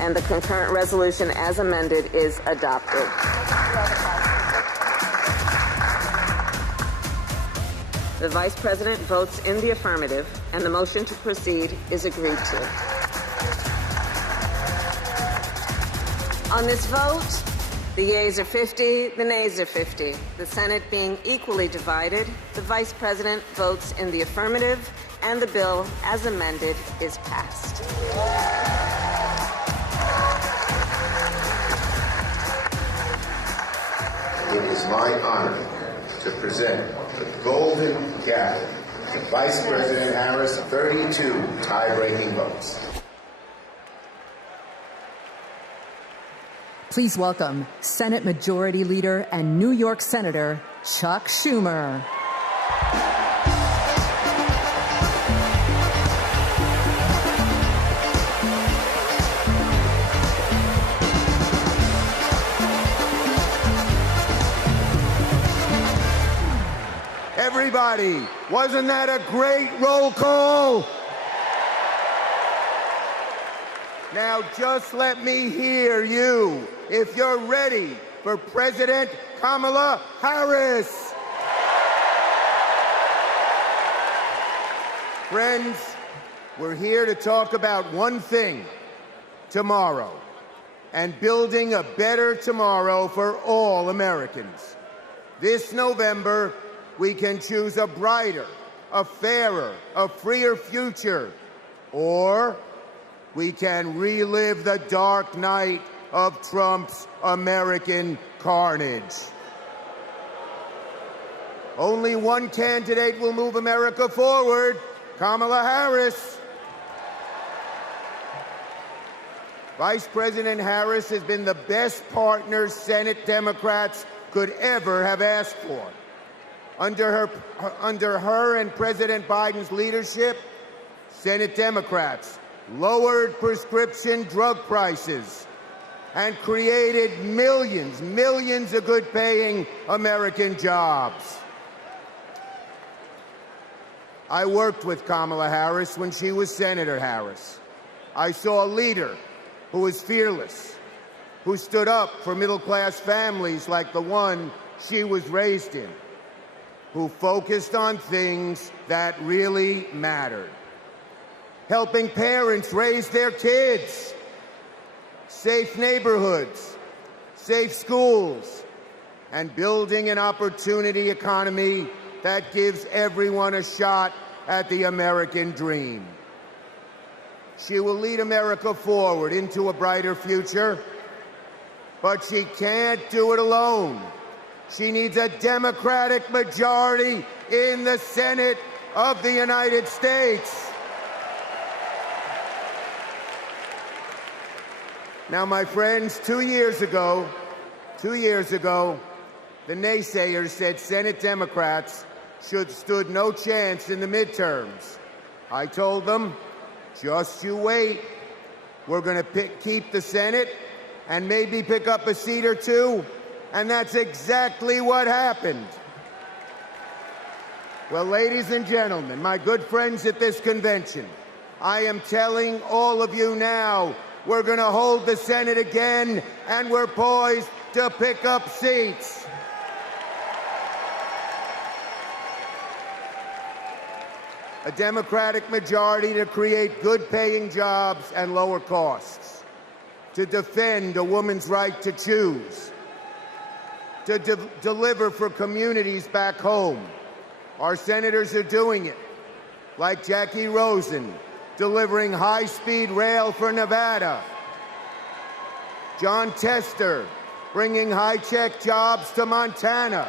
And the concurrent resolution as amended is adopted. The Vice President votes in the affirmative, and the motion to proceed is agreed to. On this vote, the yeas are 50, the nays are 50. The Senate being equally divided, the Vice President votes in the affirmative, and the bill, as amended, is passed. It is my honor to present the Golden Gavel to Vice President Harris, 32 tie-breaking votes. Please welcome Senate Majority Leader and New York Senator Chuck Schumer. Everybody, wasn't that a great roll call? Now just let me hear you if you're ready for President Kamala Harris. Friends, we're here to talk about one thing: tomorrow, and building a better tomorrow for all Americans. This November, we can choose a brighter, a fairer, a freer future, or we can relive the dark night of Trump's American carnage. Only one candidate will move America forward: Kamala Harris. Vice President Harris has been the best partner Senate Democrats could ever have asked for. Under her and President Biden's leadership, Senate Democrats lowered prescription drug prices and created millions of good-paying American jobs. I worked with Kamala Harris when she was Senator Harris. I saw a leader who was fearless, who stood up for middle-class families like the one she was raised in, who focused on things that really mattered: helping parents raise their kids, safe neighborhoods, safe schools, and building an opportunity economy that gives everyone a shot at the American dream. She will lead America forward into a brighter future, but she can't do it alone. She needs a Democratic majority in the Senate of the United States. Now, my friends, 2 years ago, the naysayers said Senate Democrats stood no chance in the midterms. I told them, just you wait. We're going to keep the Senate and maybe pick up a seat or two. And that's exactly what happened. Well, ladies and gentlemen, my good friends at this convention, I am telling all of you now, we're going to hold the Senate again, and we're poised to pick up seats. A Democratic majority to create good-paying jobs and lower costs, to defend a woman's right to choose, to deliver for communities back home. Our senators are doing it, like Jackie Rosen, delivering high-speed rail for Nevada, John Tester, bringing high-tech jobs to Montana.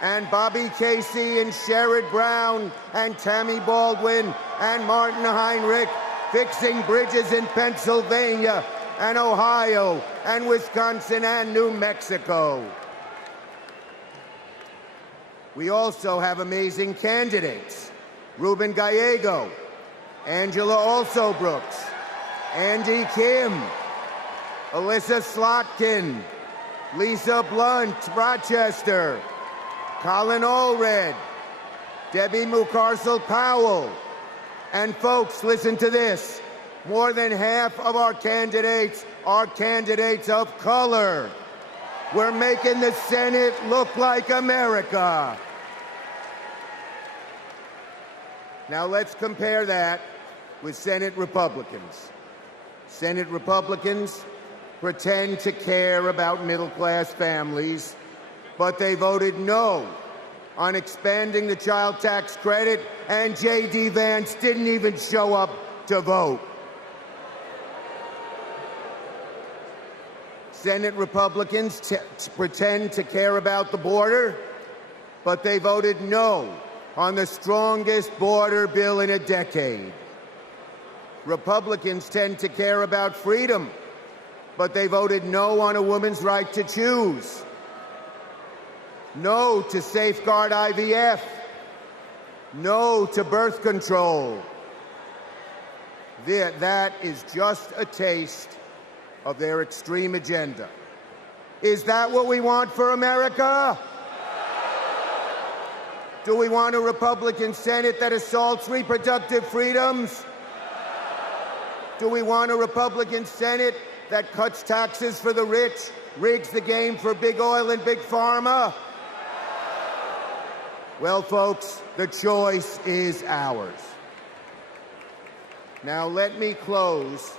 And Bobby Casey and Sherrod Brown and Tammy Baldwin and Martin Heinrich fixing bridges in Pennsylvania and Ohio and Wisconsin and New Mexico. We also have amazing candidates. Ruben Gallego, Angela Alsobrooks, Andy Kim, Alyssa Slotkin, Lisa Blunt, Rochester, Colin Allred, Debbie Mucarsel-Powell. And folks, listen to this. More than half of our candidates are candidates of color. We're making the Senate look like America. Now let's compare that with Senate Republicans. Senate Republicans pretend to care about middle-class families, but they voted no on expanding the child tax credit, and J.D. Vance didn't even show up to vote. Senate Republicans pretend to care about the border, but they voted no on the strongest border bill in a decade. Republicans tend to care about freedom, but they voted no on a woman's right to choose. No to safeguard IVF. No to birth control. That is just a taste of their extreme agenda. Is that what we want for America? Do we want a Republican Senate that assaults reproductive freedoms? Do we want a Republican Senate that cuts taxes for the rich, rigs the game for big oil and big pharma? Well, folks, the choice is ours. Now, let me close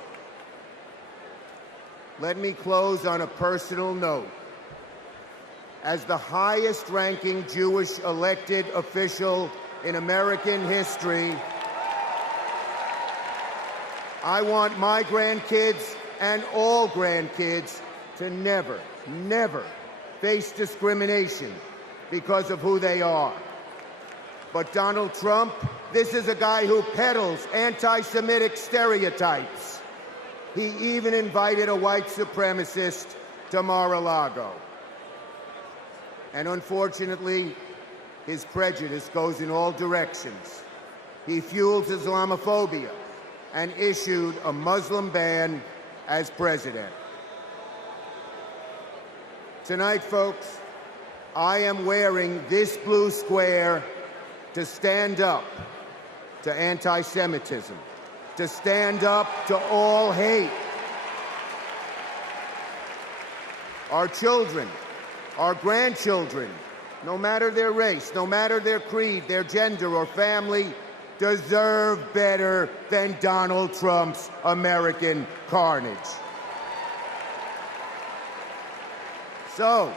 on a personal note. As the highest-ranking Jewish elected official in American history, I want my grandkids and all grandkids to never, never face discrimination because of who they are. But Donald Trump, this is a guy who peddles anti-Semitic stereotypes. He even invited a white supremacist to Mar-a-Lago. And unfortunately, his prejudice goes in all directions. He fuels Islamophobia and issued a Muslim ban as president. Tonight, folks, I am wearing this blue square to stand up to anti-Semitism, to stand up to all hate. Our children, our grandchildren, no matter their race, no matter their creed, their gender or family, deserve better than Donald Trump's American carnage. So,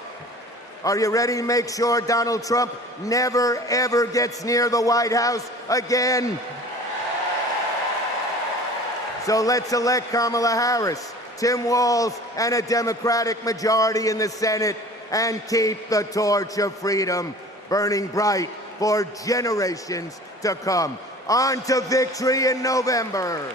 are you ready to make sure Donald Trump never, ever gets near the White House again? So let's elect Kamala Harris, Tim Walz, and a Democratic majority in the Senate and keep the torch of freedom burning bright for generations to come. On to victory in November.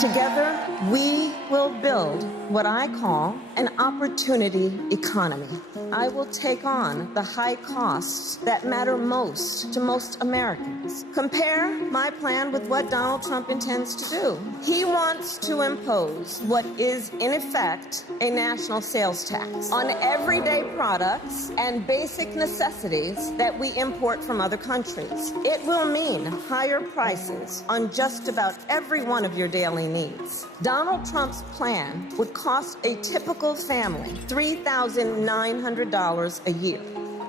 Together, we will build what I call an opportunity economy. I will take on the high costs that matter most to most Americans. Compare my plan with what Donald Trump intends to do. He wants to impose what is, in effect, a national sales tax on everyday products and basic necessities that we import from other countries. It will mean higher prices on just about every one of your daily needs. Donald Trump's plan would cost a typical family $3,900 a year.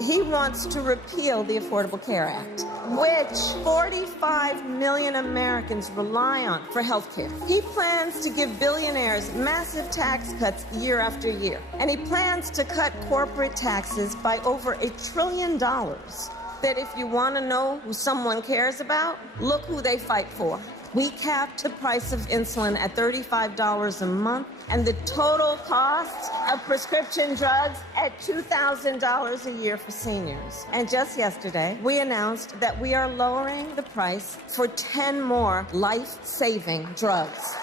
He wants to repeal the Affordable Care Act, which 45 million Americans rely on for health care. He plans to give billionaires massive tax cuts year after year. And he plans to cut corporate taxes by over $1 trillion. That if you want to know who someone cares about, look who they fight for. We capped the price of insulin at $35 a month and the total cost of prescription drugs at $2,000 a year for seniors. And just yesterday, we announced that we are lowering the price for 10 more life-saving drugs.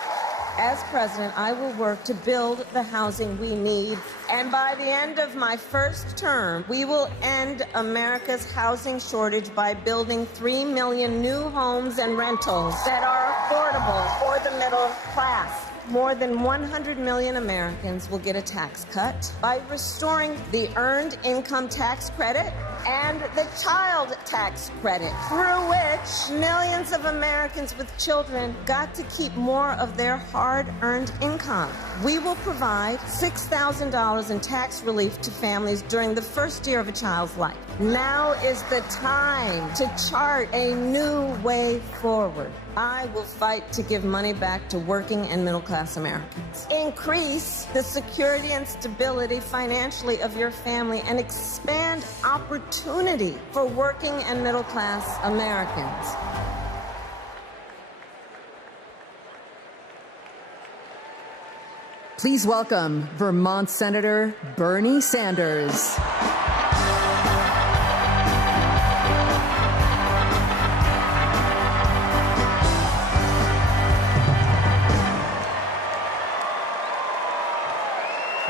As president, I will work to build the housing we need, and by the end of my first term, we will end America's housing shortage by building 3 million new homes and rentals that are affordable for the middle class. More than 100 million Americans will get a tax cut by restoring the Earned Income Tax Credit and the Child Tax Credit, through which millions of Americans with children got to keep more of their hard-earned income. We will provide $6,000 in tax relief to families during the first year of a child's life. Now is the time to chart a new way forward. I will fight to give money back to working and middle-class Americans. Increase the security and stability financially of your family and expand opportunity for working and middle-class Americans. Please welcome Vermont Senator Bernie Sanders.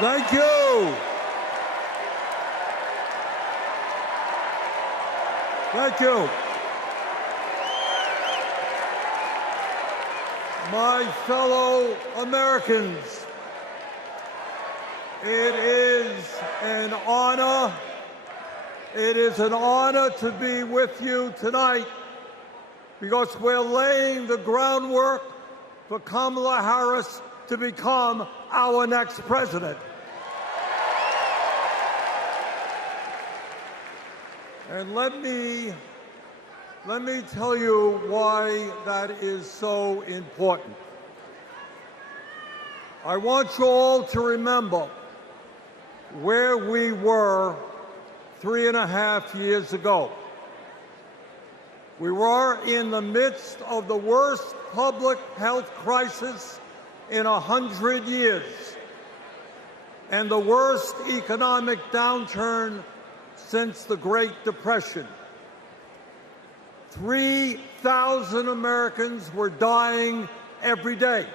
Thank you. Thank you. My fellow Americans, it is an honor. It is an honor to be with you tonight because we're laying the groundwork for Kamala Harris to become our next president. And let me tell you why that is so important. I want you all to remember where we were 3.5 years ago. We were in the midst of the worst public health crisis in 100 years and the worst economic downturn since the Great Depression. 3,000 Americans were dying every day,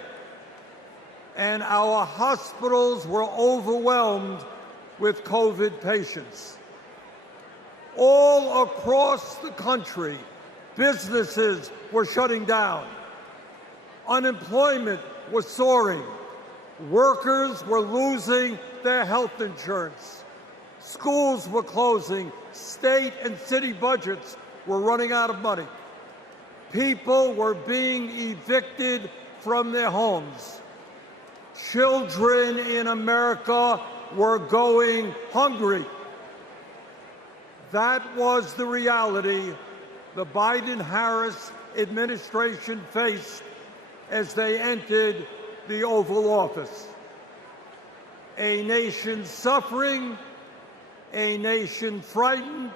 and our hospitals were overwhelmed with COVID patients. All across the country, businesses were shutting down. Unemployment was soaring. Workers were losing their health insurance. Schools were closing. State and city budgets were running out of money. People were being evicted from their homes. Children in America were going hungry. That was the reality the Biden-Harris administration faced as they entered the Oval Office. A nation suffering, a nation frightened,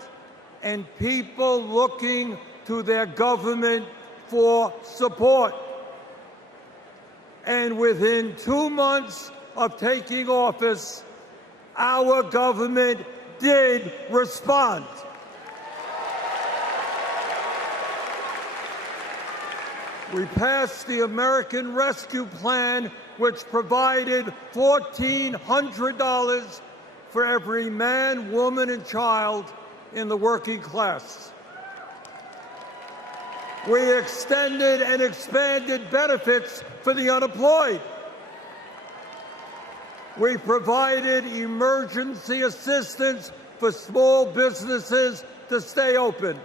and people looking to their government for support. And within 2 months of taking office, our government did respond. We passed the American Rescue Plan, which provided $1,400 for every man, woman, and child in the working class. We extended and expanded benefits for the unemployed. We provided emergency assistance for small businesses to stay open.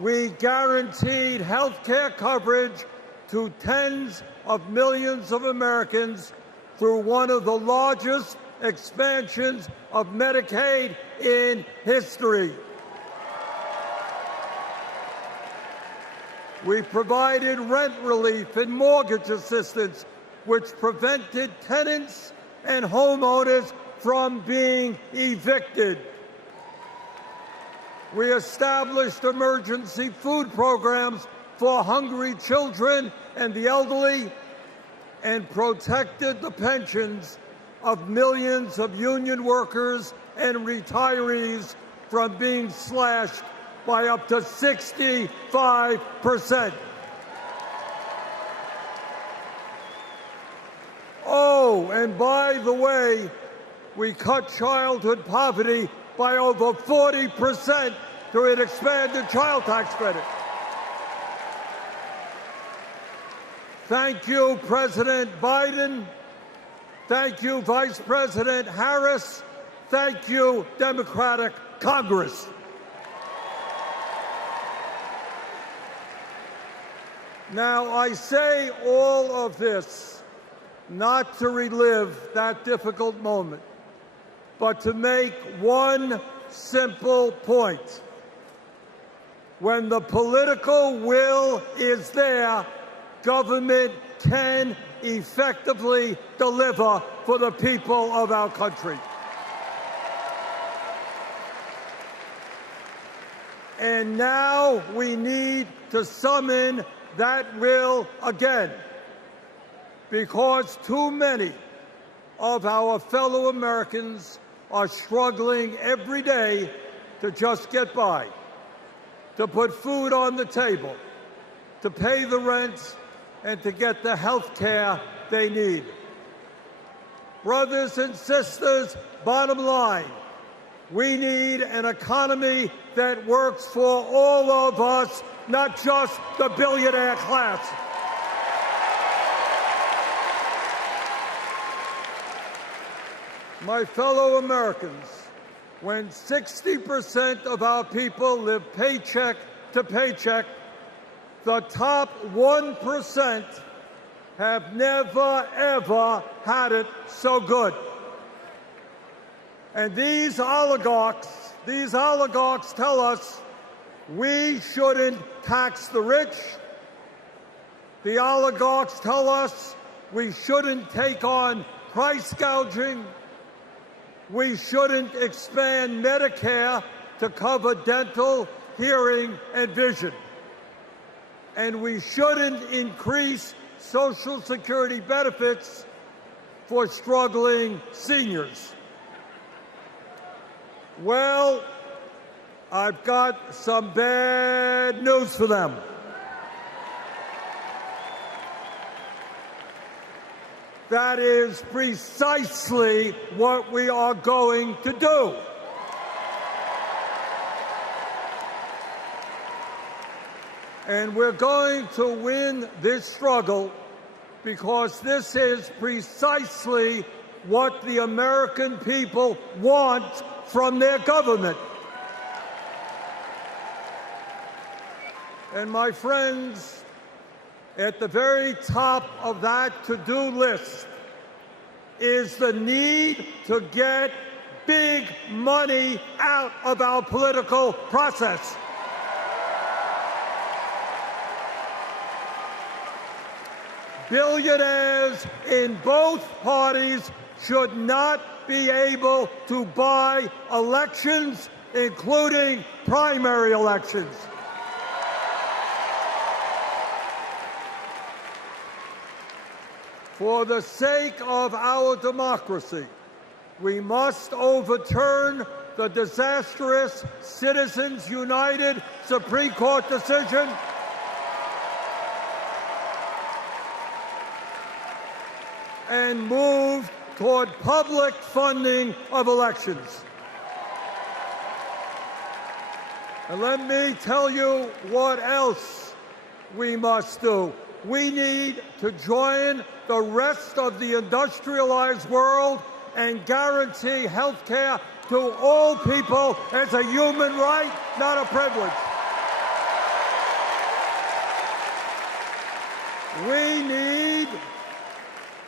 We guaranteed health care coverage to tens of millions of Americans through one of the largest expansions of Medicaid in history. We provided rent relief and mortgage assistance, which prevented tenants and homeowners from being evicted. We established emergency food programs for hungry children and the elderly, and protected the pensions of millions of union workers and retirees from being slashed by up to 65%. Oh, and by the way, we cut childhood poverty by over 40% through an expanded child tax credit. Thank you, President Biden. Thank you, Vice President Harris. Thank you, Democratic Congress. Now, I say all of this not to relive that difficult moment, but to make one simple point. When the political will is there, government can effectively deliver for the people of our country. And now we need to summon that will again, because too many of our fellow Americans are struggling every day to just get by, to put food on the table, to pay the rent, and to get the health care they need. Brothers and sisters, bottom line, we need an economy that works for all of us, not just the billionaire class. My fellow Americans, when 60% of our people live paycheck to paycheck, the top 1% have never, ever had it so good. And these oligarchs tell us we shouldn't tax the rich. The oligarchs tell us we shouldn't take on price gouging. We shouldn't expand Medicare to cover dental, hearing, and vision. And we shouldn't increase Social Security benefits for struggling seniors. Well, I've got some bad news for them. That is precisely what we are going to do. And we're going to win this struggle because this is precisely what the American people want from their government. And my friends, at the very top of that to-do list is the need to get big money out of our political process. Billionaires in both parties should not be able to buy elections, including primary elections. For the sake of our democracy, we must overturn the disastrous Citizens United Supreme Court decision and move toward public funding of elections. And let me tell you what else we must do. We need to join the rest of the industrialized world and guarantee health care to all people as a human right, not a privilege.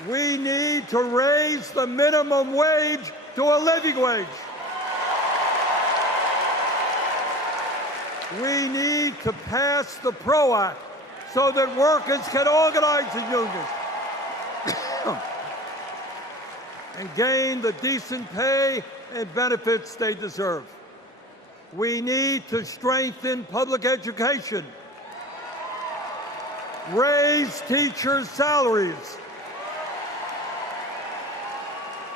We need to raise the minimum wage to a living wage. We need to pass the PRO Act so that workers can organize in unions and gain the decent pay and benefits they deserve. We need to strengthen public education, raise teachers' salaries,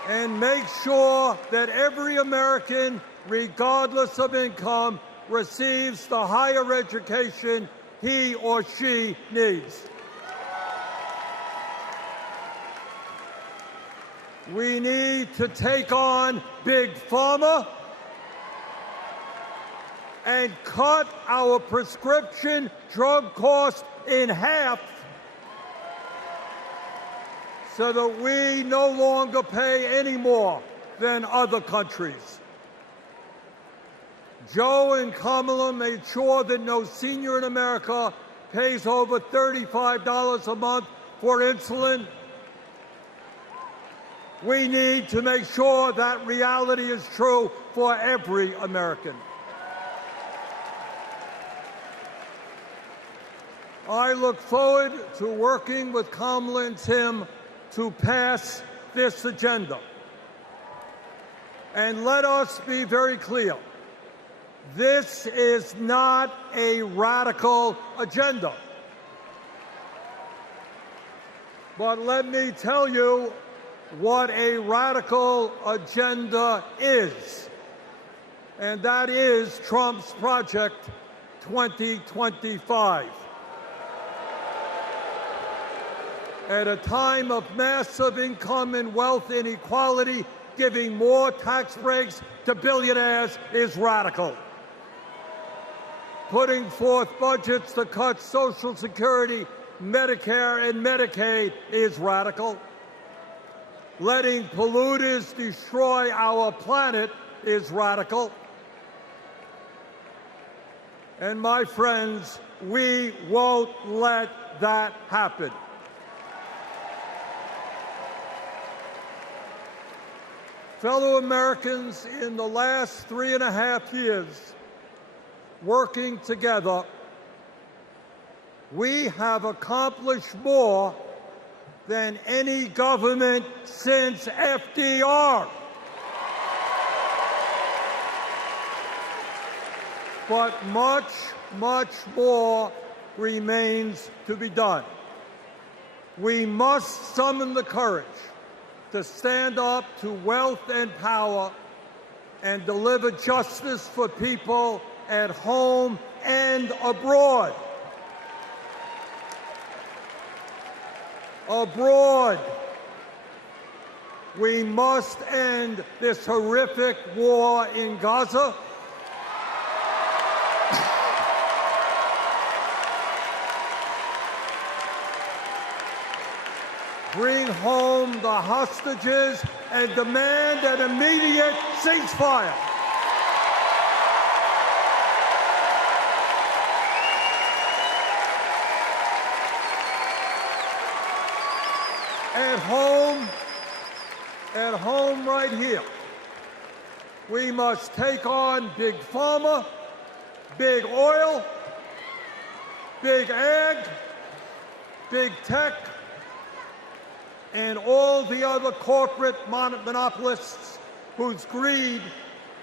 and make sure that every American, regardless of income, receives the higher education he or she needs. We need to take on Big Pharma and cut our prescription drug costs in half so that we no longer pay any more than other countries. Joe and Kamala made sure that no senior in America pays over $35 a month for insulin. We need to make sure that reality is true for every American. I look forward to working with Kamala and Tim to pass this agenda. And let us be very clear. This is not a radical agenda. But let me tell you what a radical agenda is. And that is Trump's Project 2025. At a time of massive income and wealth inequality, giving more tax breaks to billionaires is radical. Putting forth budgets to cut Social Security, Medicare, and Medicaid is radical. Letting polluters destroy our planet is radical. And my friends, we won't let that happen. Fellow Americans, in the last 3.5 years, working together, we have accomplished more than any government since FDR. But much, much more remains to be done. We must summon the courage to stand up to wealth and power and deliver justice for people at home and abroad. Abroad, we must end this horrific war in Gaza. Bring home the hostages and demand an immediate ceasefire. At home right here, we must take on Big Pharma, Big Oil, Big Ag, Big Tech, and all the other corporate monopolists whose greed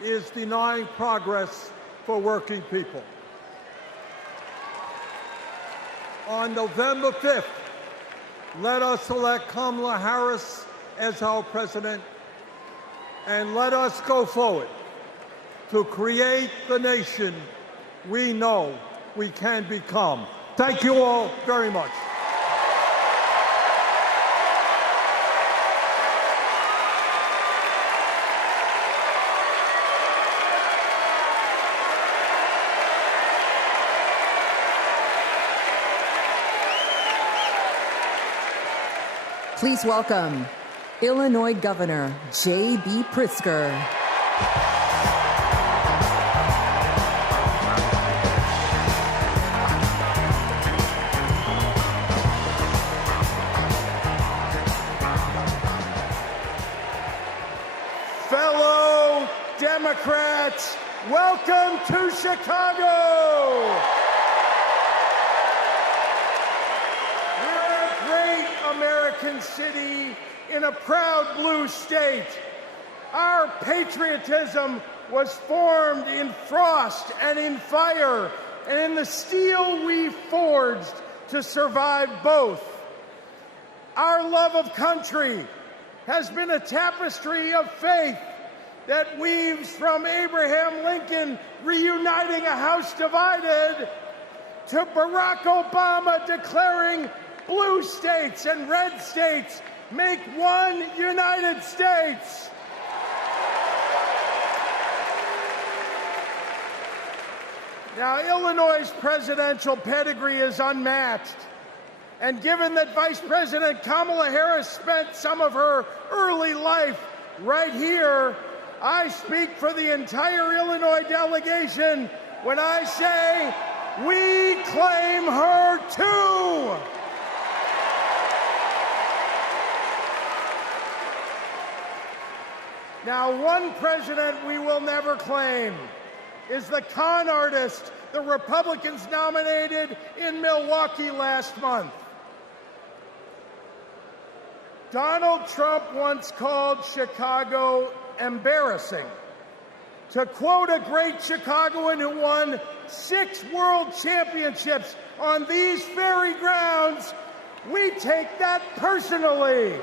is denying progress for working people. On November 5th, let us elect Kamala Harris as our president, and let us go forward to create the nation we know we can become. Thank you all very much. Please welcome Illinois Governor J.B. Pritzker. Welcome to Chicago! We're a great American city in a proud blue state. Our patriotism was formed in frost and in fire, and in the steel we forged to survive both. Our love of country has been a tapestry of faith that weaves from Abraham Lincoln reuniting a house divided to Barack Obama declaring blue states and red states make one United States. Now, Illinois' presidential pedigree is unmatched. And given that Vice President Kamala Harris spent some of her early life right here, I speak for the entire Illinois delegation when I say we claim her too. Now, one president we will never claim is the con artist the Republicans nominated in Milwaukee last month. Donald Trump once called Chicago embarrassing. To quote a great Chicagoan who won 6 world championships on these very grounds, we take that personally.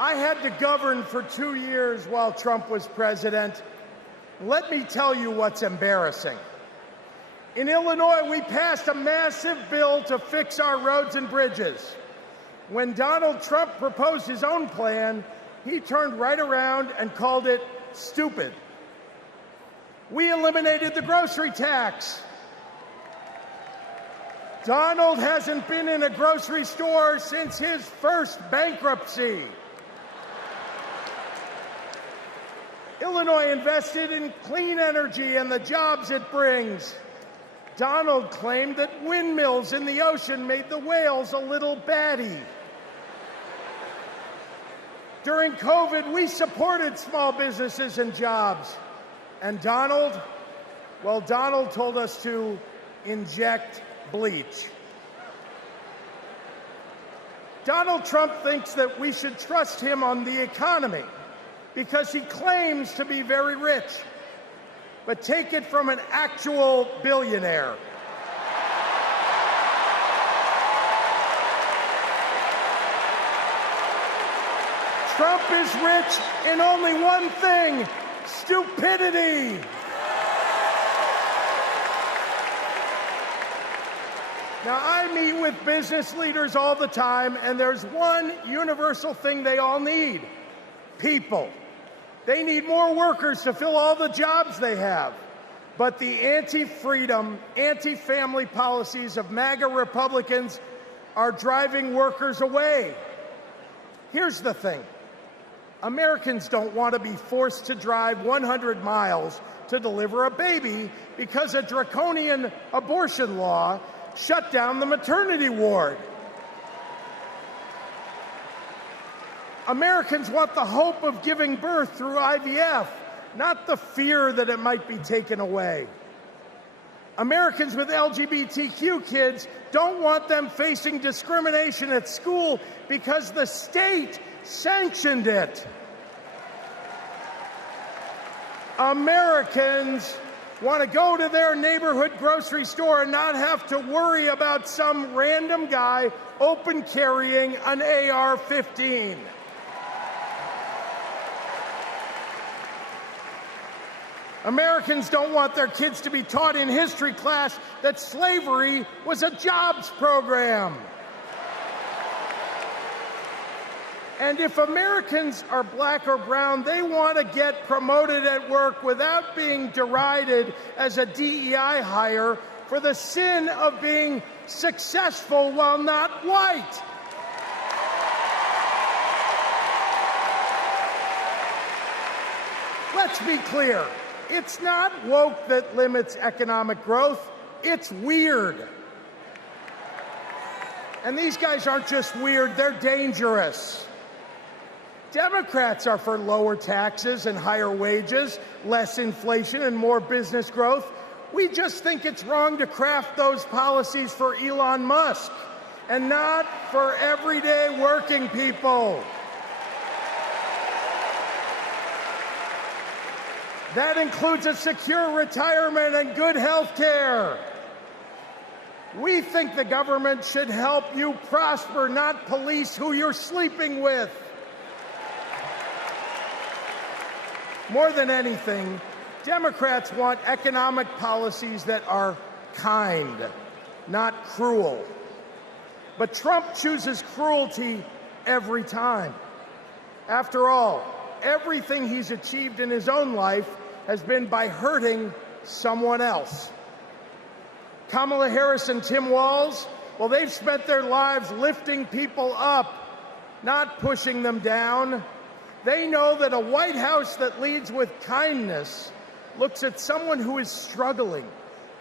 I had to govern for 2 years while Trump was president. Let me tell you what's embarrassing. In Illinois, we passed a massive bill to fix our roads and bridges. When Donald Trump proposed his own plan, he turned right around and called it stupid. We eliminated the grocery tax. Donald hasn't been in a grocery store since his first bankruptcy. Illinois invested in clean energy and the jobs it brings. Donald claimed that windmills in the ocean made the whales a little batty. During COVID, we supported small businesses and jobs. And Donald told us to inject bleach. Donald Trump thinks that we should trust him on the economy because he claims to be very rich. But take it from an actual billionaire. Trump is rich in only one thing: stupidity. Now, I meet with business leaders all the time, and there's one universal thing they all need: people. They need more workers to fill all the jobs they have. But the anti-freedom, anti-family policies of MAGA Republicans are driving workers away. Here's the thing. Americans don't want to be forced to drive 100 miles to deliver a baby because a draconian abortion law shut down the maternity ward. Americans want the hope of giving birth through IVF, not the fear that it might be taken away. Americans with LGBTQ kids don't want them facing discrimination at school because the state sanctioned it. Americans want to go to their neighborhood grocery store and not have to worry about some random guy open carrying an AR-15. Americans don't want their kids to be taught in history class that slavery was a jobs program. And if Americans are black or brown, they want to get promoted at work without being derided as a DEI hire for the sin of being successful while not white. Let's be clear. It's not woke that limits economic growth. It's weird. And these guys aren't just weird, they're dangerous. Democrats are for lower taxes and higher wages, less inflation and more business growth. We just think it's wrong to craft those policies for Elon Musk and not for everyday working people. That includes a secure retirement and good health care. We think the government should help you prosper, not police who you're sleeping with. More than anything, Democrats want economic policies that are kind, not cruel. But Trump chooses cruelty every time. After all, everything he's achieved in his own life has been by hurting someone else. Kamala Harris and Tim Walz, well, they've spent their lives lifting people up, not pushing them down. They know that a White House that leads with kindness looks at someone who is struggling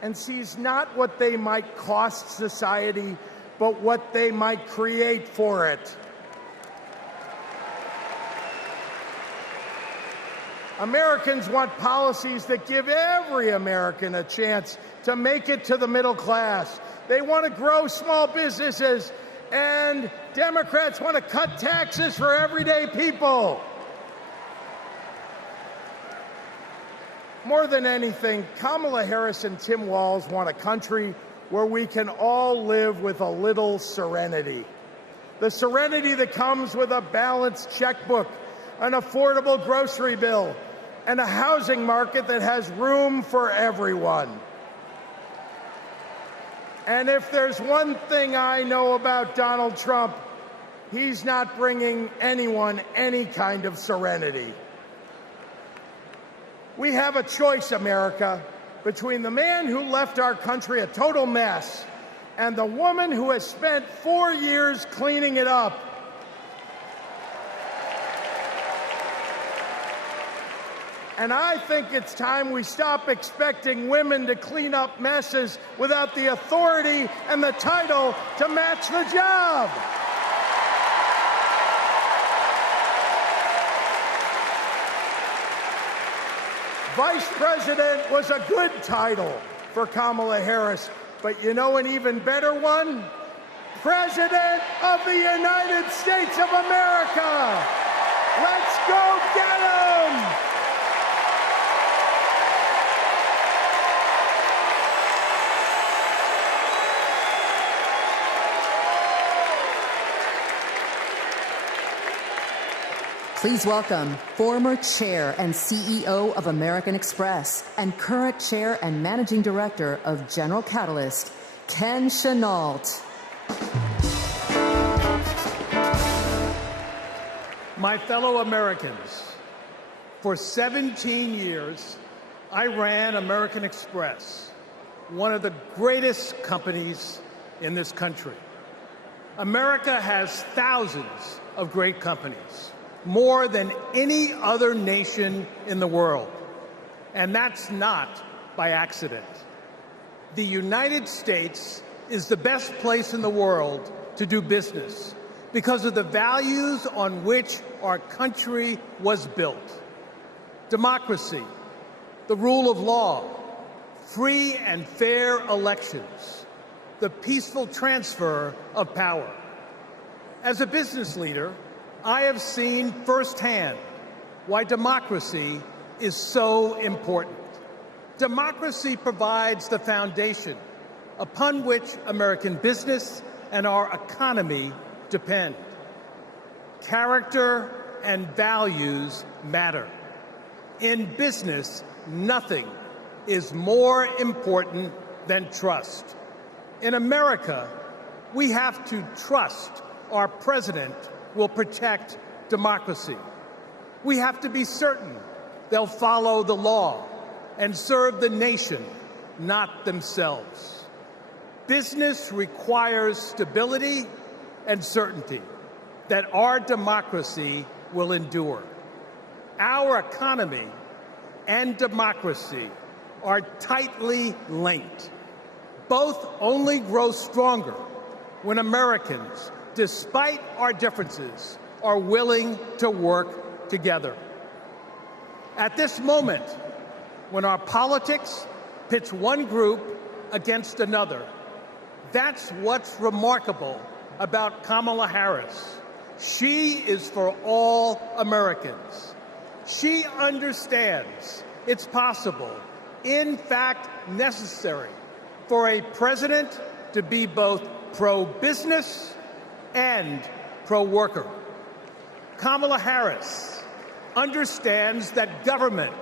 and sees not what they might cost society, but what they might create for it. Americans want policies that give every American a chance to make it to the middle class. They want to grow small businesses, and Democrats want to cut taxes for everyday people. More than anything, Kamala Harris and Tim Walz want a country where we can all live with a little serenity. The serenity that comes with a balanced checkbook, an affordable grocery bill, and a housing market that has room for everyone. And if there's one thing I know about Donald Trump, he's not bringing anyone any kind of serenity. We have a choice, America, between the man who left our country a total mess and the woman who has spent 4 years cleaning it up. And I think it's time we stop expecting women to clean up messes without the authority and the title to match the job. Vice President was a good title for Kamala Harris, but you know an even better one? President of the United States of America. Let's go get him! Please welcome former chair and CEO of American Express and current chair and managing director of General Catalyst, Ken Chenault. My fellow Americans, for 17 years, I ran American Express, one of the greatest companies in this country. America has thousands of great companies, more than any other nation in the world. And that's not by accident. The United States is the best place in the world to do business because of the values on which our country was built. Democracy, the rule of law, free and fair elections, the peaceful transfer of power. As a business leader, I have seen firsthand why democracy is so important. Democracy provides the foundation upon which American business and our economy depend. Character and values matter. In business, nothing is more important than trust. In America, we have to trust our president will protect democracy. We have to be certain they'll follow the law and serve the nation, not themselves. Business requires stability and certainty that our democracy will endure. Our economy and democracy are tightly linked. Both only grow stronger when Americans, despite our differences, are willing to work together. At this moment, when our politics pits one group against another, that's what's remarkable about Kamala Harris. She is for all Americans. She understands it's possible, in fact necessary, for a president to be both pro-business and pro-worker. Kamala Harris understands that government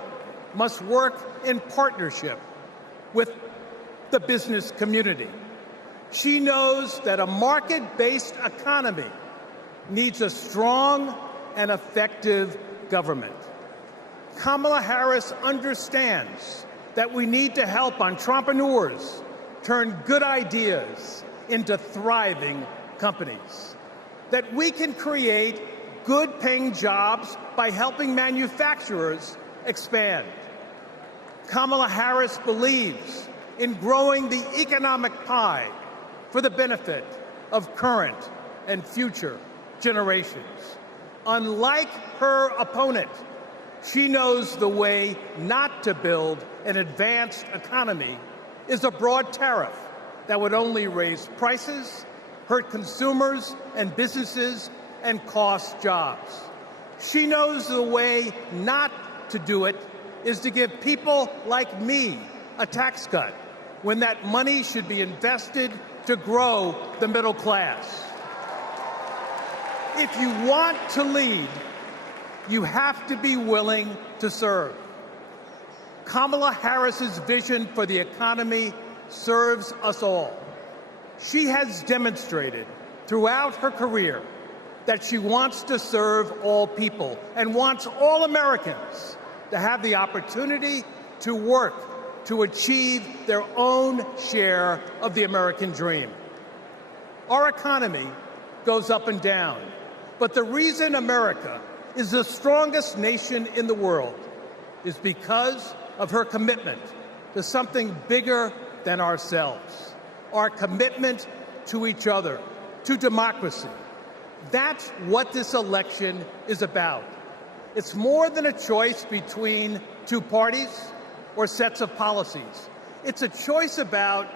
must work in partnership with the business community. She knows that a market-based economy needs a strong and effective government. Kamala Harris understands that we need to help entrepreneurs turn good ideas into thriving companies, that we can create good-paying jobs by helping manufacturers expand. Kamala Harris believes in growing the economic pie for the benefit of current and future generations. Unlike her opponent, she knows the way not to build an advanced economy is a broad tariff that would only raise prices, hurt consumers and businesses, and cost jobs. She knows the way not to do it is to give people like me a tax cut when that money should be invested to grow the middle class. If you want to lead, you have to be willing to serve. Kamala Harris's vision for the economy serves us all. She has demonstrated throughout her career that she wants to serve all people and wants all Americans to have the opportunity to work to achieve their own share of the American dream. Our economy goes up and down, but the reason America is the strongest nation in the world is because of her commitment to something bigger than ourselves, our commitment to each other, to democracy. That's what this election is about. It's more than a choice between two parties or sets of policies. It's a choice about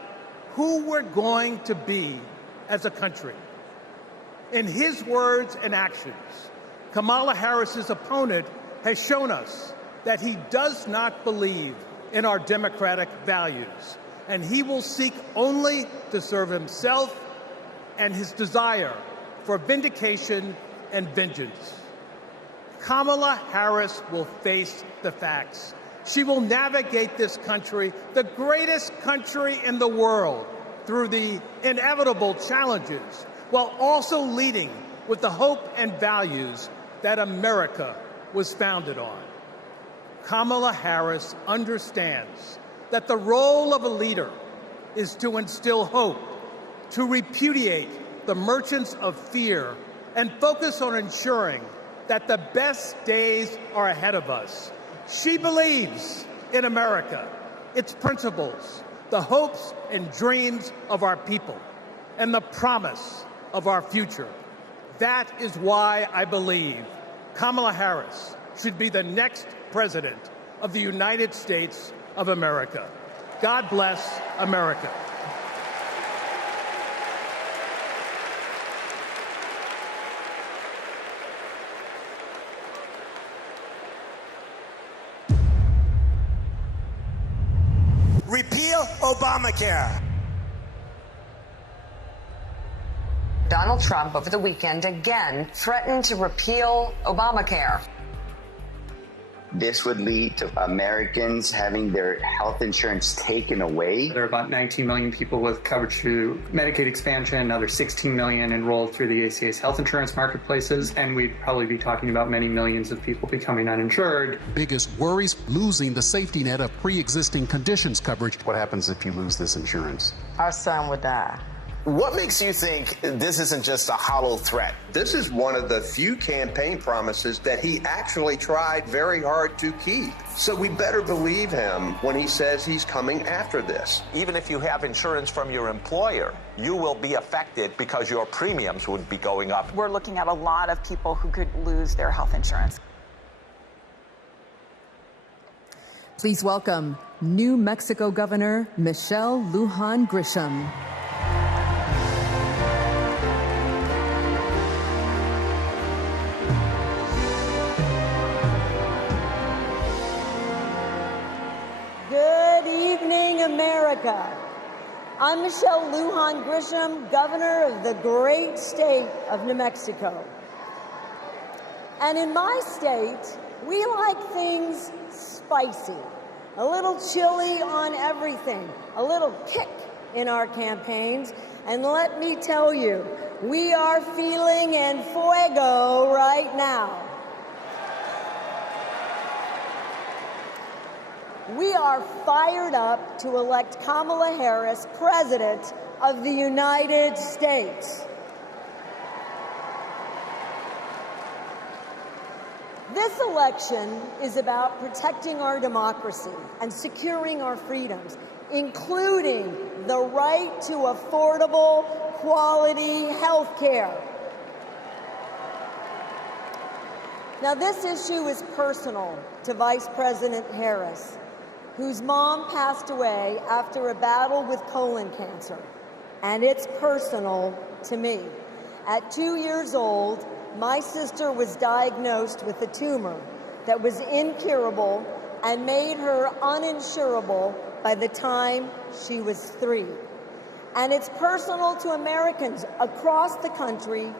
who we're going to be as a country. In his words and actions, Kamala Harris's opponent has shown us that he does not believe in our democratic values, and he will seek only to serve himself and his desire for vindication and vengeance. Kamala Harris will face the facts. She will navigate this country, the greatest country in the world, through the inevitable challenges, while also leading with the hope and values that America was founded on. Kamala Harris understands that the role of a leader is to instill hope, to repudiate the merchants of fear, and focus on ensuring that the best days are ahead of us. She believes in America, its principles, the hopes and dreams of our people, and the promise of our future. That is why I believe Kamala Harris should be the next president of the United States of America. God bless America. Repeal Obamacare. Donald Trump over the weekend again threatened to repeal Obamacare. This would lead to Americans having their health insurance taken away. There are about 19 million people with coverage through Medicaid expansion, another 16 million enrolled through the ACA's health insurance marketplaces, and we'd probably be talking about many millions of people becoming uninsured. Biggest worries, losing the safety net of pre-existing conditions coverage. What happens if you lose this insurance? Our son would die. What makes you think this isn't just a hollow threat? This is one of the few campaign promises that he actually tried very hard to keep. So we better believe him when he says he's coming after this. Even if you have insurance from your employer, you will be affected because your premiums would be going up. We're looking at a lot of people who could lose their health insurance. Please welcome New Mexico Governor Michelle Lujan Grisham. Good evening, America. I'm Michelle Lujan Grisham, Governor of the great state of New Mexico. And in my state, we like things spicy, a little chili on everything, a little kick in our campaigns. And let me tell you, we are feeling en fuego right now. We are fired up to elect Kamala Harris President of the United States. This election is about protecting our democracy and securing our freedoms, including the right to affordable, quality health care. Now, this issue is personal to Vice President Harris, whose mom passed away after a battle with colon cancer, and it's personal to me. At 2 years old, my sister was diagnosed with a tumor that was incurable and made her uninsurable by the time she was 3. And it's personal to Americans across the country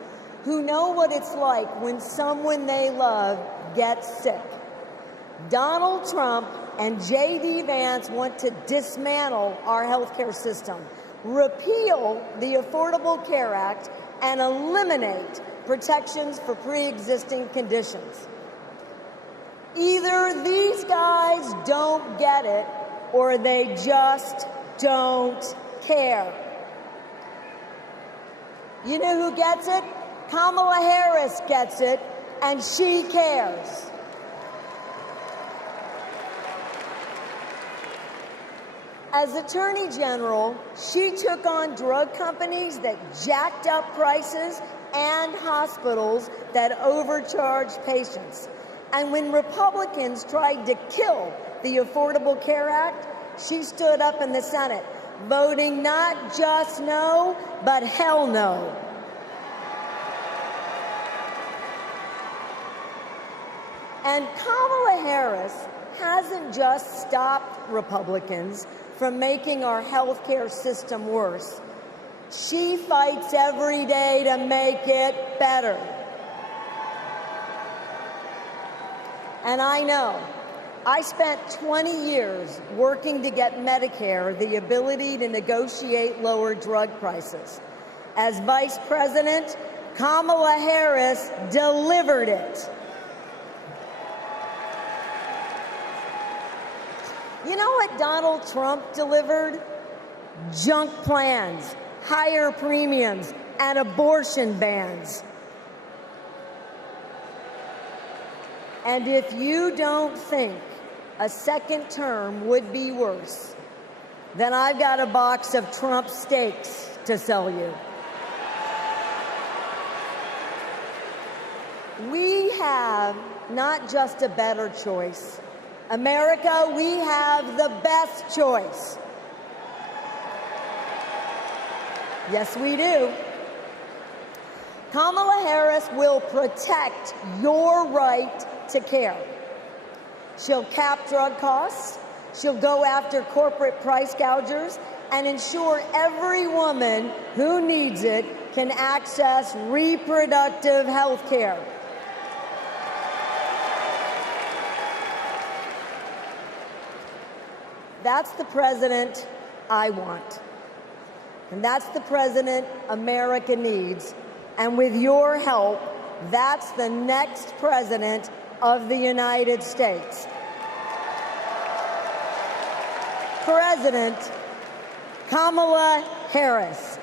who know what it's like when someone they love gets sick. Donald Trump and J.D. Vance want to dismantle our healthcare system, repeal the Affordable Care Act, and eliminate protections for pre-existing conditions. Either these guys don't get it, or they just don't care. You know who gets it? Kamala Harris gets it, and she cares. As Attorney General, she took on drug companies that jacked up prices and hospitals that overcharged patients. And when Republicans tried to kill the Affordable Care Act, she stood up in the Senate, voting not just no, but hell no. And Kamala Harris hasn't just stopped Republicans from making our healthcare system worse. She fights every day to make it better. And I know, I spent 20 years working to get Medicare the ability to negotiate lower drug prices. As Vice President, Kamala Harris delivered it. You know what Donald Trump delivered? Junk plans, higher premiums, and abortion bans. And if you don't think a second term would be worse, then I've got a box of Trump steaks to sell you. We have not just a better choice. America, we have the best choice. Yes, we do. Kamala Harris will protect your right to care. She'll cap drug costs, she'll go after corporate price gougers, and ensure every woman who needs it can access reproductive health care. That's the president I want. And that's the president America needs. And with your help, that's the next president of the United States. President Kamala Harris.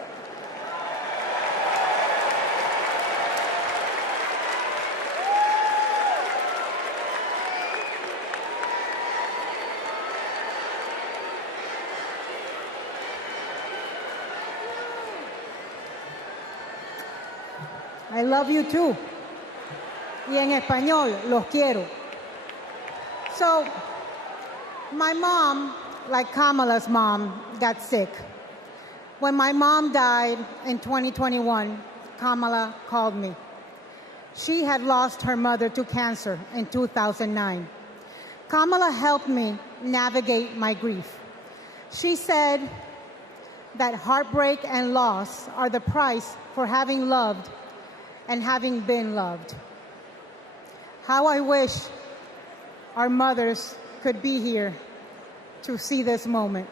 I love you too. Y en español, los quiero. So, my mom, like Kamala's mom, got sick. When my mom died in 2021, Kamala called me. She had lost her mother to cancer in 2009. Kamala helped me navigate my grief. She said that heartbreak and loss are the price for having loved and having been loved. How I wish our mothers could be here to see this moment.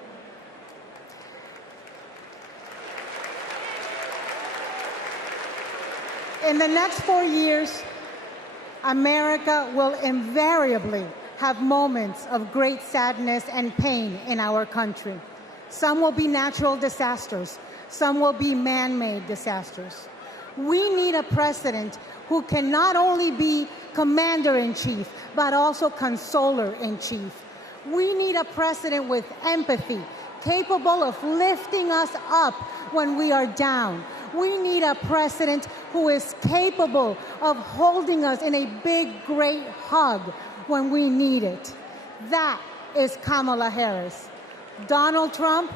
In the next 4 years, America will invariably have moments of great sadness and pain in our country. Some will be natural disasters. Some will be man-made disasters. We need a president who can not only be commander-in-chief, but also consoler-in-chief. We need a president with empathy, capable of lifting us up when we are down. We need a president who is capable of holding us in a big, great hug when we need it. That is Kamala Harris. Donald Trump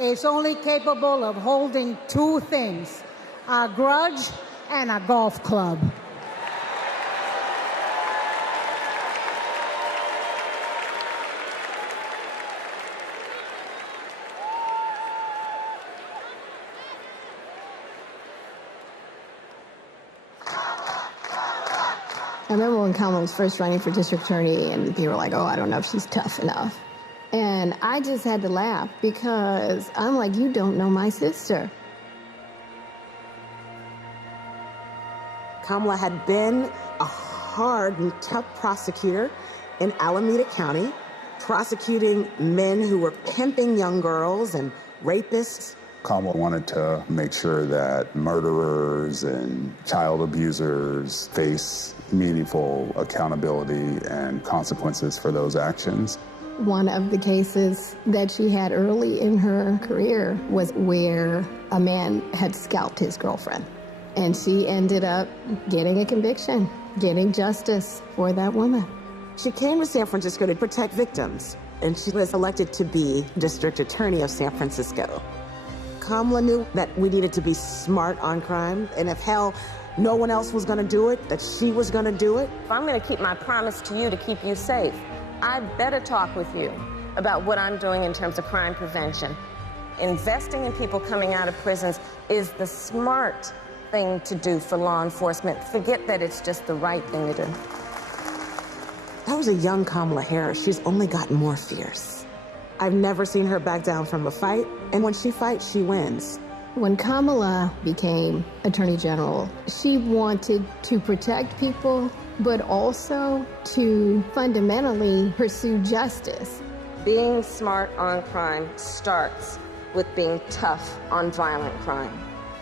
is only capable of holding two things, a grudge and a golf club. I remember when Kamala was first running for district attorney and people were like, oh, I don't know if she's tough enough. And I just had to laugh because I'm like, you don't know my sister. Kamala had been a hard and tough prosecutor in Alameda County, prosecuting men who were pimping young girls and rapists. Kamala wanted to make sure that murderers and child abusers face meaningful accountability and consequences for those actions. One of the cases that she had early in her career was where a man had scalped his girlfriend. And she ended up getting a conviction, getting justice for that woman. She came to San Francisco to protect victims, and she was elected to be district attorney of San Francisco. Kamala knew that we needed to be smart on crime, and if no one else was going to do it, that she was going to do it. If I'm going to keep my promise to you to keep you safe, I better talk with you about what I'm doing in terms of crime prevention. Investing in people coming out of prisons is the smart thing to do for law enforcement. Forget that it's just the right thing to do. That was a young Kamala Harris. She's only gotten more fierce. I've never seen her back down from a fight, and when she fights, she wins. When Kamala became Attorney General, she wanted to protect people, but also to fundamentally pursue justice. Being smart on crime starts with being tough on violent crime.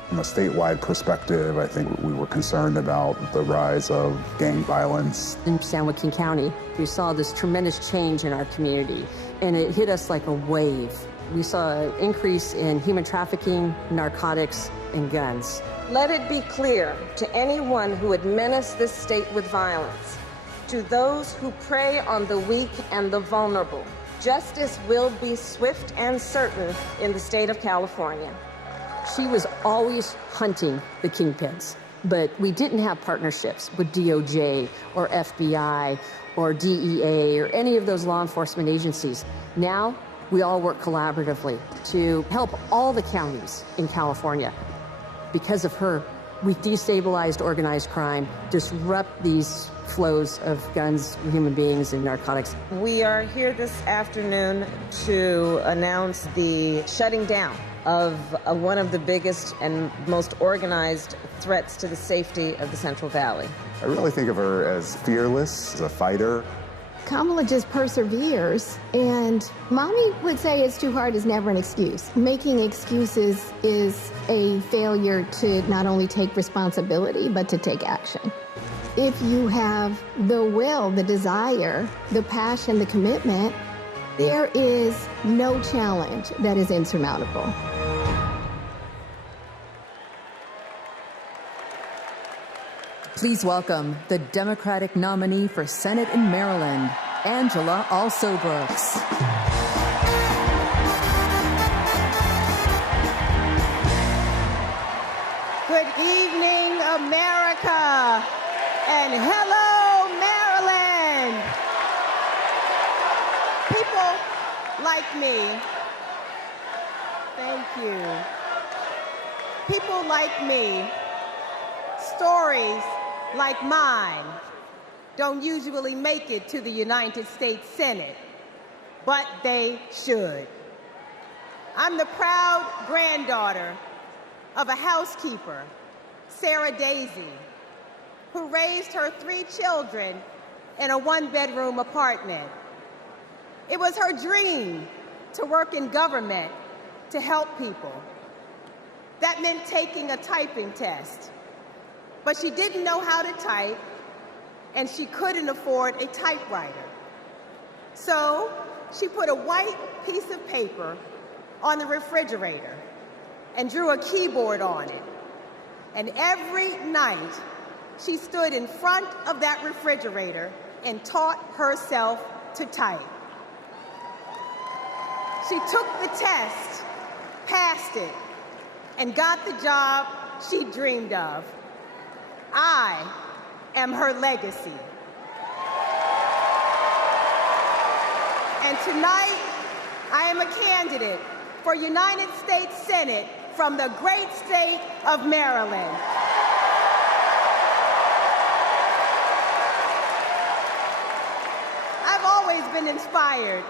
From a statewide perspective, I think we were concerned about the rise of gang violence. In San Joaquin County, we saw this tremendous change in our community, and it hit us like a wave. We saw an increase in human trafficking, narcotics, and guns. Let it be clear to anyone who would menace this state with violence, to those who prey on the weak and the vulnerable, justice will be swift and certain in the state of California. She was always hunting the kingpins, but we didn't have partnerships with DOJ or FBI or DEA or any of those law enforcement agencies. Now, we all work collaboratively to help all the counties in California. Because of her, we destabilized organized crime, disrupt these flows of guns, human beings, and narcotics. We are here this afternoon to announce the shutting down of one of the biggest and most organized threats to the safety of the Central Valley. I really think of her as fearless, as a fighter. Kamala just perseveres, and mommy would say it's too hard is never an excuse. Making excuses is a failure to not only take responsibility, but to take action. If you have the will, the desire, the passion, the commitment, there is no challenge that is insurmountable. Please welcome the Democratic nominee for Senate in Maryland, Angela Also-Brooks. Good evening, America, and hello, Maryland. People like me, thank you. People like me, stories like mine don't usually make it to the United States Senate, but they should. I'm the proud granddaughter of a housekeeper, Sarah Daisy, who raised her 3 children in a 1-bedroom apartment. It was her dream to work in government to help people. That meant taking a typing test. But she didn't know how to type, and she couldn't afford a typewriter. So she put a white piece of paper on the refrigerator and drew a keyboard on it. And every night, she stood in front of that refrigerator and taught herself to type. She took the test, passed it, and got the job she dreamed of. I am her legacy. And tonight, I am a candidate for United States Senate from the great state of Maryland. I've always been inspired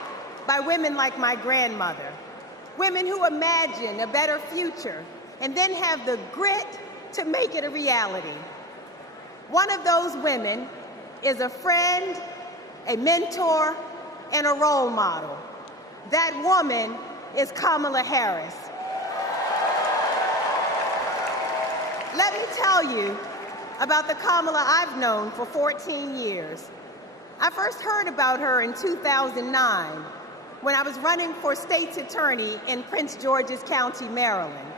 by women like my grandmother, women who imagine a better future and then have the grit to make it a reality. One of those women is a friend, a mentor, and a role model. That woman is Kamala Harris. Let me tell you about the Kamala I've known for 14 years. I first heard about her in 2009 when I was running for state's attorney in Prince George's County, Maryland.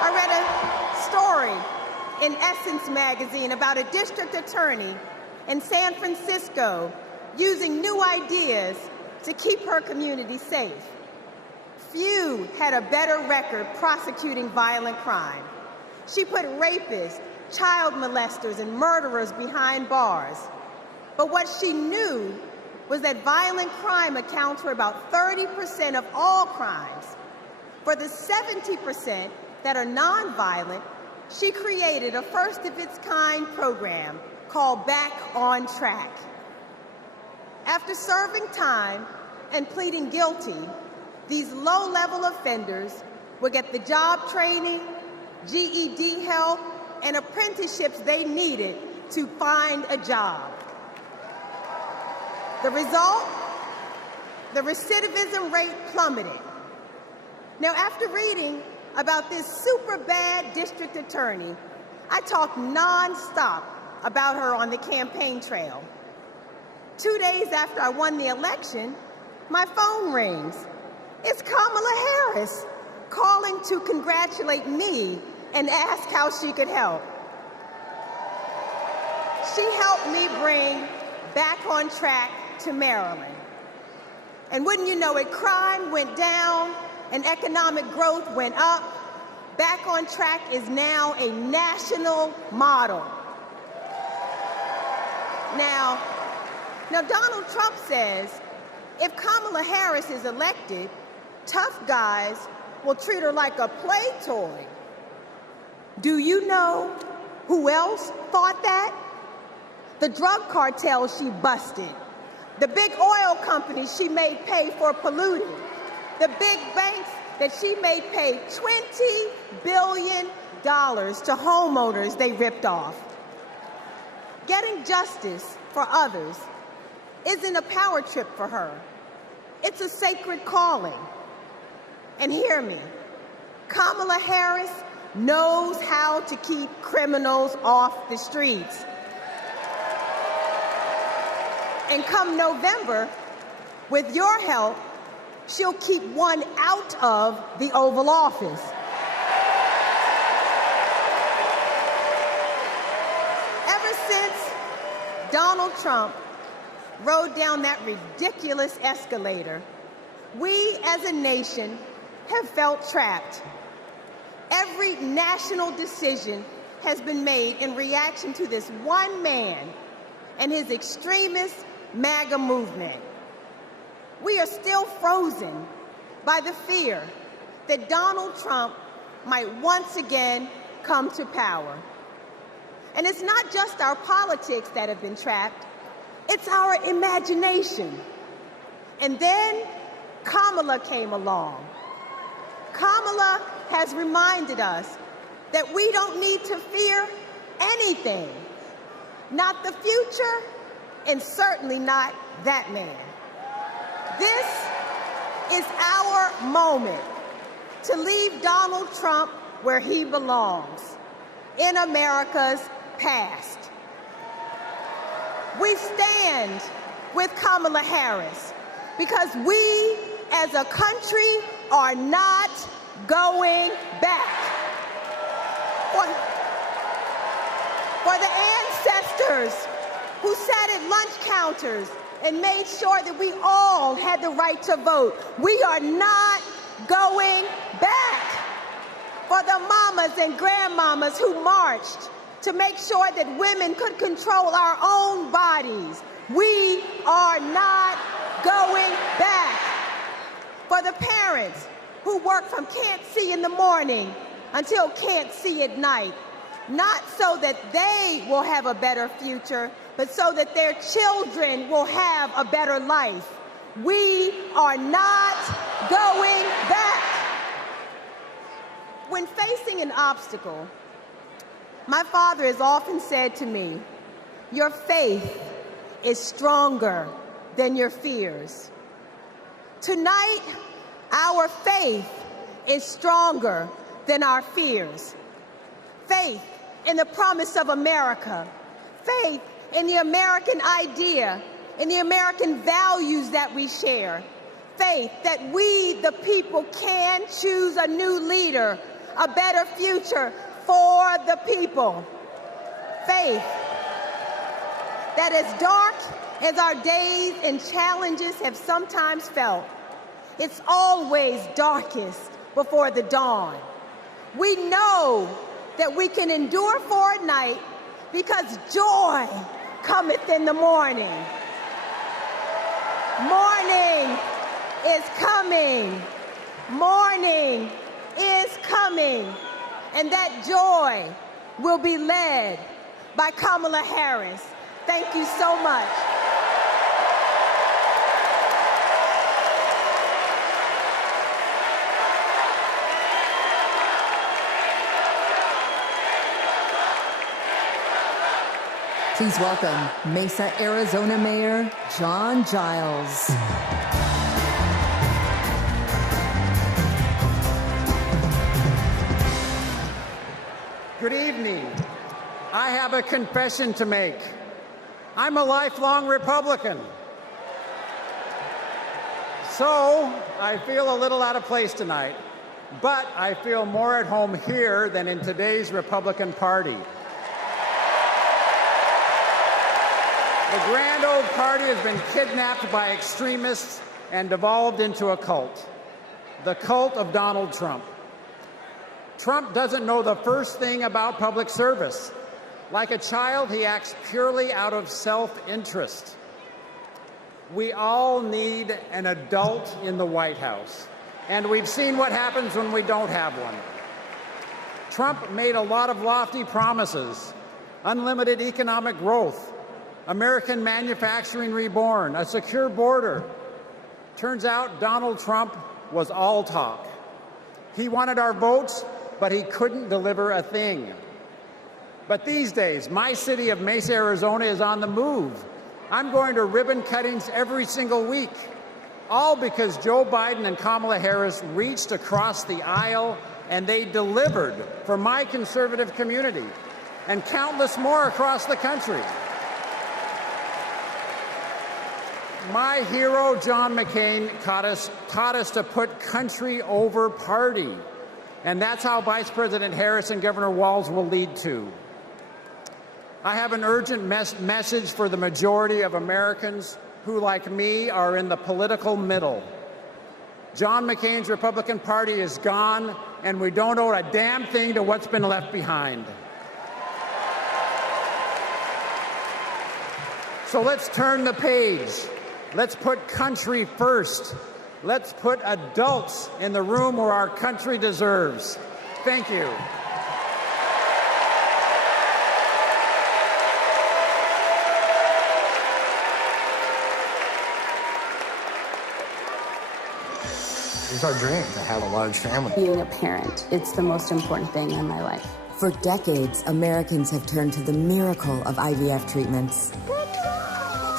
I read a story in Essence magazine about a district attorney in San Francisco using new ideas to keep her community safe. Few had a better record prosecuting violent crime. She put rapists, child molesters, and murderers behind bars. But what she knew was that violent crime accounts for about 30% of all crimes. For the 70% that are nonviolent, she created a first-of-its-kind program called Back on Track. After serving time and pleading guilty, these low-level offenders would get the job training, GED help, and apprenticeships they needed to find a job. The result? The recidivism rate plummeted. Now, after reading about this super bad district attorney, I talked nonstop about her on the campaign trail. 2 days after I won the election, my phone rings. It's Kamala Harris calling to congratulate me and ask how she could help. She helped me bring Back on Track to Maryland. And wouldn't you know it, crime went down and economic growth went up. Back on Track is now a national model. Now Donald Trump says if Kamala Harris is elected, tough guys will treat her like a play toy. Do you know who else thought that? The drug cartel she busted, the big oil companies she made pay for polluting, the big banks that she made pay $20 billion to homeowners they ripped off. Getting justice for others isn't a power trip for her. It's a sacred calling. And hear me, Kamala Harris knows how to keep criminals off the streets. And come November, with your help, she'll keep one out of the Oval Office. Trump rode down that ridiculous escalator, we as a nation have felt trapped. Every national decision has been made in reaction to this one man and his extremist MAGA movement. We are still frozen by the fear that Donald Trump might once again come to power. And it's not just our politics that have been trapped, it's our imagination. And then Kamala came along. Kamala has reminded us that we don't need to fear anything, not the future, and certainly not that man. This is our moment to leave Donald Trump where he belongs, in America's past. We stand with Kamala Harris because we as a country are not going back. For the ancestors who sat at lunch counters and made sure that we all had the right to vote, we are not going back. For the mamas and grandmamas who marched to make sure that women could control our own bodies, we are not going back. For the parents who work from can't see in the morning until can't see at night, not so that they will have a better future, but so that their children will have a better life. We are not going back. When facing an obstacle, my father has often said to me, your faith is stronger than your fears. Tonight, our faith is stronger than our fears. Faith in the promise of America. Faith in the American idea, in the American values that we share. Faith that we, the people, can choose a new leader, a better future for the people. Faith that as dark as our days and challenges have sometimes felt, it's always darkest before the dawn. We know that we can endure for a night because joy cometh in the morning. Morning is coming. Morning is coming. And that joy will be led by Kamala Harris. Thank you so much. Please welcome Mesa, Arizona Mayor John Giles. Good evening. I have a confession to make. I'm a lifelong Republican. So I feel a little out of place tonight, but I feel more at home here than in today's Republican Party. The grand old party has been kidnapped by extremists and devolved into a cult, the cult of Donald Trump. Trump doesn't know the first thing about public service. Like a child, he acts purely out of self-interest. We all need an adult in the White House, and we've seen what happens when we don't have one. Trump made a lot of lofty promises: unlimited economic growth, American manufacturing reborn, a secure border. Turns out Donald Trump was all talk. He wanted our votes, but he couldn't deliver a thing. But these days, my city of Mesa, Arizona is on the move. I'm going to ribbon cuttings every single week, all because Joe Biden and Kamala Harris reached across the aisle and they delivered for my conservative community and countless more across the country. My hero, John McCain, taught us to put country over party. And that's how Vice President Harris and Governor Walz will lead too. I have an urgent message for the majority of Americans who, like me, are in the political middle. John McCain's Republican Party is gone, and we don't owe a damn thing to what's been left behind. So let's turn the page. Let's put country first. Let's put adults in the room where our country deserves. Thank you. It's our dream to have a large family. Being a parent, it's the most important thing in my life. For decades, Americans have turned to the miracle of IVF treatments.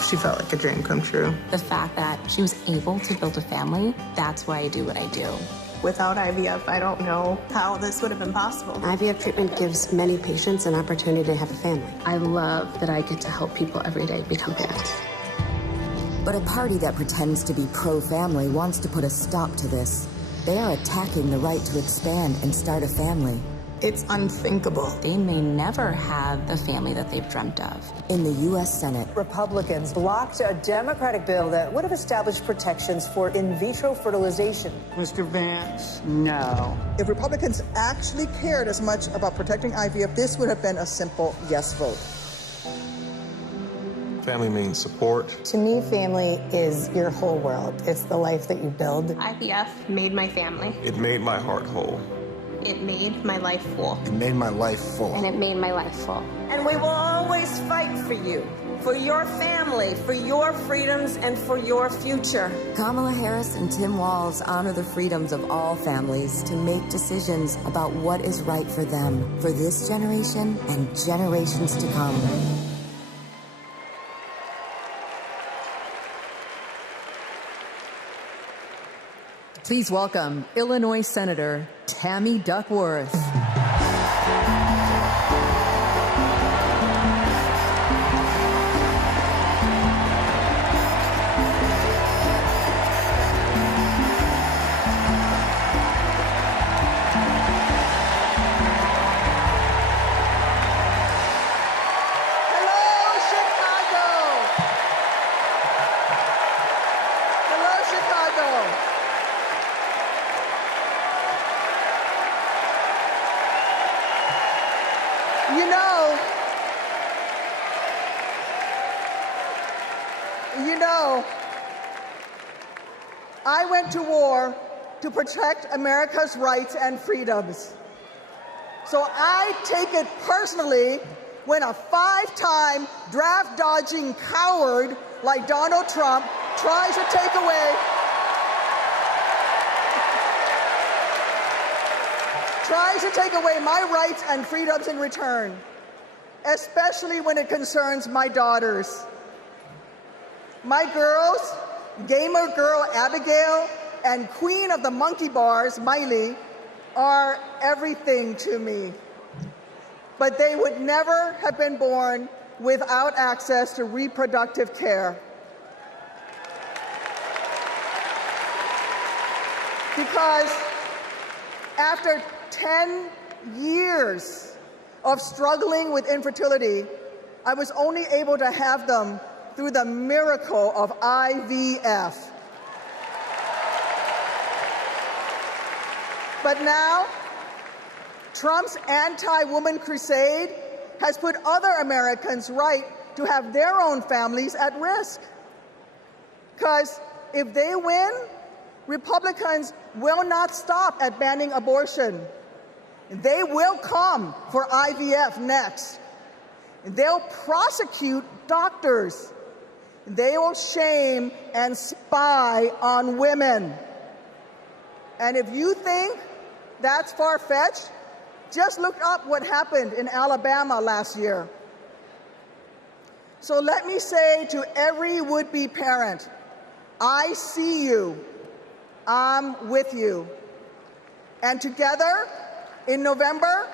She felt like a dream come true. The fact that she was able to build a family, that's why I do what I do. Without IVF, I don't know how this would have been possible. IVF treatment gives many patients an opportunity to have a family. I love that I get to help people every day become parents. But a party that pretends to be pro-family wants to put a stop to this. They are attacking the right to expand and start a family. It's unthinkable. They may never have the family that they've dreamt of. In the U.S. Senate, Republicans blocked a Democratic bill that would have established protections for in vitro fertilization. Mr. Vance, no. If Republicans actually cared as much about protecting IVF, this would have been a simple yes vote. Family means support. To me, family is your whole world. It's the life that you build. IVF made my family. It made my heart whole. It made my life full. It made my life full. And it made my life full. And we will always fight for you, for your family, for your freedoms, and for your future. Kamala Harris and Tim Walz honor the freedoms of all families to make decisions about what is right for them, for this generation and generations to come. Please welcome Illinois Senator Tammy Duckworth. I went to war to protect America's rights and freedoms. So I take it personally when a five-time draft-dodging coward like Donald Trump tries to take away my rights and freedoms in return, especially when it concerns my daughters. My girls, gamer girl Abigail and queen of the monkey bars, Miley, are everything to me. But they would never have been born without access to reproductive care. Because after 10 years of struggling with infertility, I was only able to have them through the miracle of IVF. But now, Trump's anti-woman crusade has put other Americans' right to have their own families at risk. Because if they win, Republicans will not stop at banning abortion. They will come for IVF next. They'll prosecute doctors. They will shame and spy on women. And if you think that's far-fetched, just look up what happened in Alabama last year. So let me say to every would-be parent, I see you, I'm with you. And together, in November,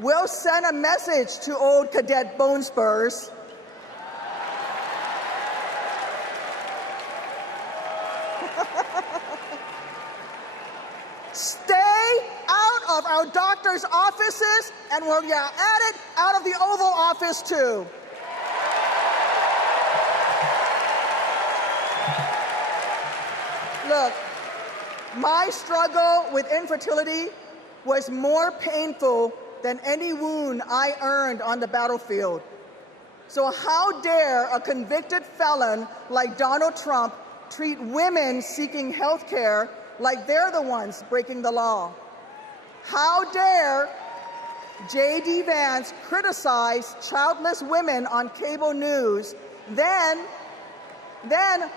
we'll send a message to old Cadet Bone Spurs. Stay out of our our doctors' offices, and we're at it out of the Oval Office too. Look, my struggle with infertility was more painful than any wound I earned on the battlefield. So how dare a convicted felon like Donald Trump treat women seeking health care like they're the ones breaking the law? How dare J.D. Vance criticize childless women on cable news, then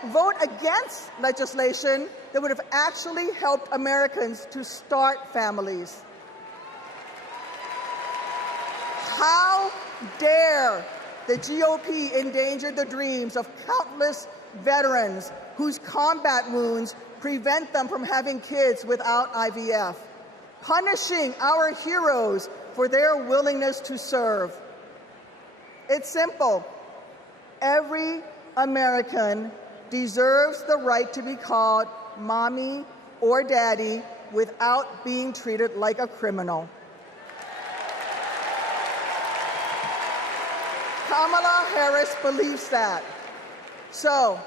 vote against legislation that would have actually helped Americans to start families? How dare the GOP endanger the dreams of countless veterans whose combat wounds prevent them from having kids without IVF, punishing our heroes for their willingness to serve? It's simple. Every American deserves the right to be called mommy or daddy without being treated like a criminal. Kamala Harris believes that. So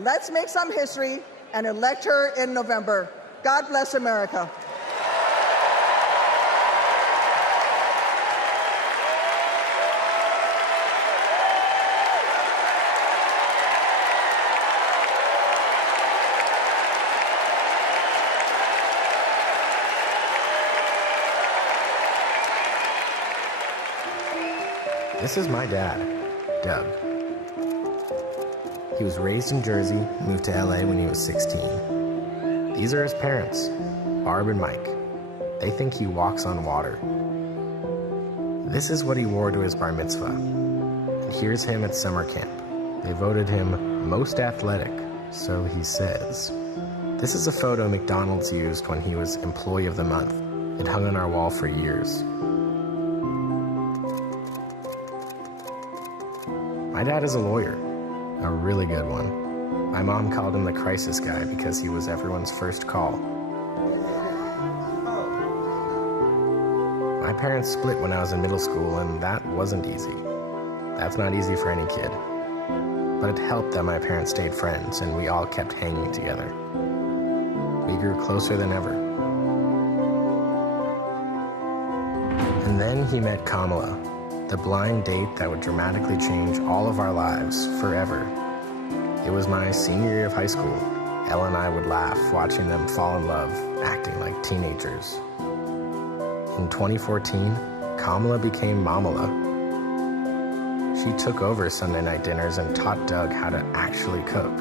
let's make some history and elect her in November. God bless America. This is my dad, Doug. He was raised in Jersey, moved to LA when he was 16. These are his parents, Barb and Mike. They think he walks on water. This is what he wore to his bar mitzvah. And here's him at summer camp. They voted him most athletic, so he says. This is a photo McDonald's used when he was Employee of the Month. It hung on our wall for years. My dad is a lawyer, a really good one. My mom called him the crisis guy because he was everyone's first call. My parents split when I was in middle school, and that wasn't easy. That's not easy for any kid. But it helped that my parents stayed friends, and we all kept hanging together. We grew closer than ever. And then he met Kamala, the blind date that would dramatically change all of our lives forever. It was my senior year of high school. Elle and I would laugh watching them fall in love, acting like teenagers. In 2014, Kamala became Mamala. She took over Sunday night dinners and taught Doug how to actually cook.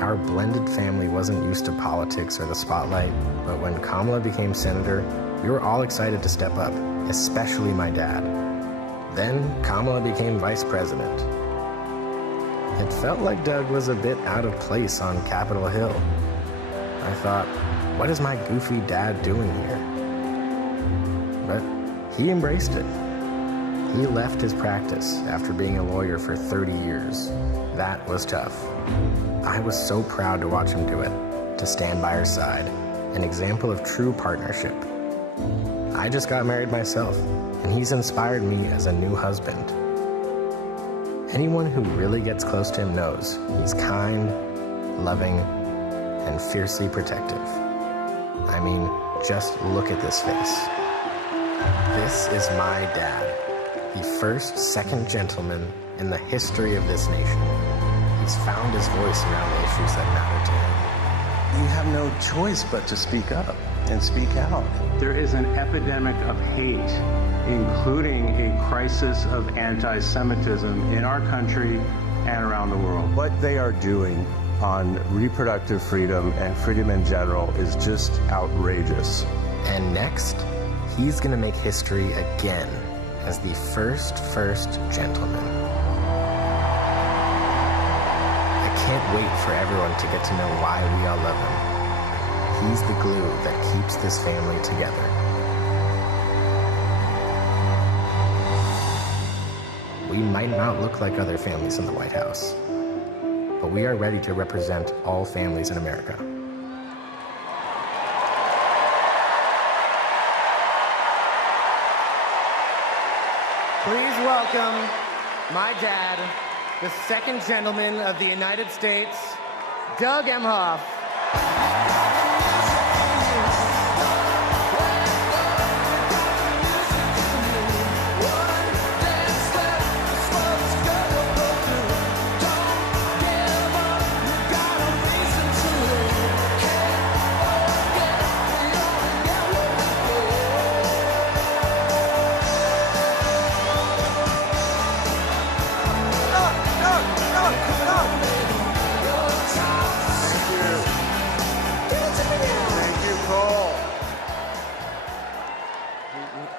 Our blended family wasn't used to politics or the spotlight, but when Kamala became senator, we were all excited to step up, especially my dad. Then Kamala became vice president. It felt like Doug was a bit out of place on Capitol Hill. I thought, what is my goofy dad doing here? But he embraced it. He left his practice after being a lawyer for 30 years. That was tough. I was so proud to watch him do it, to stand by her side, an example of true partnership. I just got married myself, and he's inspired me as a new husband. Anyone who really gets close to him knows he's kind, loving, and fiercely protective. I mean, just look at this face. This is my dad, the first second gentleman in the history of this nation. He's found his voice around the issues that matter to him. You have no choice but to speak up and speak out. There is an epidemic of hate, including a crisis of anti-Semitism in our country and around the world. What they are doing on reproductive freedom and freedom in general is just outrageous. And next, he's going to make history again as the first gentleman. I can't wait for everyone to get to know why we all love him. He's the glue that keeps this family together. We might not look like other families in the White House, but we are ready to represent all families in America. welcome my dad, the second gentleman of the United States, Doug Emhoff.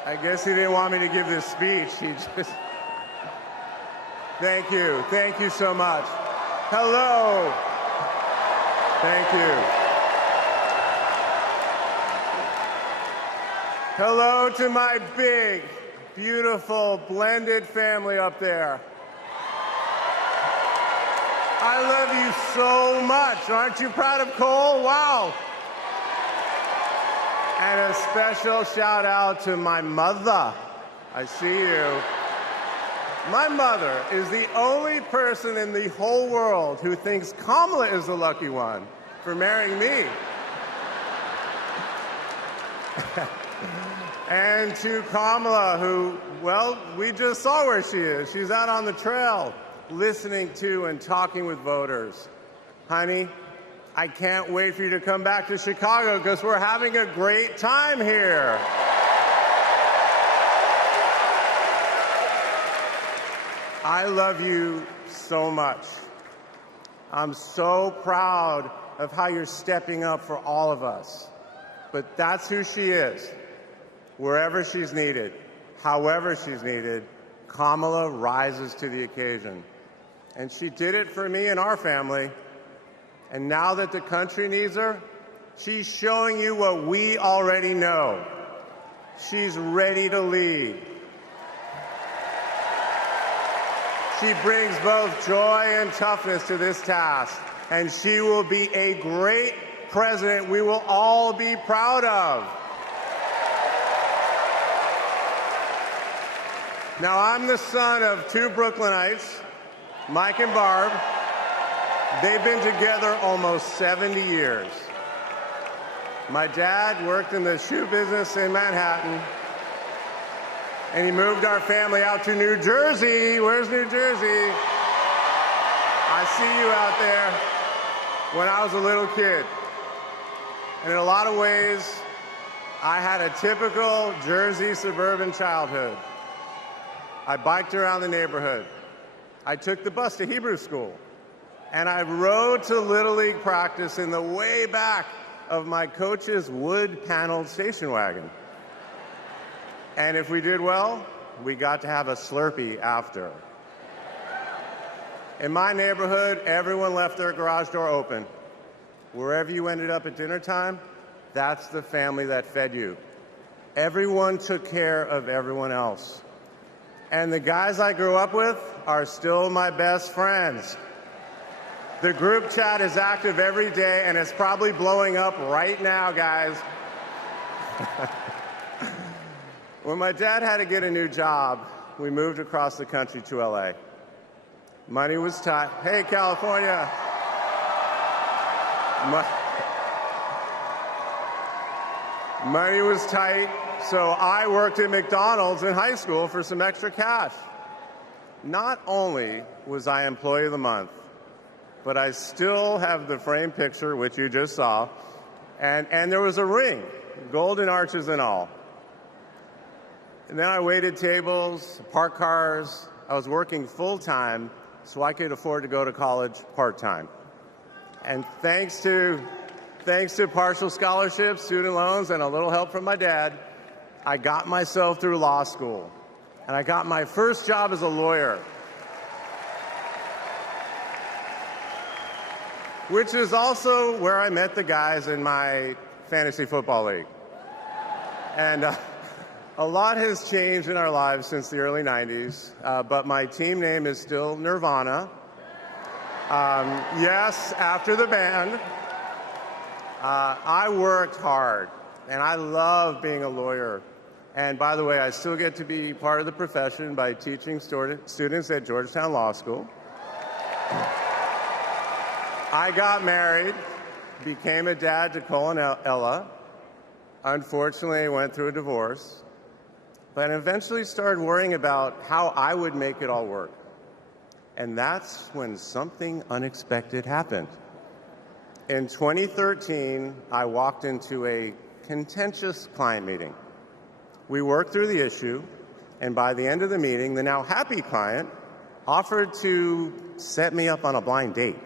I guess he didn't want me to give this speech. He just... Thank you. Thank you so much. Hello. Thank you. Hello to my big, beautiful, blended family up there. I love you so much. Aren't you proud of Cole? Wow. And a special shout out to my mother. I see you. My mother is the only person in the whole world who thinks Kamala is the lucky one for marrying me. And to Kamala, who, well, we just saw where she is. She's out on the trail listening to and talking with voters. Honey, I can't wait for you to come back to Chicago because we're having a great time here. I love you so much. I'm so proud of how you're stepping up for all of us. But that's who she is. Wherever she's needed, however she's needed, Kamala rises to the occasion. And she did it for me and our family. And now that the country needs her, she's showing you what we already know. She's ready to lead. She brings both joy and toughness to this task, and she will be a great president we will all be proud of. Now, I'm the son of two Brooklynites, Mike and Barb. They've been together almost 70 years. My dad worked in the shoe business in Manhattan, and he moved our family out to New Jersey. Where's New Jersey? I see you out there. When I was a little kid. And in a lot of ways, I had a typical Jersey suburban childhood. I biked around the neighborhood. I took the bus to Hebrew school. And I rode to Little League practice in the way back of my coach's wood-paneled station wagon. And if we did well, we got to have a Slurpee after. In my neighborhood, everyone left their garage door open. Wherever you ended up at dinner time, that's the family that fed you. Everyone took care of everyone else. And the guys I grew up with are still my best friends. The group chat is active every day, and it's probably blowing up right now, guys. When my dad had to get a new job, we moved across the country to LA. Money was tight. Hey, California. Money was tight, so I worked at McDonald's in high school for some extra cash. Not only was I Employee of the Month, but I still have the framed picture, which you just saw, and there was a ring, golden arches and all. And then I waited tables, parked cars. I was working full-time so I could afford to go to college part-time. And thanks to partial scholarships, student loans, and a little help from my dad, I got myself through law school. And I got my first job as a lawyer, which is also where I met the guys in my fantasy football league. And a lot has changed in our lives since the early 90s, but my team name is still Nirvana. Yes, after the band. I worked hard, and I love being a lawyer. And by the way, I still get to be part of the profession by teaching students at Georgetown Law School. I got married, became a dad to Cole and Ella. Unfortunately, went through a divorce, but eventually started worrying about how I would make it all work. And that's when something unexpected happened. In 2013, I walked into a contentious client meeting. We worked through the issue, and by the end of the meeting, the now happy client offered to set me up on a blind date,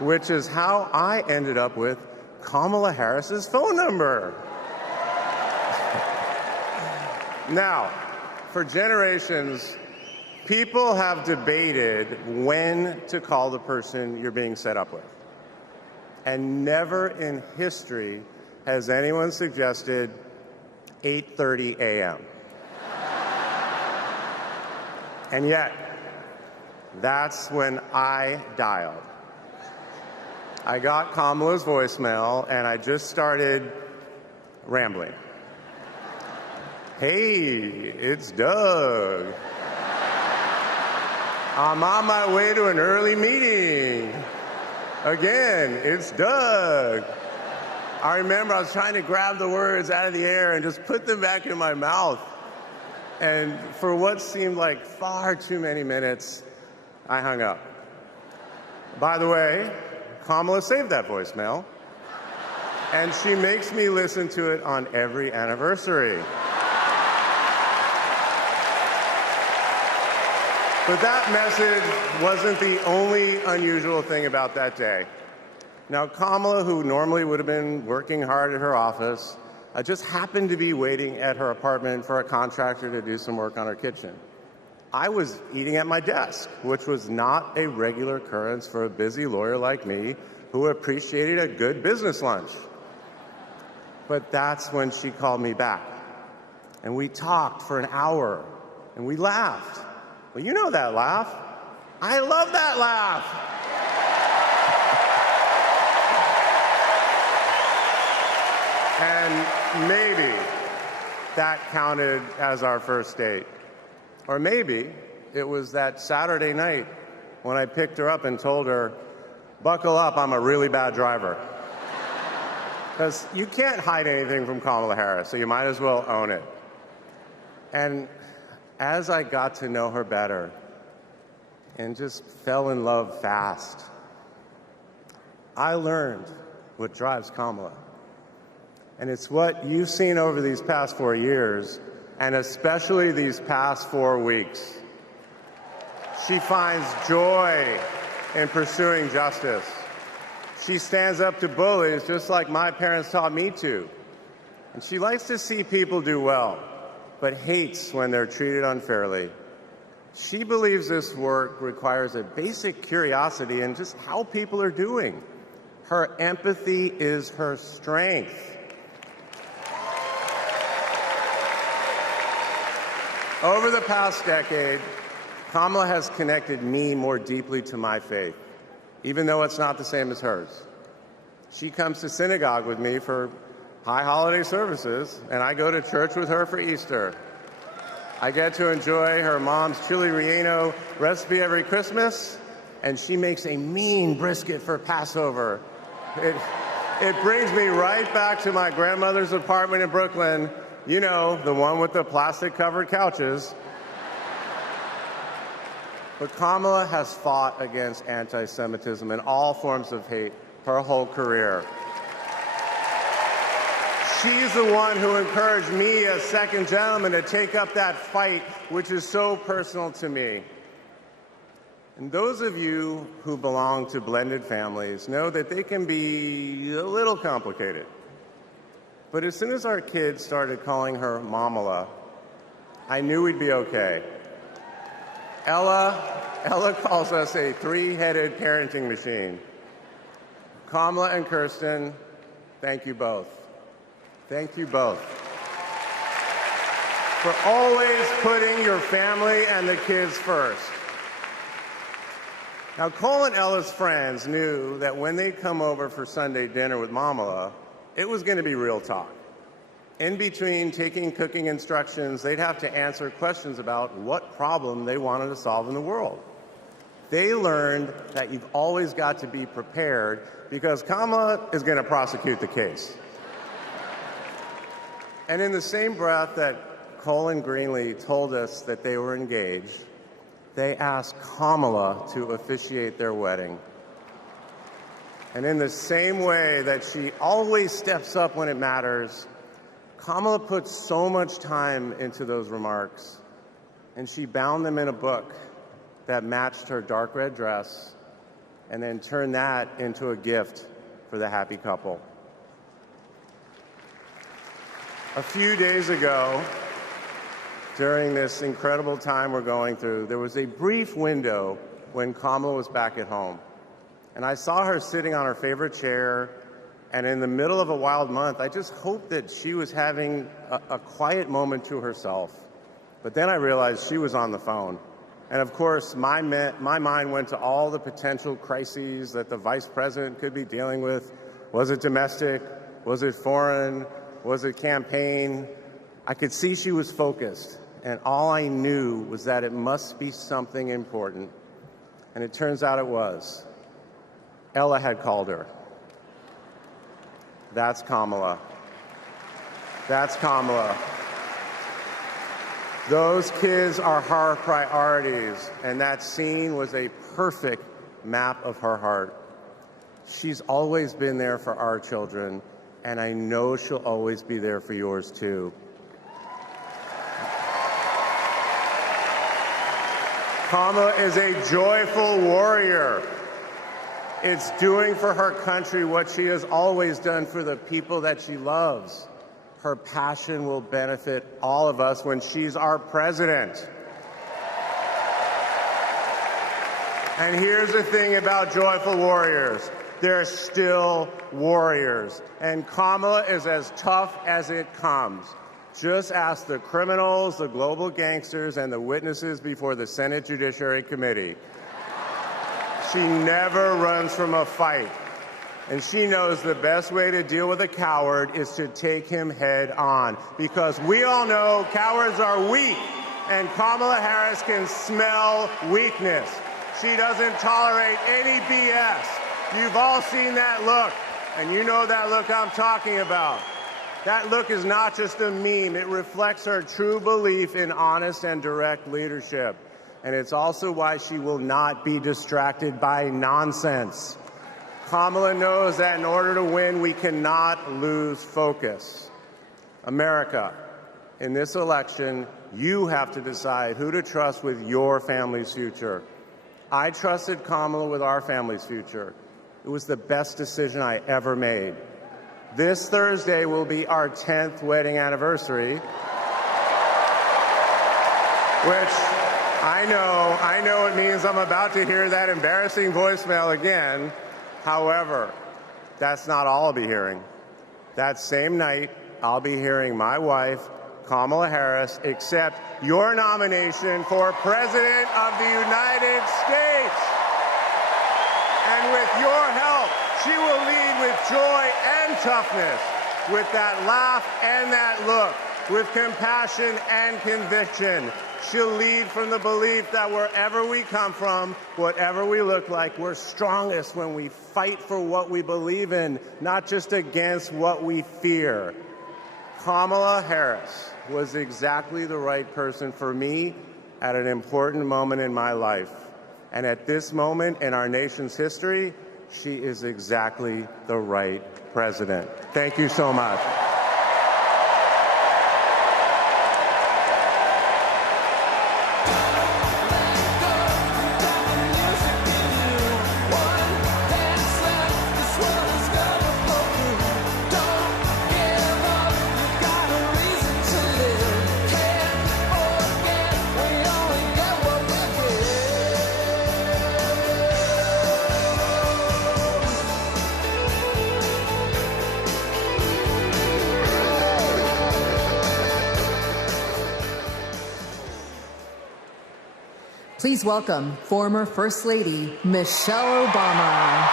which is how I ended up with Kamala Harris's phone number. Now, for generations, people have debated when to call the person you're being set up with. And never in history has anyone suggested 8:30 a.m. And yet, that's when I dialed. I got Kamala's voicemail, and I just started rambling. Hey, it's Doug. I'm on my way to an early meeting. Again, it's Doug. I remember I was trying to grab the words out of the air and just put them back in my mouth. And for what seemed like far too many minutes, I hung up. By the way, Kamala saved that voicemail, and she makes me listen to it on every anniversary. But that message wasn't the only unusual thing about that day. Now, Kamala, who normally would have been working hard at her office, just happened to be waiting at her apartment for a contractor to do some work on her kitchen. I was eating at my desk, which was not a regular occurrence for a busy lawyer like me who appreciated a good business lunch. But that's when she called me back. And we talked for an hour, and we laughed. Well, you know that laugh. I love that laugh. And maybe that counted as our first date. Or maybe it was that Saturday night when I picked her up and told her, buckle up, I'm a really bad driver. Because you can't hide anything from Kamala Harris, so you might as well own it. And as I got to know her better and just fell in love fast, I learned what drives Kamala. And it's what you've seen over these past 4 years, and especially these past 4 weeks. She finds joy in pursuing justice. She stands up to bullies just like my parents taught me to. And she likes to see people do well, but hates when they're treated unfairly. She believes this work requires a basic curiosity in just how people are doing. Her empathy is her strength. Over the past decade, Kamala has connected me more deeply to my faith, even though it's not the same as hers. She comes to synagogue with me for high holiday services, and I go to church with her for Easter. I get to enjoy her mom's chili relleno recipe every Christmas, and she makes a mean brisket for Passover. It brings me right back to my grandmother's apartment in Brooklyn. You know, the one with the plastic-covered couches. But Kamala has fought against anti-Semitism and all forms of hate her whole career. She's the one who encouraged me, as second gentleman, to take up that fight, which is so personal to me. And those of you who belong to blended families know that they can be a little complicated. But as soon as our kids started calling her Mamala, I knew we'd be okay. Ella calls us a three-headed parenting machine. Kamala and Kirsten, thank you both. Thank you both for always putting your family and the kids first. Now, Cole and Ella's friends knew that when they'd come over for Sunday dinner with Mamala, it was going to be real talk. In between taking cooking instructions, they'd have to answer questions about what problem they wanted to solve in the world. They learned that you've always got to be prepared because Kamala is going to prosecute the case. And in the same breath that Cole and Greenlee told us that they were engaged, they asked Kamala to officiate their wedding. And in the same way that she always steps up when it matters, Kamala put so much time into those remarks, and she bound them in a book that matched her dark red dress, and then turned that into a gift for the happy couple. A few days ago, during this incredible time we're going through, there was a brief window when Kamala was back at home. And I saw her sitting on her favorite chair, and in the middle of a wild month, I just hoped that she was having a quiet moment to herself. But then I realized she was on the phone. And of course, my mind went to all the potential crises that the vice president could be dealing with. Was it domestic? Was it foreign? Was it campaign? I could see she was focused, and all I knew was that it must be something important. And it turns out it was. Ella had called her. That's Kamala. That's Kamala. Those kids are her priorities, and that scene was a perfect map of her heart. She's always been there for our children, and I know she'll always be there for yours too. Kamala is a joyful warrior. It's doing for her country what she has always done for the people that she loves. Her passion will benefit all of us when she's our president. And here's the thing about joyful warriors. They're still warriors. And Kamala is as tough as it comes. Just ask the criminals, the global gangsters, and the witnesses before the Senate Judiciary Committee. She never runs from a fight. And she knows the best way to deal with a coward is to take him head on. Because we all know cowards are weak, and Kamala Harris can smell weakness. She doesn't tolerate any BS. You've all seen that look, and you know that look I'm talking about. That look is not just a meme. It reflects her true belief in honest and direct leadership. And it's also why she will not be distracted by nonsense. Kamala knows that in order to win, we cannot lose focus. America, in this election, you have to decide who to trust with your family's future. I trusted Kamala with our family's future. It was the best decision I ever made. This Thursday will be our 10th wedding anniversary, which I know it means I'm about to hear that embarrassing voicemail again. However, that's not all I'll be hearing. That same night, I'll be hearing my wife, Kamala Harris, accept your nomination for President of the United States. And with your help, she will lead with joy and toughness, with that laugh and that look, with compassion and conviction. She'll lead from the belief that wherever we come from, whatever we look like, we're strongest when we fight for what we believe in, not just against what we fear. Kamala Harris was exactly the right person for me at an important moment in my life. And at this moment in our nation's history, she is exactly the right president. Thank you so much. Please welcome former First Lady Michelle Obama.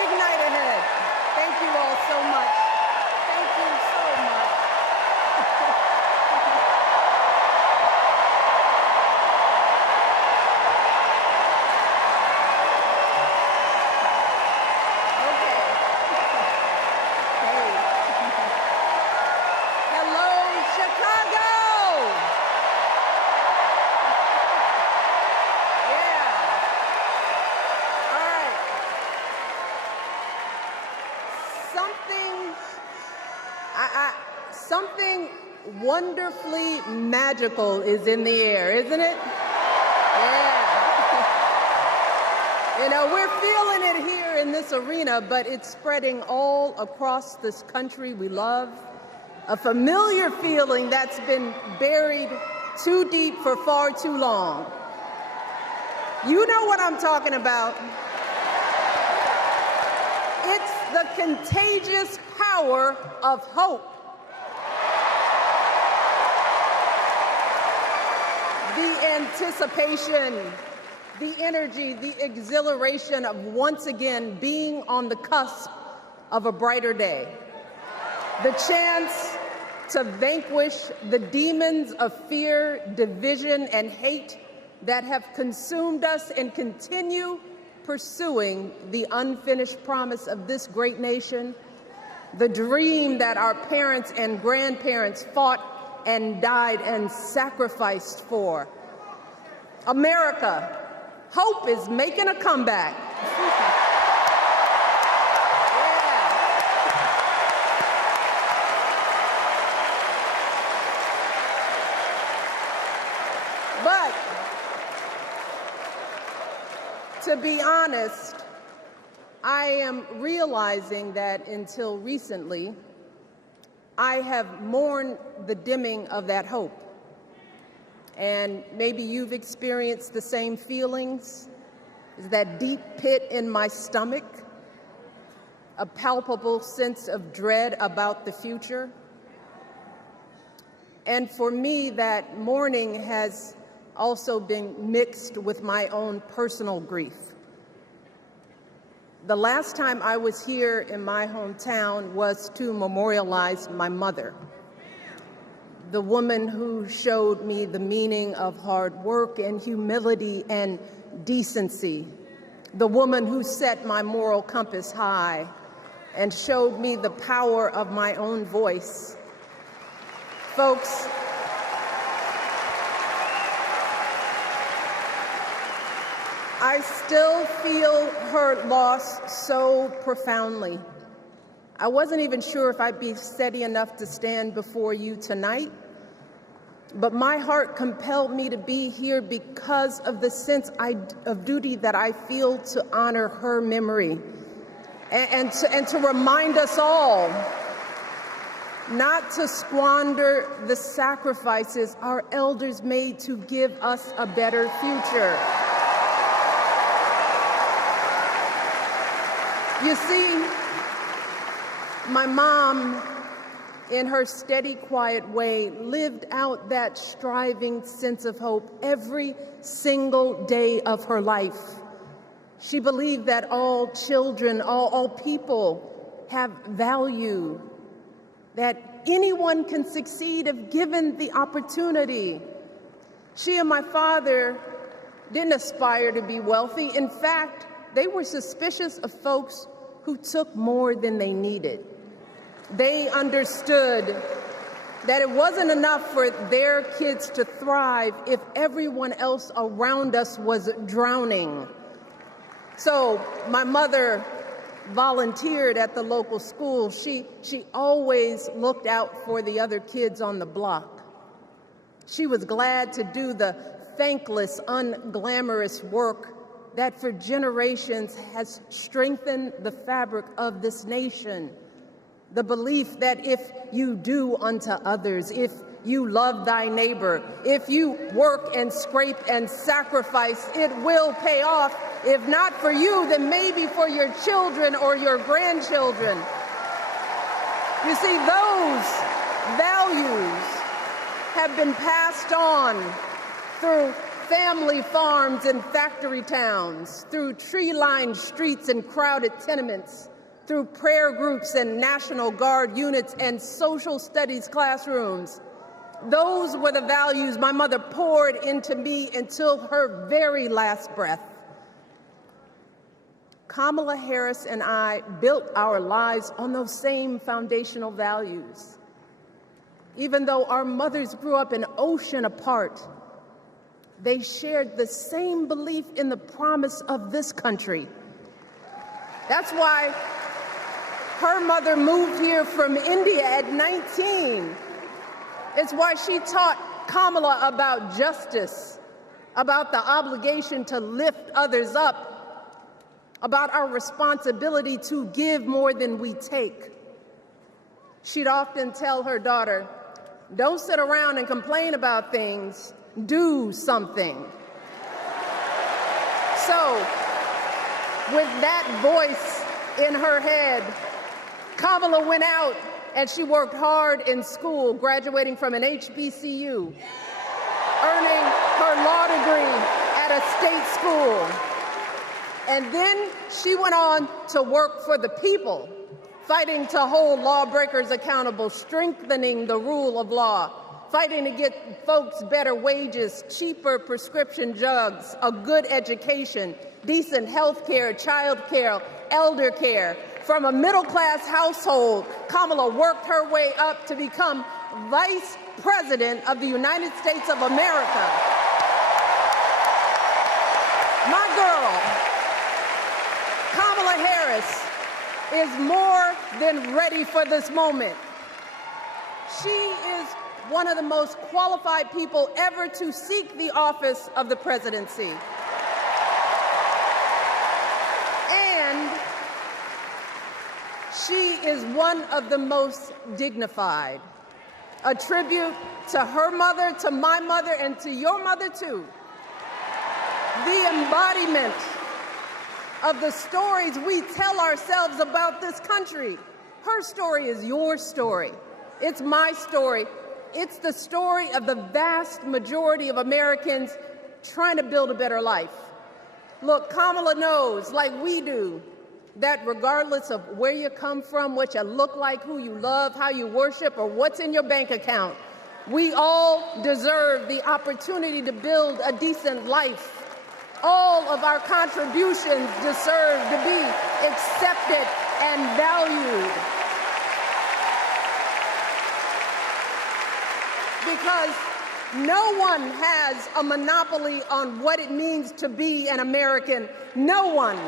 big night ahead. Thank you all so much. Thank you so much. Something wonderfully magical is in the air, isn't it? Yeah. You know, we're feeling it here in this arena, but it's spreading all across this country we love. A familiar feeling that's been buried too deep for far too long. You know what I'm talking about. It's the contagious power of hope. The anticipation, the energy, the exhilaration of once again being on the cusp of a brighter day. The chance to vanquish the demons of fear, division, and hate that have consumed us and continue pursuing the unfinished promise of this great nation, the dream that our parents and grandparents fought and died and sacrificed for. America, hope is making a comeback. But to be honest, I am realizing that until recently, I have mourned the dimming of that hope. And maybe you've experienced the same feelings. Is that deep pit in my stomach, a palpable sense of dread about the future. And for me, that mourning has also been mixed with my own personal grief. The last time I was here in my hometown was to memorialize my mother, the woman who showed me the meaning of hard work and humility and decency, the woman who set my moral compass high and showed me the power of my own voice. Folks, I still feel her loss so profoundly. I wasn't even sure if I'd be steady enough to stand before you tonight, but my heart compelled me to be here because of the sense of duty that I feel to honor her memory and to remind us all not to squander the sacrifices our elders made to give us a better future. You see, my mom, in her steady, quiet way, lived out that striving sense of hope every single day of her life. She believed that all children, all people have value, that anyone can succeed if given the opportunity. She and my father didn't aspire to be wealthy. In fact, they were suspicious of folks who took more than they needed. They understood that it wasn't enough for their kids to thrive if everyone else around us was drowning. So my mother volunteered at the local school. She always looked out for the other kids on the block. She was glad to do the thankless, unglamorous work that for generations has strengthened the fabric of this nation. The belief that if you do unto others, if you love thy neighbor, if you work and scrape and sacrifice, it will pay off. If not for you, then maybe for your children or your grandchildren. You see, those values have been passed on through family farms and factory towns, through tree-lined streets and crowded tenements, through prayer groups and National Guard units and social studies classrooms. Those were the values my mother poured into me until her very last breath. Kamala Harris and I built our lives on those same foundational values. Even though our mothers grew up an ocean apart, they shared the same belief in the promise of this country. That's why her mother moved here from India at 19. It's why she taught Kamala about justice, about the obligation to lift others up, about our responsibility to give more than we take. She'd often tell her daughter, "Don't sit around and complain about things, do something." So, with that voice in her head, Kamala went out and she worked hard in school, graduating from an HBCU, earning her law degree at a state school. And then she went on to work for the people, fighting to hold lawbreakers accountable, strengthening the rule of law, fighting to get folks better wages, cheaper prescription drugs, a good education, decent health care, child care, elder care. From a middle-class household, Kamala worked her way up to become Vice President of the United States of America. My girl, Kamala Harris, is more than ready for this moment. She is one of the most qualified people ever to seek the office of the presidency. And she is one of the most dignified. A tribute to her mother, to my mother, and to your mother too. The embodiment of the stories we tell ourselves about this country. Her story is your story. It's my story. It's the story of the vast majority of Americans trying to build a better life. Look, Kamala knows, like we do, that regardless of where you come from, what you look like, who you love, how you worship, or what's in your bank account, we all deserve the opportunity to build a decent life. All of our contributions deserve to be accepted and valued. Because no one has a monopoly on what it means to be an American. No one.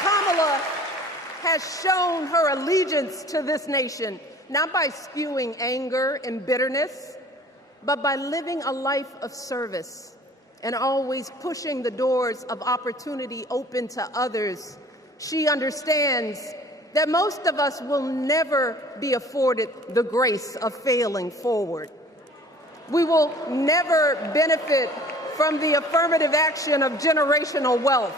Kamala has shown her allegiance to this nation, not by spewing anger and bitterness, but by living a life of service and always pushing the doors of opportunity open to others. She understands that most of us will never be afforded the grace of failing forward. We will never benefit from the affirmative action of generational wealth.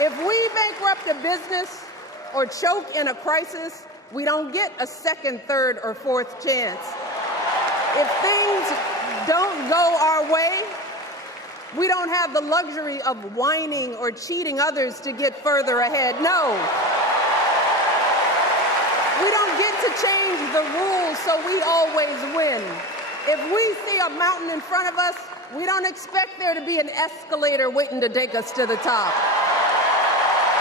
If we bankrupt a business or choke in a crisis, we don't get a second, third, or fourth chance. If things don't go our way, we don't have the luxury of whining or cheating others to get further ahead. No. We don't get to change the rules so we always win. If we see a mountain in front of us, we don't expect there to be an escalator waiting to take us to the top.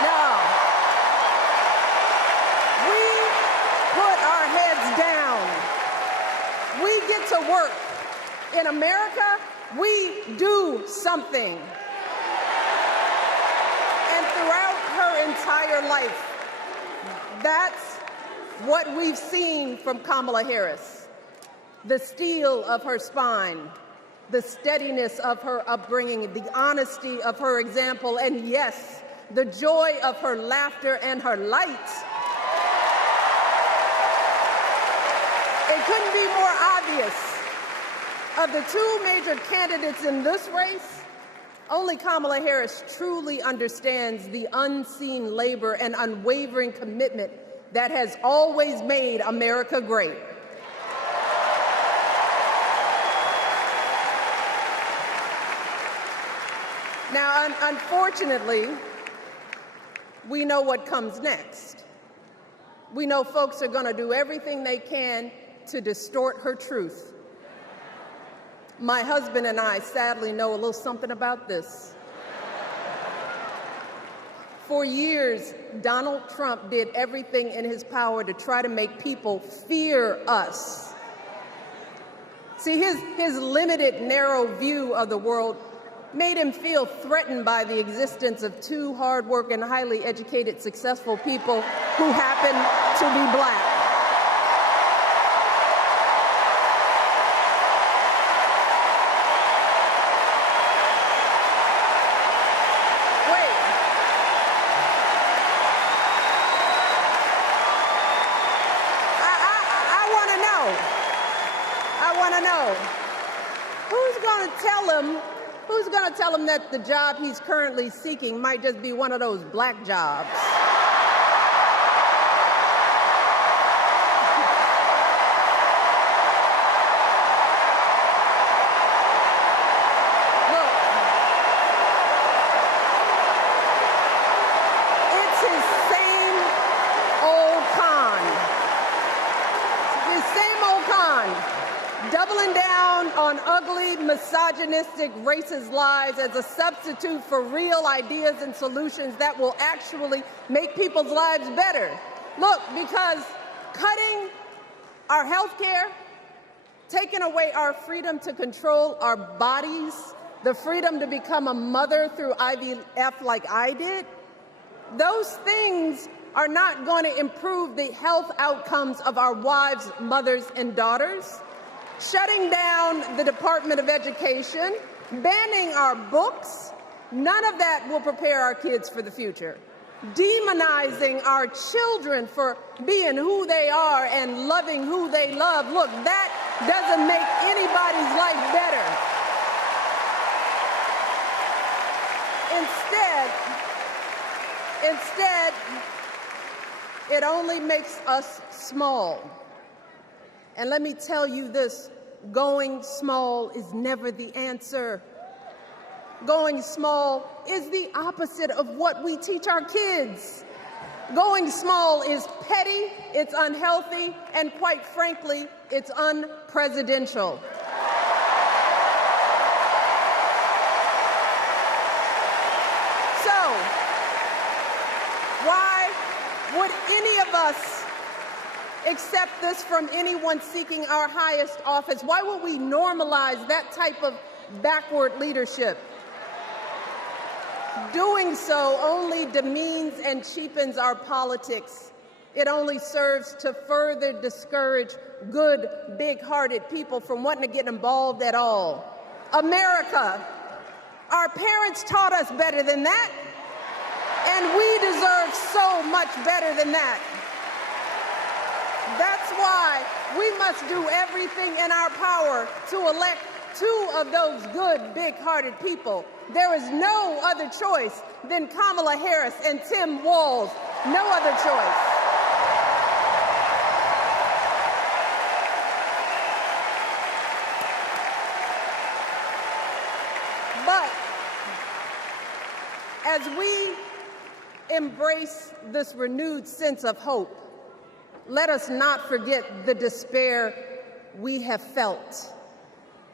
No. We put our heads down. We get to work. In America, we do something. And throughout her entire life, that's what we've seen from Kamala Harris. The steel of her spine, the steadiness of her upbringing, the honesty of her example, and yes, the joy of her laughter and her light. It couldn't be more obvious Of the two major candidates in this race, only Kamala Harris truly understands the unseen labor and unwavering commitment that has always made America great. Now, unfortunately, we know what comes next. We know folks are going to do everything they can to distort her truth. My husband and I sadly know a little something about this. For years, Donald Trump did everything in his power to try to make people fear us. See, his limited, narrow view of the world made him feel threatened by the existence of two hardworking, highly educated, successful people who happen to be black. Who's going to tell him that the job he's currently seeking might just be one of those black jobs? Look, it's his same old con. His same old con. Doubling down on ugly, misogynistic, racist lies as a substitute for real ideas and solutions that will actually make people's lives better. Look, because cutting our health care, taking away our freedom to control our bodies, the freedom to become a mother through IVF like I did, those things are not going to improve the health outcomes of our wives, mothers, and daughters. Shutting down the Department of Education, banning our books, none of that will prepare our kids for the future. Demonizing our children for being who they are and loving who they love, look, that doesn't make anybody's life better. Instead, it only makes us small. And let me tell you this, going small is never the answer. Going small is the opposite of what we teach our kids. Going small is petty, it's unhealthy, and quite frankly, it's unpresidential. So, why would any of us accept this from anyone seeking our highest office? Why would we normalize that type of backward leadership? Doing so only demeans and cheapens our politics. It only serves to further discourage good, big-hearted people from wanting to get involved at all. America, our parents taught us better than that, and we deserve so much better than that. That's why we must do everything in our power to elect two of those good, big-hearted people. There is no other choice than Kamala Harris and Tim Walz. No other choice. But as we embrace this renewed sense of hope, let us not forget the despair we have felt.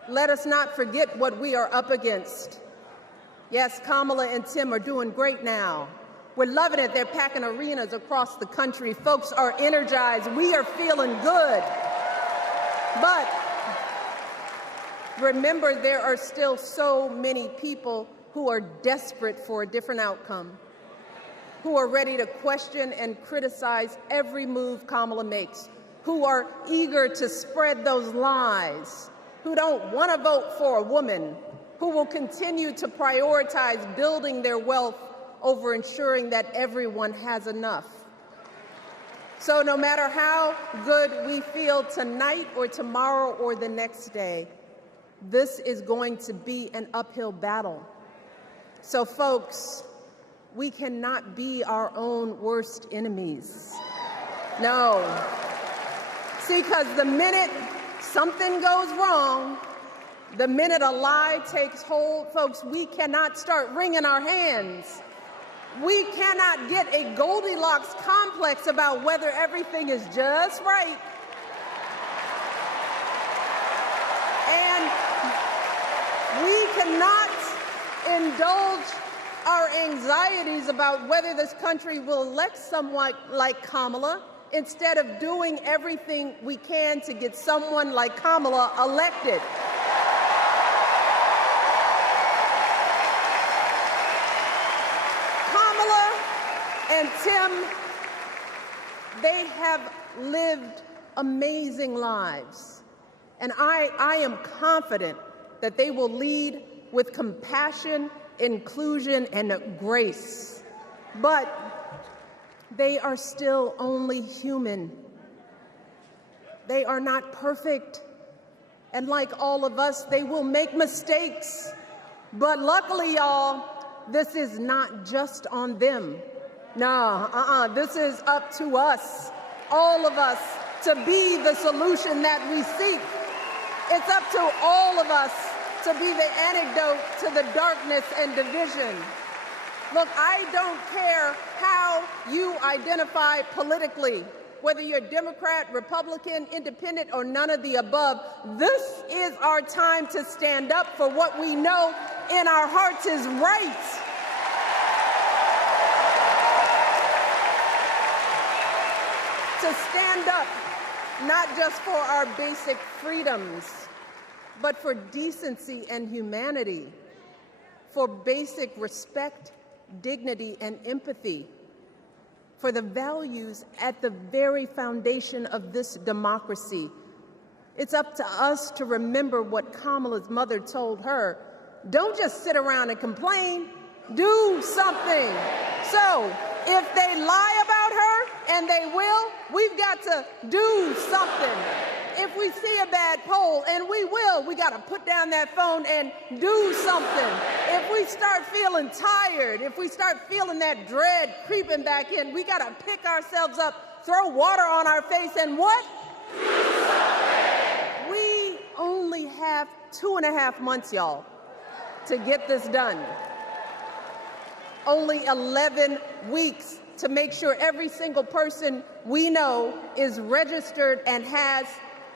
Let us not forget what we are up against. Yes, Kamala and Tim are doing great now. We're loving it. They're packing arenas across the country. Folks are energized. We are feeling good. But remember, there are still so many people who are desperate for a different outcome, who are ready to question and criticize every move Kamala makes, who are eager to spread those lies, who don't want to vote for a woman, who will continue to prioritize building their wealth over ensuring that everyone has enough. So no matter how good we feel tonight or tomorrow or the next day, this is going to be an uphill battle. So, folks, we cannot be our own worst enemies. No. See, because the minute something goes wrong, the minute a lie takes hold, folks, we cannot start wringing our hands. We cannot get a Goldilocks complex about whether everything is just right. And we cannot indulge our anxieties about whether this country will elect someone like Kamala instead of doing everything we can to get someone like Kamala elected. Kamala and Tim, they have lived amazing lives. And I am confident that they will lead with compassion, inclusion, and grace. But they are still only human. They are not perfect. And like all of us, they will make mistakes. But luckily, y'all, this is not just on them. No, this is up to us, all of us, to be the solution that we seek. It's up to all of us to be the antidote to the darkness and division. Look, I don't care how you identify politically, whether you're Democrat, Republican, Independent, or none of the above. This is our time to stand up for what we know in our hearts is right. To stand up, not just for our basic freedoms, but for decency and humanity, for basic respect, dignity, and empathy, for the values at the very foundation of this democracy. It's up to us to remember what Kamala's mother told her. Don't just sit around and complain, do something. So, if they lie about her, and they will, we've got to do something. If we see a bad poll, and we will, we got to put down that phone and do something. If we start feeling tired, if we start feeling that dread creeping back in, we got to pick ourselves up, throw water on our face, and what? We only have 2.5 months, y'all, to get this done. Only 11 weeks to make sure every single person we know is registered and has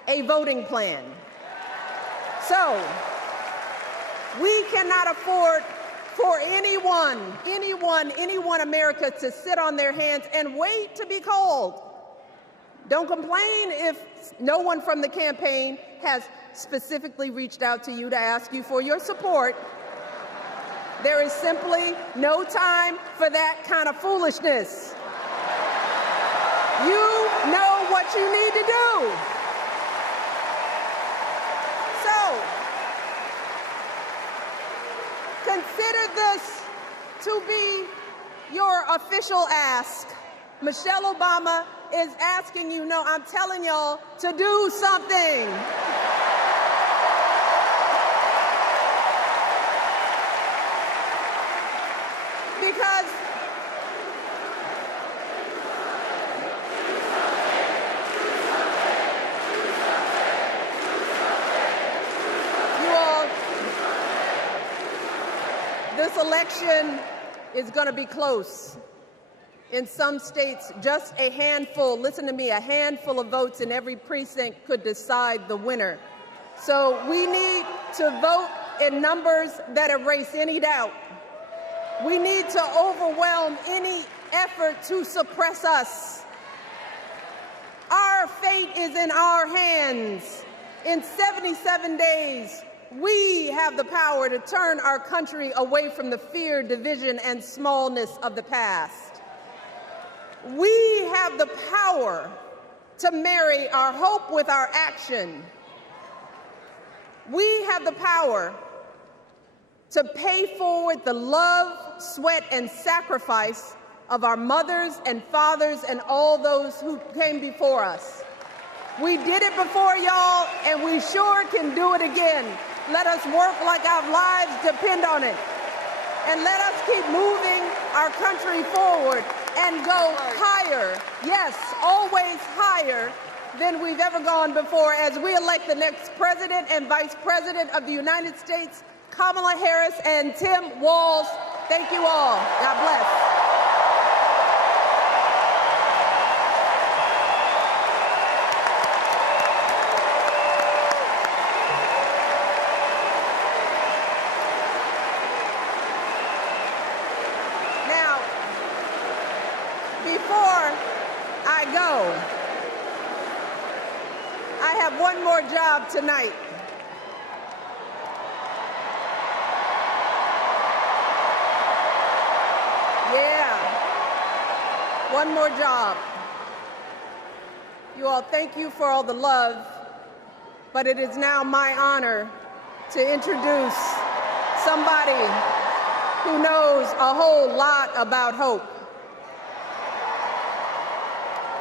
a voting plan. So, we cannot afford for anyone America to sit on their hands and wait to be called. Don't complain if no one from the campaign has specifically reached out to you to ask you for your support. There is simply no time for that kind of foolishness. You know what you need to do. So, consider this to be your official ask. Michelle Obama is asking you, no, I'm telling y'all to do something. Because you all, this election is going to be close. In some states, just a handful, listen to me, a handful of votes in every precinct could decide the winner. So we need to vote in numbers that erase any doubt. We need to overwhelm any effort to suppress us. Our fate is in our hands. In 77 days, we have the power to turn our country away from the fear, division, and smallness of the past. We have the power to marry our hope with our action. We have the power to pay forward the love, sweat, and sacrifice of our mothers and fathers and all those who came before us. We did it before, y'all, and we sure can do it again. Let us work like our lives depend on it. And let us keep moving our country forward and go higher, yes, always higher than we've ever gone before as we elect the next president and vice president of the United States, Kamala Harris and Tim Walz. Thank you all. God bless. I have one more job tonight. Yeah, one more job. You all, thank you for all the love, but it is now my honor to introduce somebody who knows a whole lot about hope.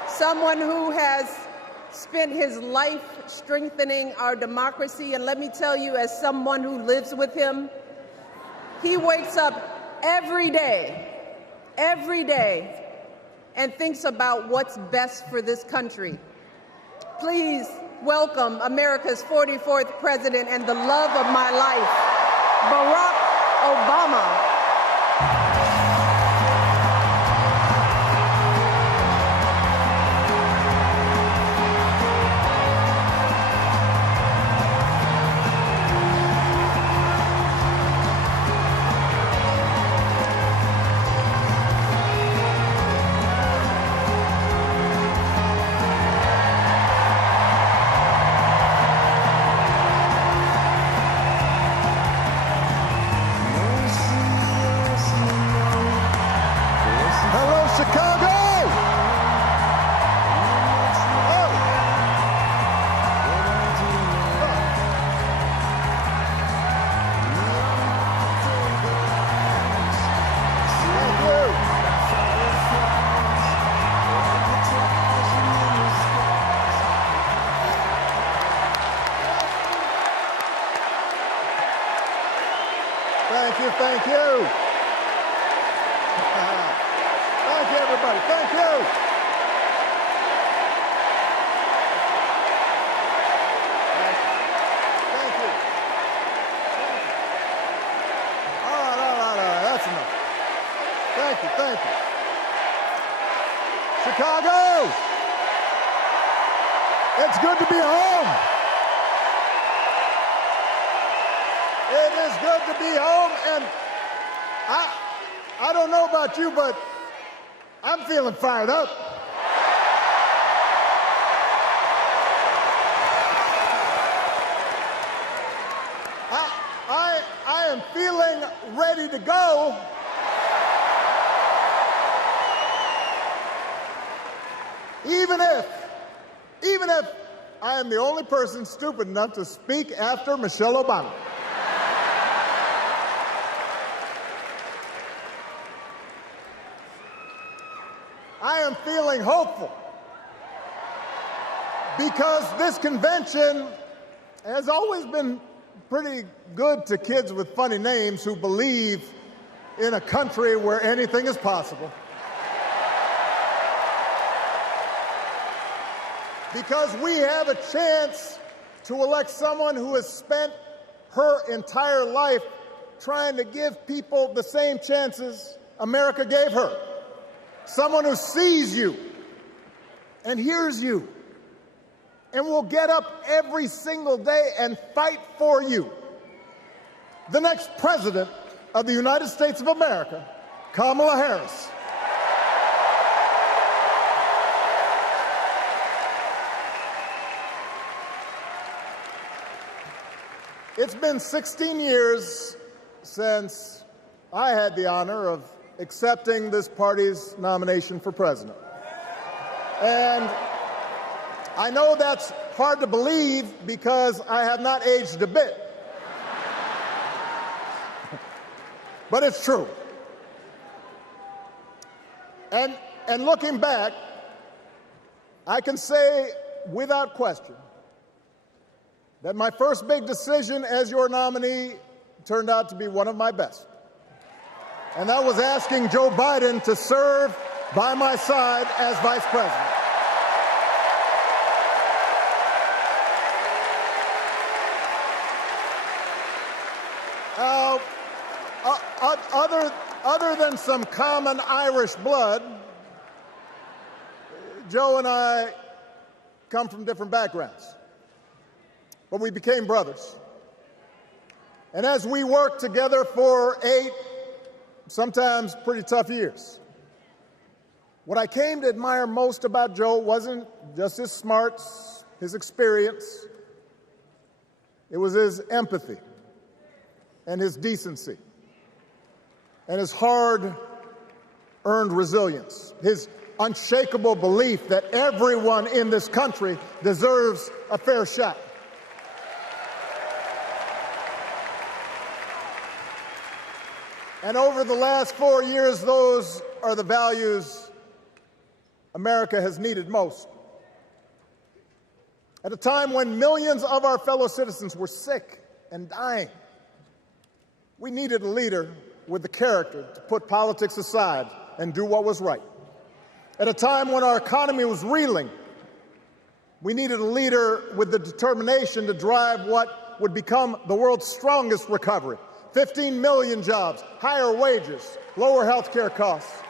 Someone who has spent his life strengthening our democracy, and let me tell you, as someone who lives with him, he wakes up every day, and thinks about what's best for this country. Please welcome America's 44th president and the love of my life, Barack Obama. Thank you. Thank you, everybody. Thank you. Thank you. All right. That's enough. Thank you. Chicago, it's good to be home. It is good to be home, and I don't know about you, but I'm feeling fired up. I am feeling ready to go. Even if I am the only person stupid enough to speak after Michelle Obama. I am feeling hopeful because this convention has always been pretty good to kids with funny names who believe in a country where anything is possible. Because we have a chance to elect someone who has spent her entire life trying to give people the same chances America gave her. Someone who sees you and hears you and will get up every single day and fight for you. The next president of the United States of America, Kamala Harris. It's been 16 years since I had the honor of accepting this party's nomination for president. And I know that's hard to believe because I have not aged a bit. But it's true. And looking back, I can say without question that my first big decision as your nominee turned out to be one of my best. And that was asking Joe Biden to serve by my side as vice president. Other than some common Irish blood, Joe and I come from different backgrounds, but we became brothers. And as we worked together for 8, sometimes pretty tough years, what I came to admire most about Joe wasn't just his smarts, his experience. It was his empathy and his decency and his hard-earned resilience, his unshakable belief that everyone in this country deserves a fair shot. And over the last 4 years, those are the values America has needed most. At a time when millions of our fellow citizens were sick and dying, we needed a leader with the character to put politics aside and do what was right. At a time when our economy was reeling, we needed a leader with the determination to drive what would become the world's strongest recovery. 15 million jobs, higher wages, lower health care costs.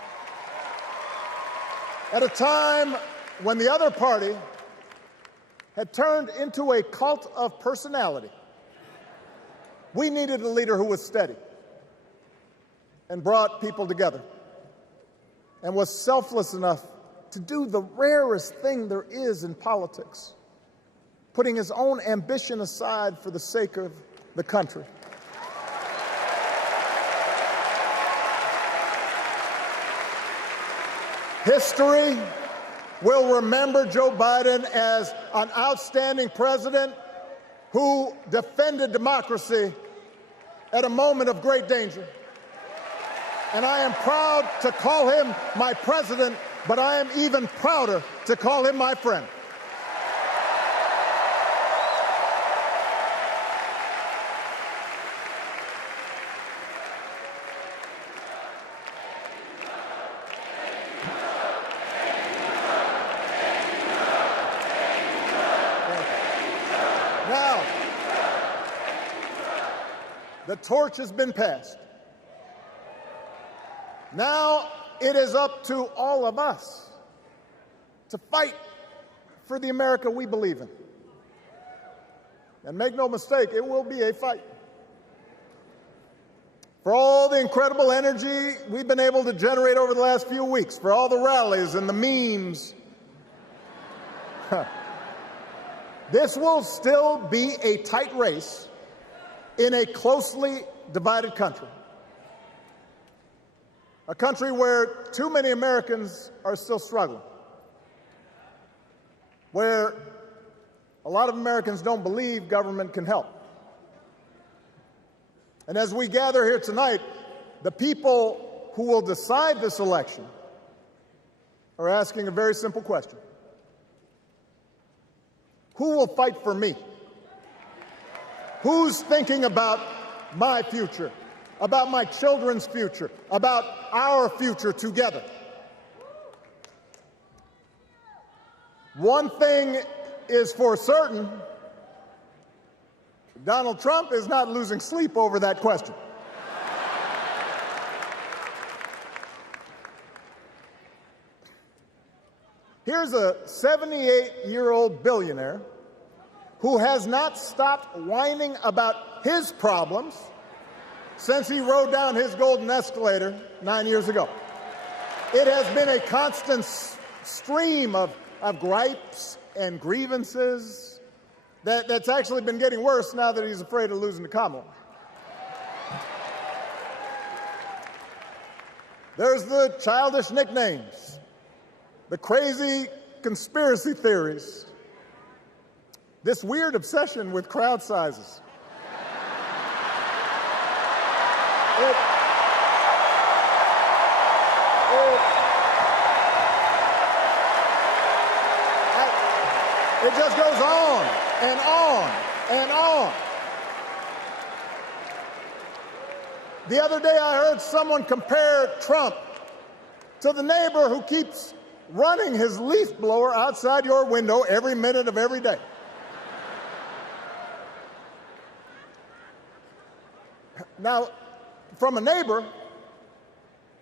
At a time when the other party had turned into a cult of personality, we needed a leader who was steady and brought people together and was selfless enough to do the rarest thing there is in politics, putting his own ambition aside for the sake of the country. History will remember Joe Biden as an outstanding president who defended democracy at a moment of great danger. And I am proud to call him my president, but I am even prouder to call him my friend. Now, the torch has been passed. Now it is up to all of us to fight for the America we believe in. And make no mistake, it will be a fight. For all the incredible energy we've been able to generate over the last few weeks, for all the rallies and the memes, this will still be a tight race in a closely divided country. A country where too many Americans are still struggling, where a lot of Americans don't believe government can help. And as we gather here tonight, the people who will decide this election are asking a very simple question. Who will fight for me? Who's thinking about my future, about my children's future, about our future together? One thing is for certain, Donald Trump is not losing sleep over that question. Here's a 78-year-old billionaire who has not stopped whining about his problems since he rode down his golden escalator 9 years ago. It has been a constant stream of gripes and grievances that's actually been getting worse now that he's afraid of losing to Kamala. There's the childish nicknames, the crazy conspiracy theories, this weird obsession with crowd sizes. It just goes on and on and on. The other day I heard someone compare Trump to the neighbor who keeps running his leaf blower outside your window every minute of every day. Now, from a neighbor,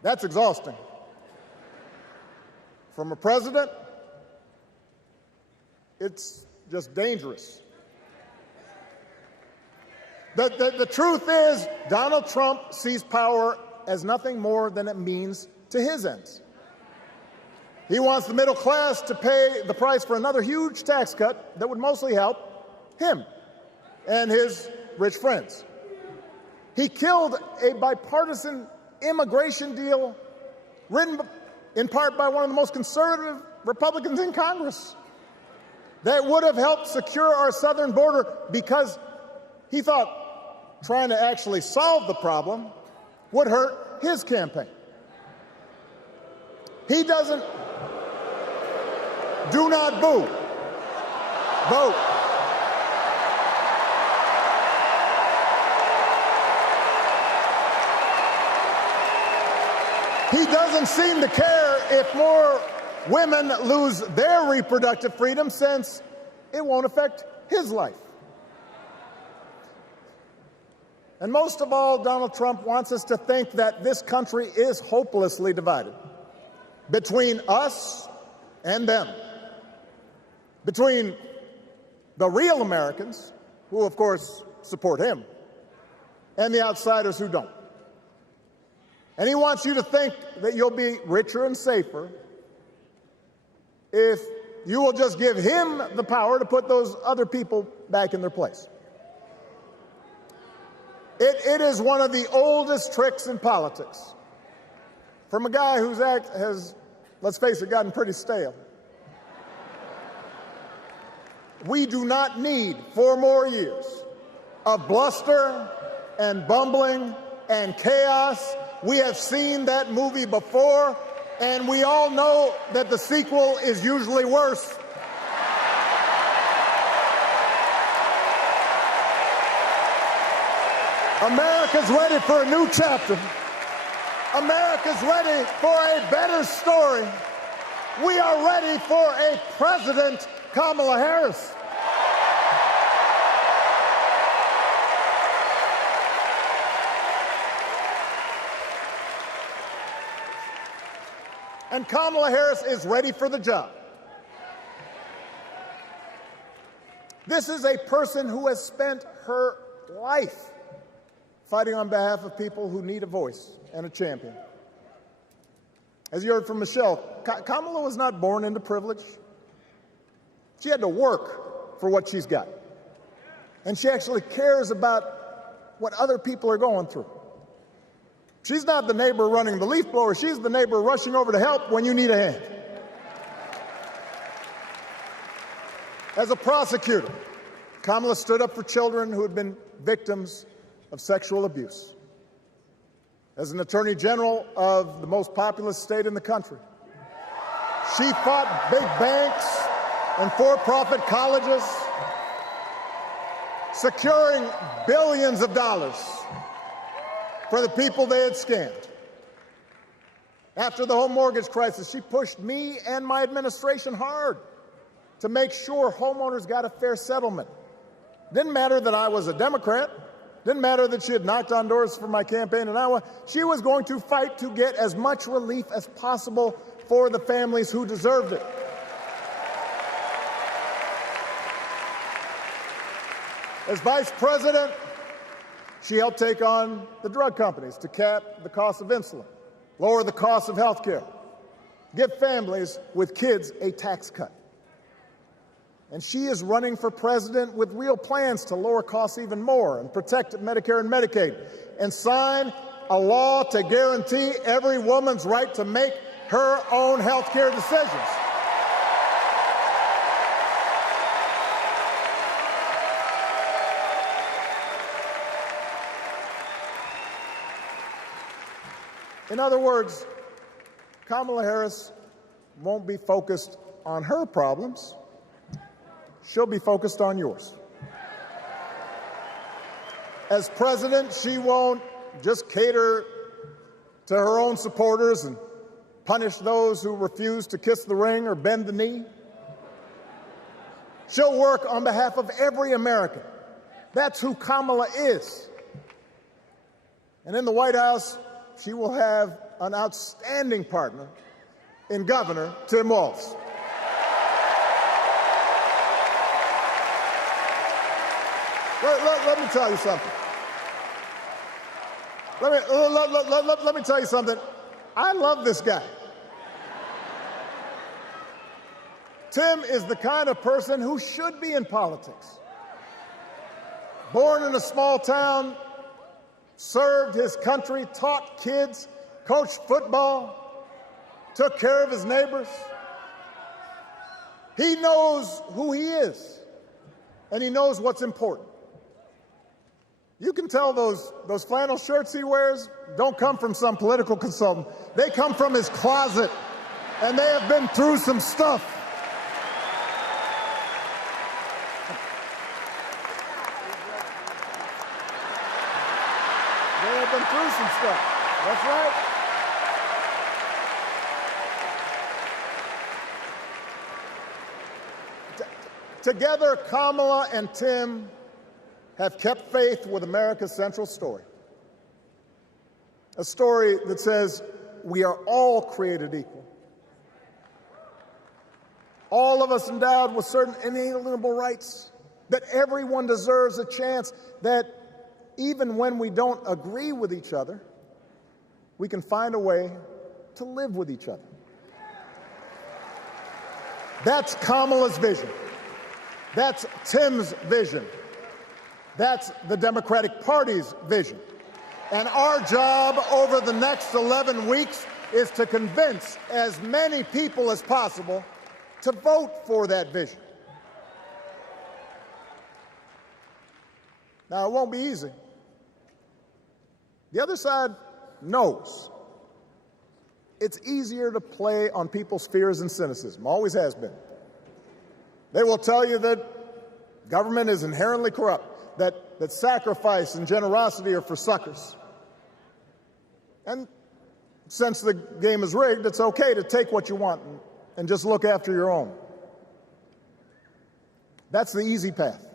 that's exhausting. From a president, it's just dangerous. The truth is, Donald Trump sees power as nothing more than it means to his ends. He wants the middle class to pay the price for another huge tax cut that would mostly help him and his rich friends. He killed a bipartisan immigration deal written in part by one of the most conservative Republicans in Congress that would have helped secure our southern border because he thought trying to actually solve the problem would hurt his campaign. He doesn't. Do not boo. Vote. He doesn't seem to care if more women lose their reproductive freedom since it won't affect his life. And most of all, Donald Trump wants us to think that this country is hopelessly divided between us and them, between the real Americans, who of course support him, and the outsiders who don't. And he wants you to think that you'll be richer and safer if you will just give him the power to put those other people back in their place. It is one of the oldest tricks in politics from a guy whose act has, let's face it, gotten pretty stale. We do not need 4 more years of bluster and bumbling and chaos. We have seen that movie before, and we all know that the sequel is usually worse. America's ready for a new chapter. America's ready for a better story. We are ready for a President Kamala Harris. And Kamala Harris is ready for the job. This is a person who has spent her life fighting on behalf of people who need a voice and a champion. As you heard from Michelle, Kamala was not born into privilege. She had to work for what she's got. And she actually cares about what other people are going through. She's not the neighbor running the leaf blower. She's the neighbor rushing over to help when you need a hand. As a prosecutor, Kamala stood up for children who had been victims of sexual abuse. As an attorney general of the most populous state in the country, she fought big banks and for-profit colleges, securing billions of dollars for the people they had scammed. After the home mortgage crisis, she pushed me and my administration hard to make sure homeowners got a fair settlement. Didn't matter that I was a Democrat. Didn't matter that she had knocked on doors for my campaign in Iowa. She was going to fight to get as much relief as possible for the families who deserved it. As vice president, she helped take on the drug companies to cap the cost of insulin, lower the cost of health care, give families with kids a tax cut. And she is running for president with real plans to lower costs even more and protect Medicare and Medicaid and sign a law to guarantee every woman's right to make her own health care decisions. In other words, Kamala Harris won't be focused on her problems. She'll be focused on yours. As president, she won't just cater to her own supporters and punish those who refuse to kiss the ring or bend the knee. She'll work on behalf of every American. That's who Kamala is. And in the White House, she will have an outstanding partner in Governor Tim Walz. Let me tell you something. Let me tell you something. I love this guy. Tim is the kind of person who should be in politics. Born in a small town, served his country, taught kids, coached football, took care of his neighbors. He knows who he is, and he knows what's important. You can tell those flannel shirts he wears don't come from some political consultant. They come from his closet, and they have been through some stuff. They have been through some stuff. That's right. Together, Kamala and Tim have kept faith with America's central story. A story that says we are all created equal. All of us endowed with certain inalienable rights, that everyone deserves a chance, that even when we don't agree with each other, we can find a way to live with each other. That's Kamala's vision. That's Tim's vision. That's the Democratic Party's vision. And our job over the next 11 weeks is to convince as many people as possible to vote for that vision. Now, it won't be easy. The other side knows it's easier to play on people's fears and cynicism, always has been. They will tell you that government is inherently corrupt, that sacrifice and generosity are for suckers. And since the game is rigged, it's okay to take what you want and just look after your own. That's the easy path.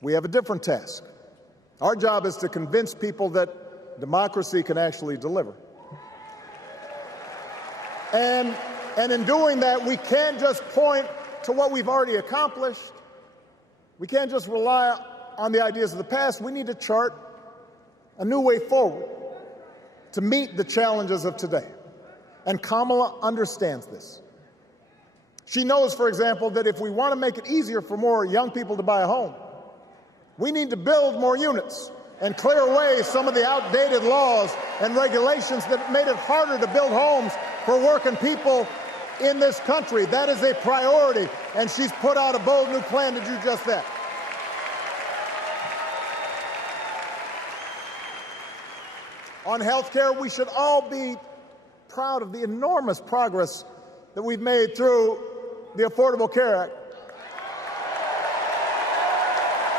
We have a different task. Our job is to convince people that democracy can actually deliver. And in doing that, we can't just point to what we've already accomplished. We can't just rely on the ideas of the past. We need to chart a new way forward to meet the challenges of today. And Kamala understands this. She knows, for example, that if we want to make it easier for more young people to buy a home, we need to build more units and clear away some of the outdated laws and regulations that made it harder to build homes for working people in this country. That is a priority, and she's put out a bold new plan to do just that. On health care, we should all be proud of the enormous progress that we've made through the Affordable Care Act,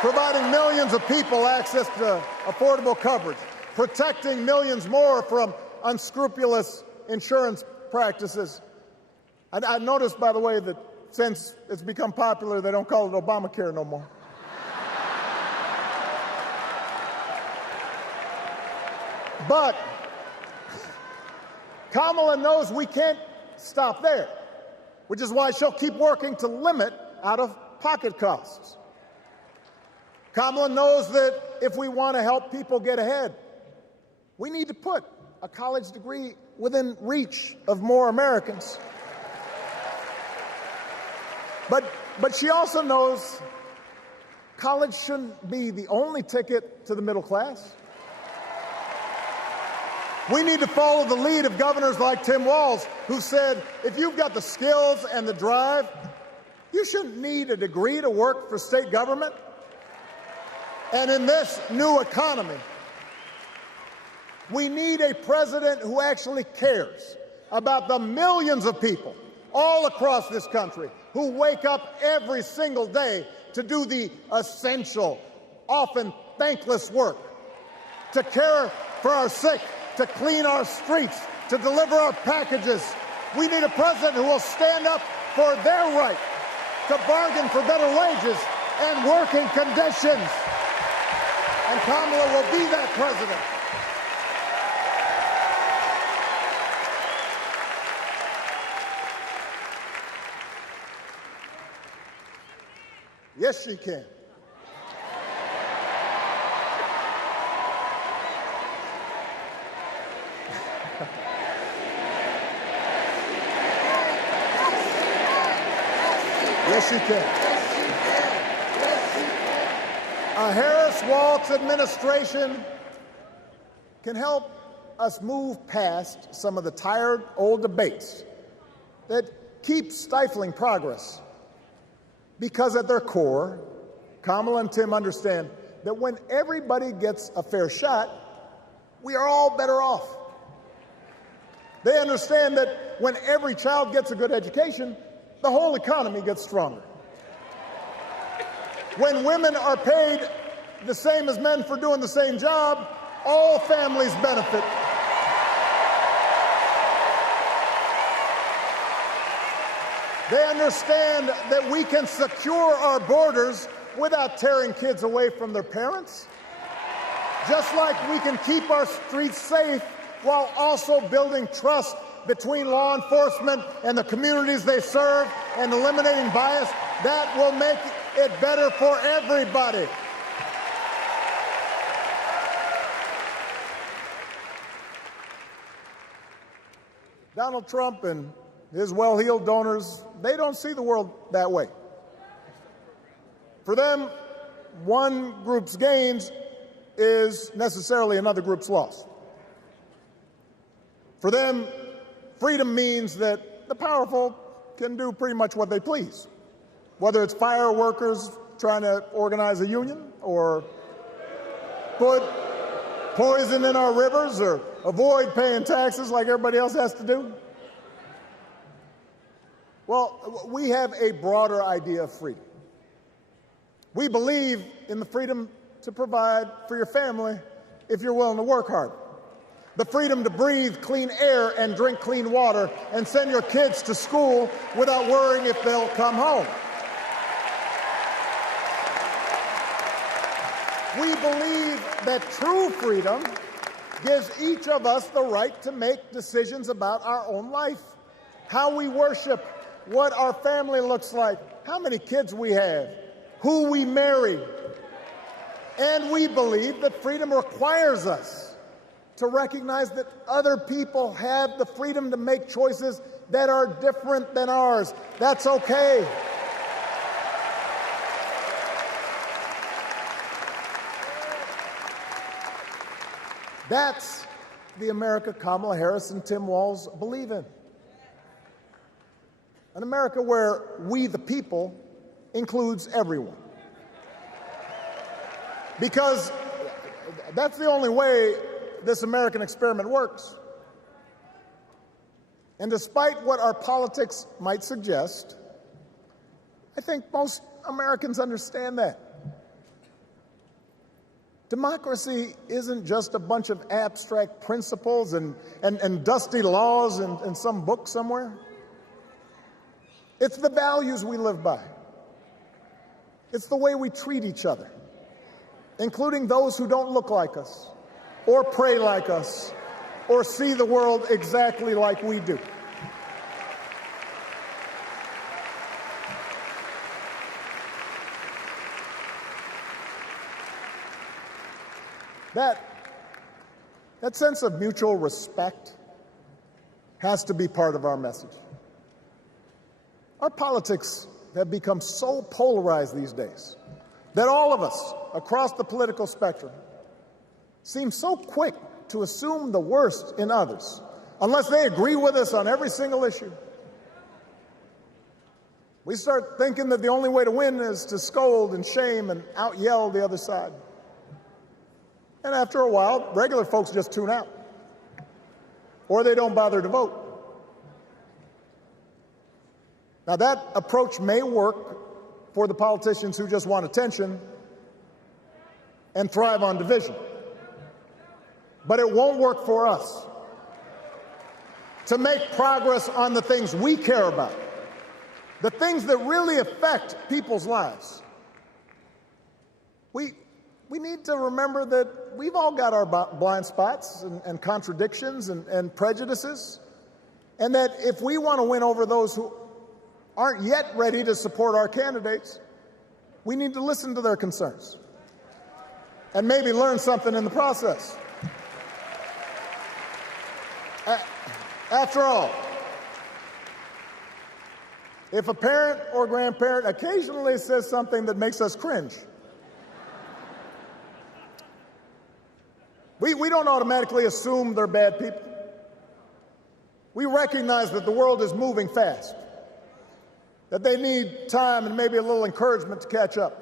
providing millions of people access to affordable coverage, protecting millions more from unscrupulous insurance practices. I noticed, by the way, that since it's become popular, they don't call it Obamacare no more. But Kamala knows we can't stop there, which is why she'll keep working to limit out-of-pocket costs. Kamala knows that if we want to help people get ahead, we need to put a college degree within reach of more Americans. But she also knows college shouldn't be the only ticket to the middle class. We need to follow the lead of governors like Tim Walz, who said, if you've got the skills and the drive, you shouldn't need a degree to work for state government. And in this new economy, we need a president who actually cares about the millions of people all across this country who wake up every single day to do the essential, often thankless work, to care for our sick, to clean our streets, to deliver our packages. We need a president who will stand up for their right to bargain for better wages and working conditions. And Kamala will be that president. Yes, she can. Yes, she can. A Harris-Walz administration can help us move past some of the tired old debates that keep stifling progress. Because at their core, Kamala and Tim understand that when everybody gets a fair shot, we are all better off. They understand that when every child gets a good education, the whole economy gets stronger. When women are paid the same as men for doing the same job, all families benefit. They understand that we can secure our borders without tearing kids away from their parents, just like we can keep our streets safe while also building trust between law enforcement and the communities they serve and eliminating bias. That will make it better for everybody. Donald Trump and his well-heeled donors, they don't see the world that way. For them, one group's gains is necessarily another group's loss. For them, freedom means that the powerful can do pretty much what they please, whether it's fire workers trying to organize a union or put poison in our rivers or avoid paying taxes like everybody else has to do. Well, we have a broader idea of freedom. We believe in the freedom to provide for your family if you're willing to work hard. The freedom to breathe clean air and drink clean water and send your kids to school without worrying if they'll come home. We believe that true freedom gives each of us the right to make decisions about our own life, how we worship, what our family looks like, how many kids we have, who we marry. And we believe that freedom requires us to recognize that other people have the freedom to make choices that are different than ours. That's okay. That's the America Kamala Harris and Tim Walz believe in. An America where we, the people, includes everyone. Because that's the only way this American experiment works. And despite what our politics might suggest, I think most Americans understand that. Democracy isn't just a bunch of abstract principles and dusty laws in some book somewhere. It's the values we live by. It's the way we treat each other, including those who don't look like us, or pray like us, or see the world exactly like we do. That sense of mutual respect has to be part of our message. Our politics have become so polarized these days that all of us across the political spectrum seem so quick to assume the worst in others, unless they agree with us on every single issue. We start thinking that the only way to win is to scold and shame and out-yell the other side. And after a while, regular folks just tune out, or they don't bother to vote. Now, that approach may work for the politicians who just want attention, and thrive on division. But it won't work for us. To make progress on the things we care about, the things that really affect people's lives, we need to remember that we've all got our blind spots and contradictions and prejudices, and that if we want to win over those who aren't yet ready to support our candidates, we need to listen to their concerns and maybe learn something in the process. After all, if a parent or grandparent occasionally says something that makes us cringe, we don't automatically assume they're bad people. We recognize that the world is moving fast, that they need time and maybe a little encouragement to catch up.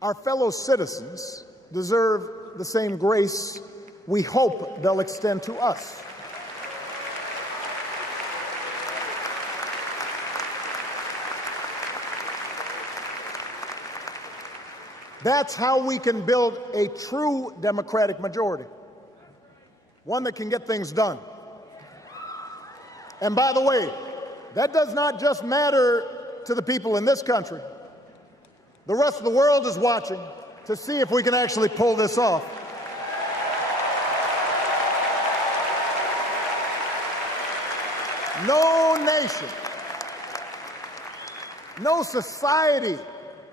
Our fellow citizens deserve the same grace we hope they'll extend to us. That's how we can build a true Democratic majority, one that can get things done. And by the way, that does not just matter to the people in this country. The rest of the world is watching to see if we can actually pull this off. No nation, no society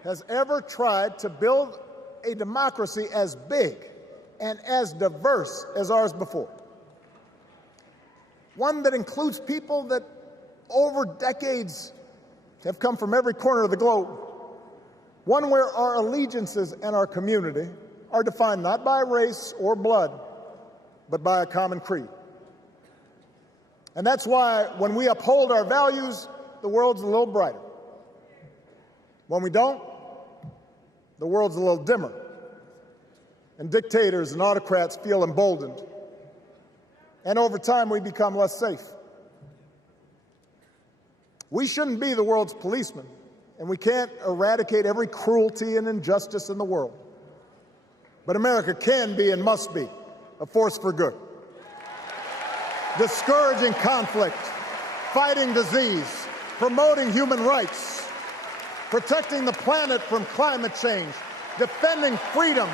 has ever tried to build a democracy as big and as diverse as ours before. One that includes people that over decades have come from every corner of the globe. One where our allegiances and our community are defined not by race or blood, but by a common creed. And that's why when we uphold our values, the world's a little brighter. When we don't, the world's a little dimmer. And dictators and autocrats feel emboldened. And over time, we become less safe. We shouldn't be the world's policemen, and we can't eradicate every cruelty and injustice in the world. But America can be and must be a force for good. Discouraging conflict, fighting disease, promoting human rights, protecting the planet from climate change, defending freedom,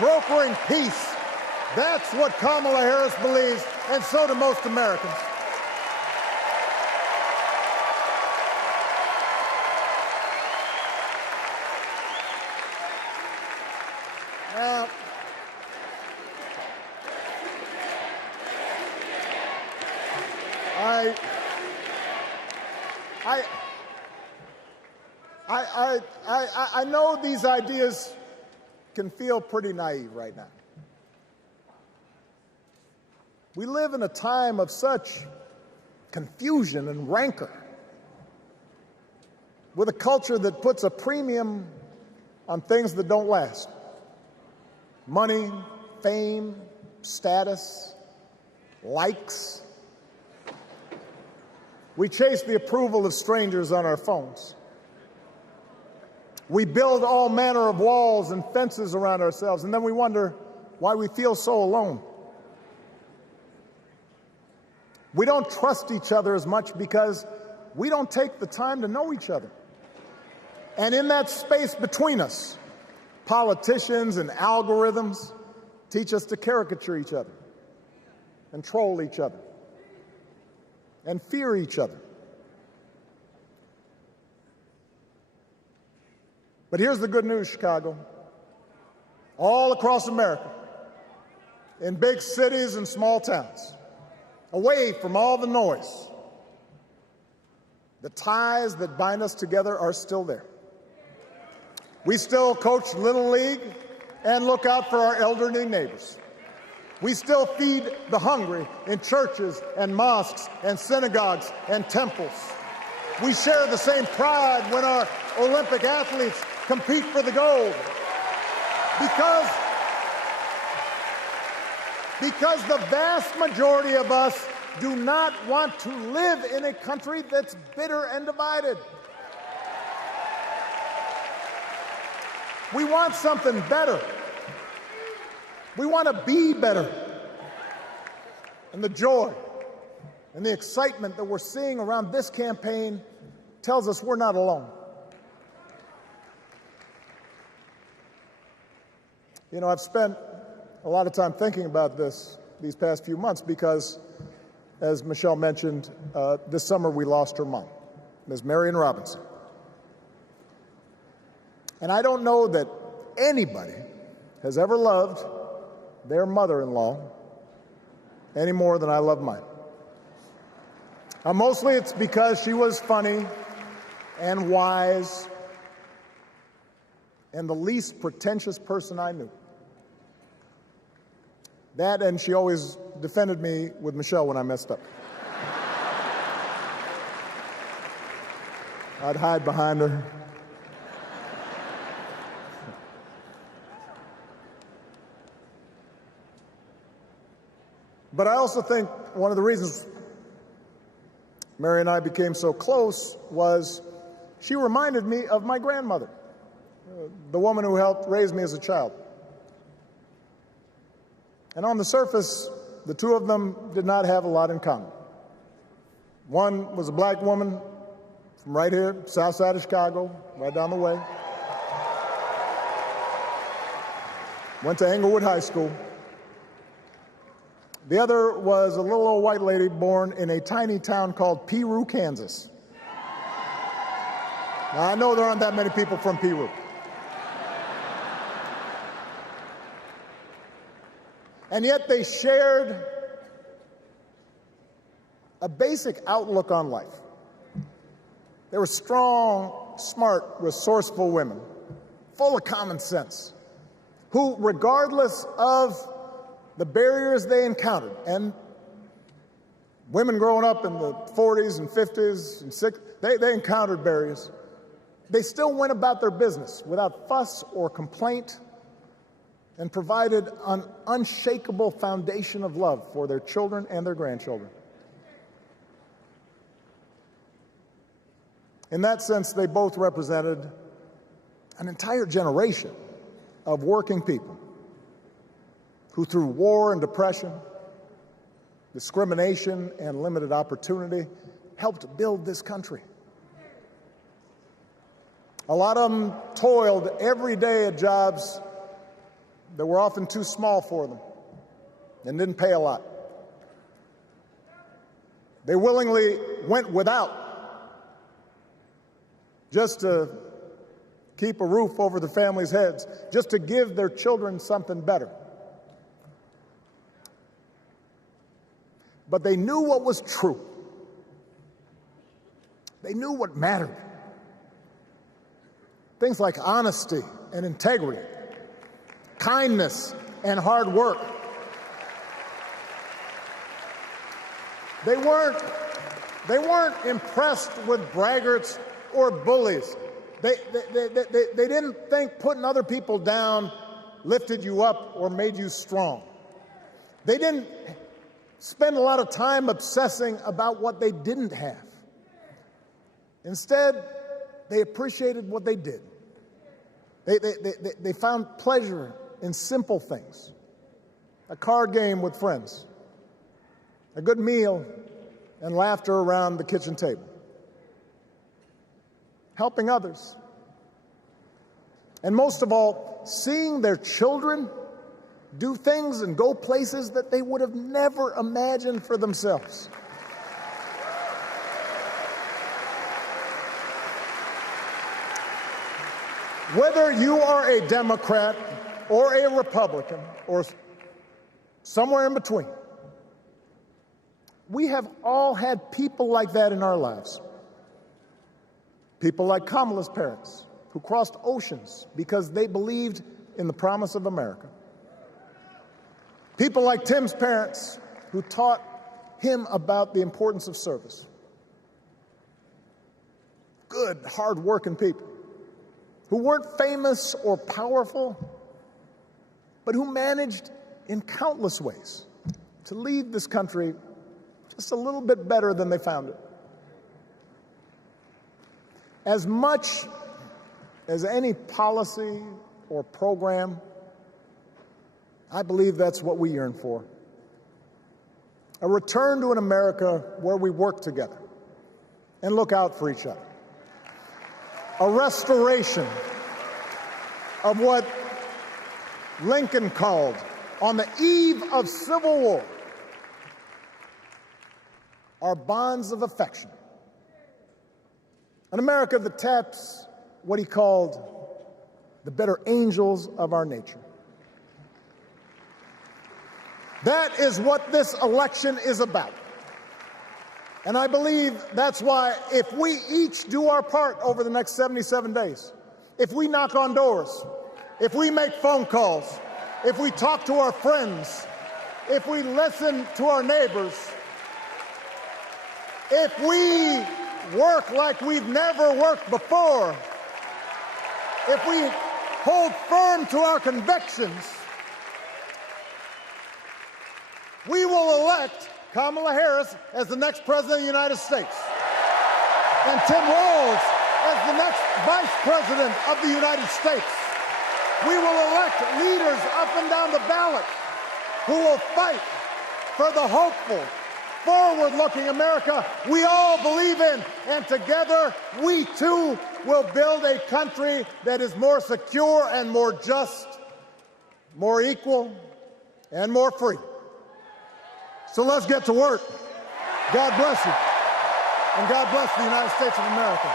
brokering peace. That's what Kamala Harris believes, and so do most Americans. Now, I know these ideas can feel pretty naive right now. We live in a time of such confusion and rancor, with a culture that puts a premium on things that don't last. Money, fame, status, likes. We chase the approval of strangers on our phones. We build all manner of walls and fences around ourselves, and then we wonder why we feel so alone. We don't trust each other as much because we don't take the time to know each other. And in that space between us, politicians and algorithms teach us to caricature each other and troll each other and fear each other. But here's the good news, Chicago. All across America, in big cities and small towns, away from all the noise, the ties that bind us together are still there. We still coach Little League and look out for our elderly neighbors. We still feed the hungry in churches and mosques and synagogues and temples. We share the same pride when our Olympic athletes compete for the gold. Because the vast majority of us do not want to live in a country that's bitter and divided. We want something better. We want to be better. And the joy and the excitement that we're seeing around this campaign tells us we're not alone. You know, I've spent a lot of time thinking about these past few months because, as Michelle mentioned, this summer we lost her mom, Ms. Marion Robinson. And I don't know that anybody has ever loved their mother-in-law any more than I love mine. Mostly it's because she was funny and wise and the least pretentious person I knew. That, and she always defended me with Michelle when I messed up. I'd hide behind her. But I also think one of the reasons Mary and I became so close was she reminded me of my grandmother, the woman who helped raise me as a child. And on the surface, the two of them did not have a lot in common. One was a black woman from right here, south side of Chicago, right down the way. Went to Englewood High School. The other was a little old white lady born in a tiny town called Peru, Kansas. Now, I know there aren't that many people from Peru. And yet they shared a basic outlook on life. They were strong, smart, resourceful women, full of common sense, who, regardless of the barriers they encountered, and women growing up in the 40s and 50s and 60s, they encountered barriers. They still went about their business without fuss or complaint and provided an unshakable foundation of love for their children and their grandchildren. In that sense, they both represented an entire generation of working people who, through war and depression, discrimination and limited opportunity, helped build this country. A lot of them toiled every day at jobs that were often too small for them and didn't pay a lot. They willingly went without just to keep a roof over their families' heads, just to give their children something better. But they knew what was true. They knew what mattered. Things like honesty and integrity, kindness and hard work. They weren't impressed with braggarts or bullies. They didn't think putting other people down lifted you up or made you strong. They didn't spend a lot of time obsessing about what they didn't have. Instead, they appreciated what they did. They found pleasure in simple things. A card game with friends, a good meal, and laughter around the kitchen table. Helping others. And most of all, seeing their children do things and go places that they would have never imagined for themselves. Whether you are a Democrat or a Republican or somewhere in between, we have all had people like that in our lives. People like Kamala's parents, who crossed oceans because they believed in the promise of America. People like Tim's parents, who taught him about the importance of service. Good, hard-working people who weren't famous or powerful, but who managed in countless ways to leave this country just a little bit better than they found it. As much as any policy or program. I believe that's what we yearn for. A return to an America where we work together and look out for each other. A restoration of what Lincoln called, on the eve of Civil War, our bonds of affection. An America that taps what he called the better angels of our nature. That is what this election is about. And I believe that's why if we each do our part over the next 77 days, if we knock on doors, if we make phone calls, if we talk to our friends, if we listen to our neighbors, if we work like we've never worked before, if we hold firm to our convictions, we will elect Kamala Harris as the next President of the United States, and Tim Walz as the next Vice President of the United States. We will elect leaders up and down the ballot who will fight for the hopeful, forward-looking America we all believe in, and together we too will build a country that is more secure and more just, more equal, and more free. So let's get to work. God bless you, and God bless the United States of America.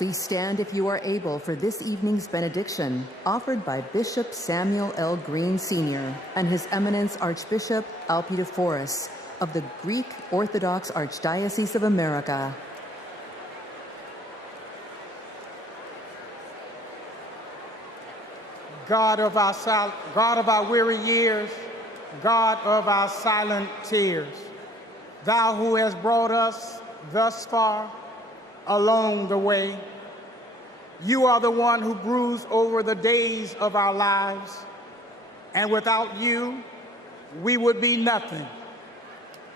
Please stand if you are able for this evening's benediction, offered by Bishop Samuel L. Green Sr. and His Eminence Archbishop Alpidophoros of the Greek Orthodox Archdiocese of America. God of our weary years, God of our silent tears, Thou who has brought us thus far along the way, You are the one who broods over the days of our lives, and without You, we would be nothing.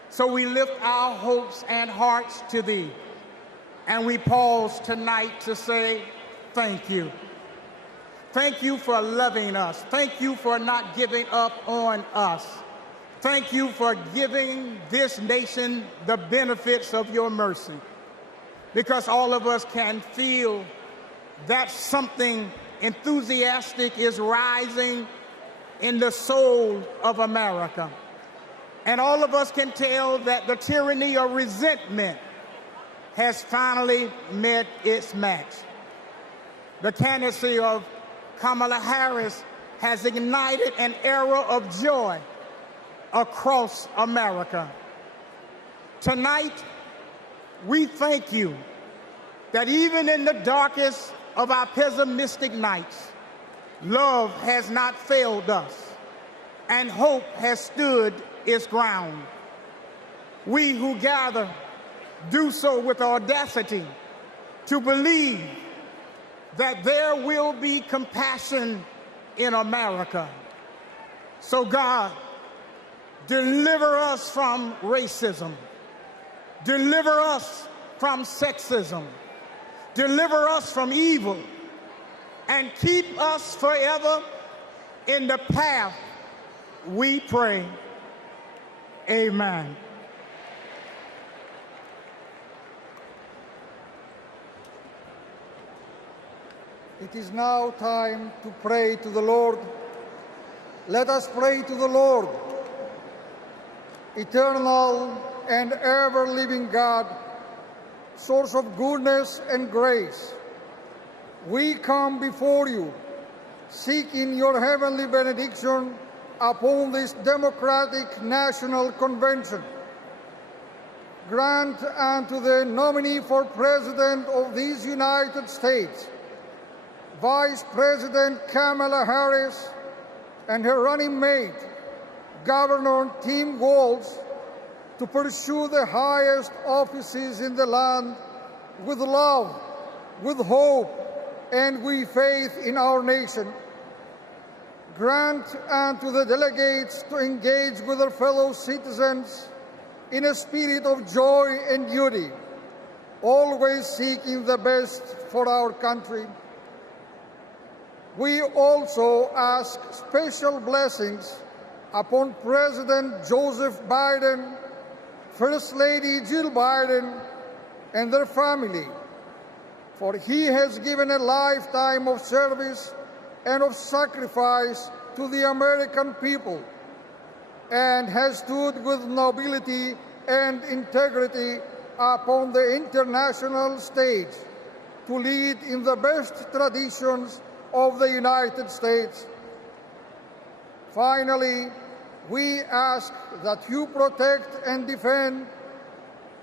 So we lift our hopes and hearts to Thee, and we pause tonight to say thank You. Thank You for loving us. Thank You for not giving up on us. Thank You for giving this nation the benefits of Your mercy, because all of us can feel that something enthusiastic is rising in the soul of America. And all of us can tell that the tyranny of resentment has finally met its match. The candidacy of Kamala Harris has ignited an era of joy across America. Tonight, we thank You that even in the darkest of our pessimistic nights, love has not failed us, and hope has stood its ground. We who gather do so with audacity to believe that there will be compassion in America. So God, deliver us from racism. Deliver us from sexism. Deliver us from evil, and keep us forever in the path we pray. Amen. It is now time to pray to the Lord. Let us pray to the Lord. Eternal and ever-living God, source of goodness and grace, we come before you, seeking your heavenly benediction upon this democratic national convention. Grant unto the nominee for President of these United States, Vice President Kamala Harris, and her running mate, Governor Tim Walz, to pursue the highest offices in the land with love, with hope, and with faith in our nation. Grant unto the delegates to engage with their fellow citizens in a spirit of joy and duty, always seeking the best for our country. We also ask special blessings upon President Joseph Biden, First Lady Jill Biden, and their family, for he has given a lifetime of service and of sacrifice to the American people, and has stood with nobility and integrity upon the international stage to lead in the best traditions of the United States. Finally, we ask that you protect and defend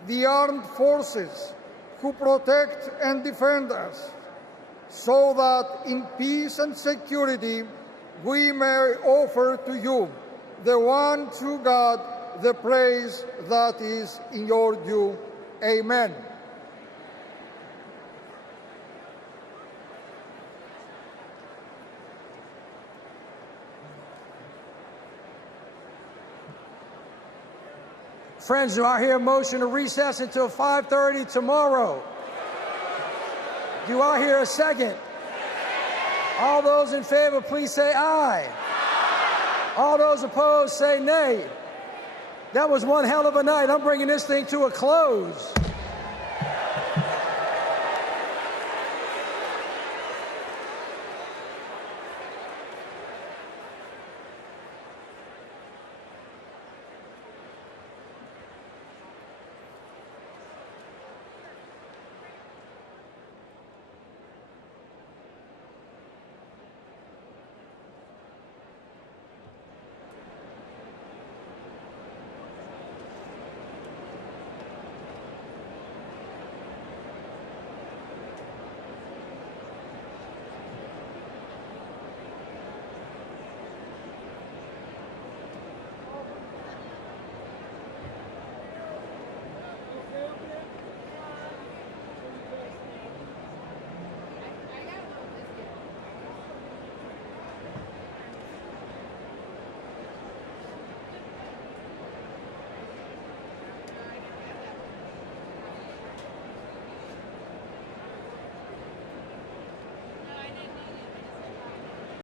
the armed forces who protect and defend us, so that in peace and security we may offer to you, the one true God, the praise that is in your due. Amen. Friends, do I hear a motion to recess until 5:30 tomorrow? Do I hear a second? All those in favor, please say aye. All those opposed, say nay. That was one hell of a night. I'm bringing this thing to a close.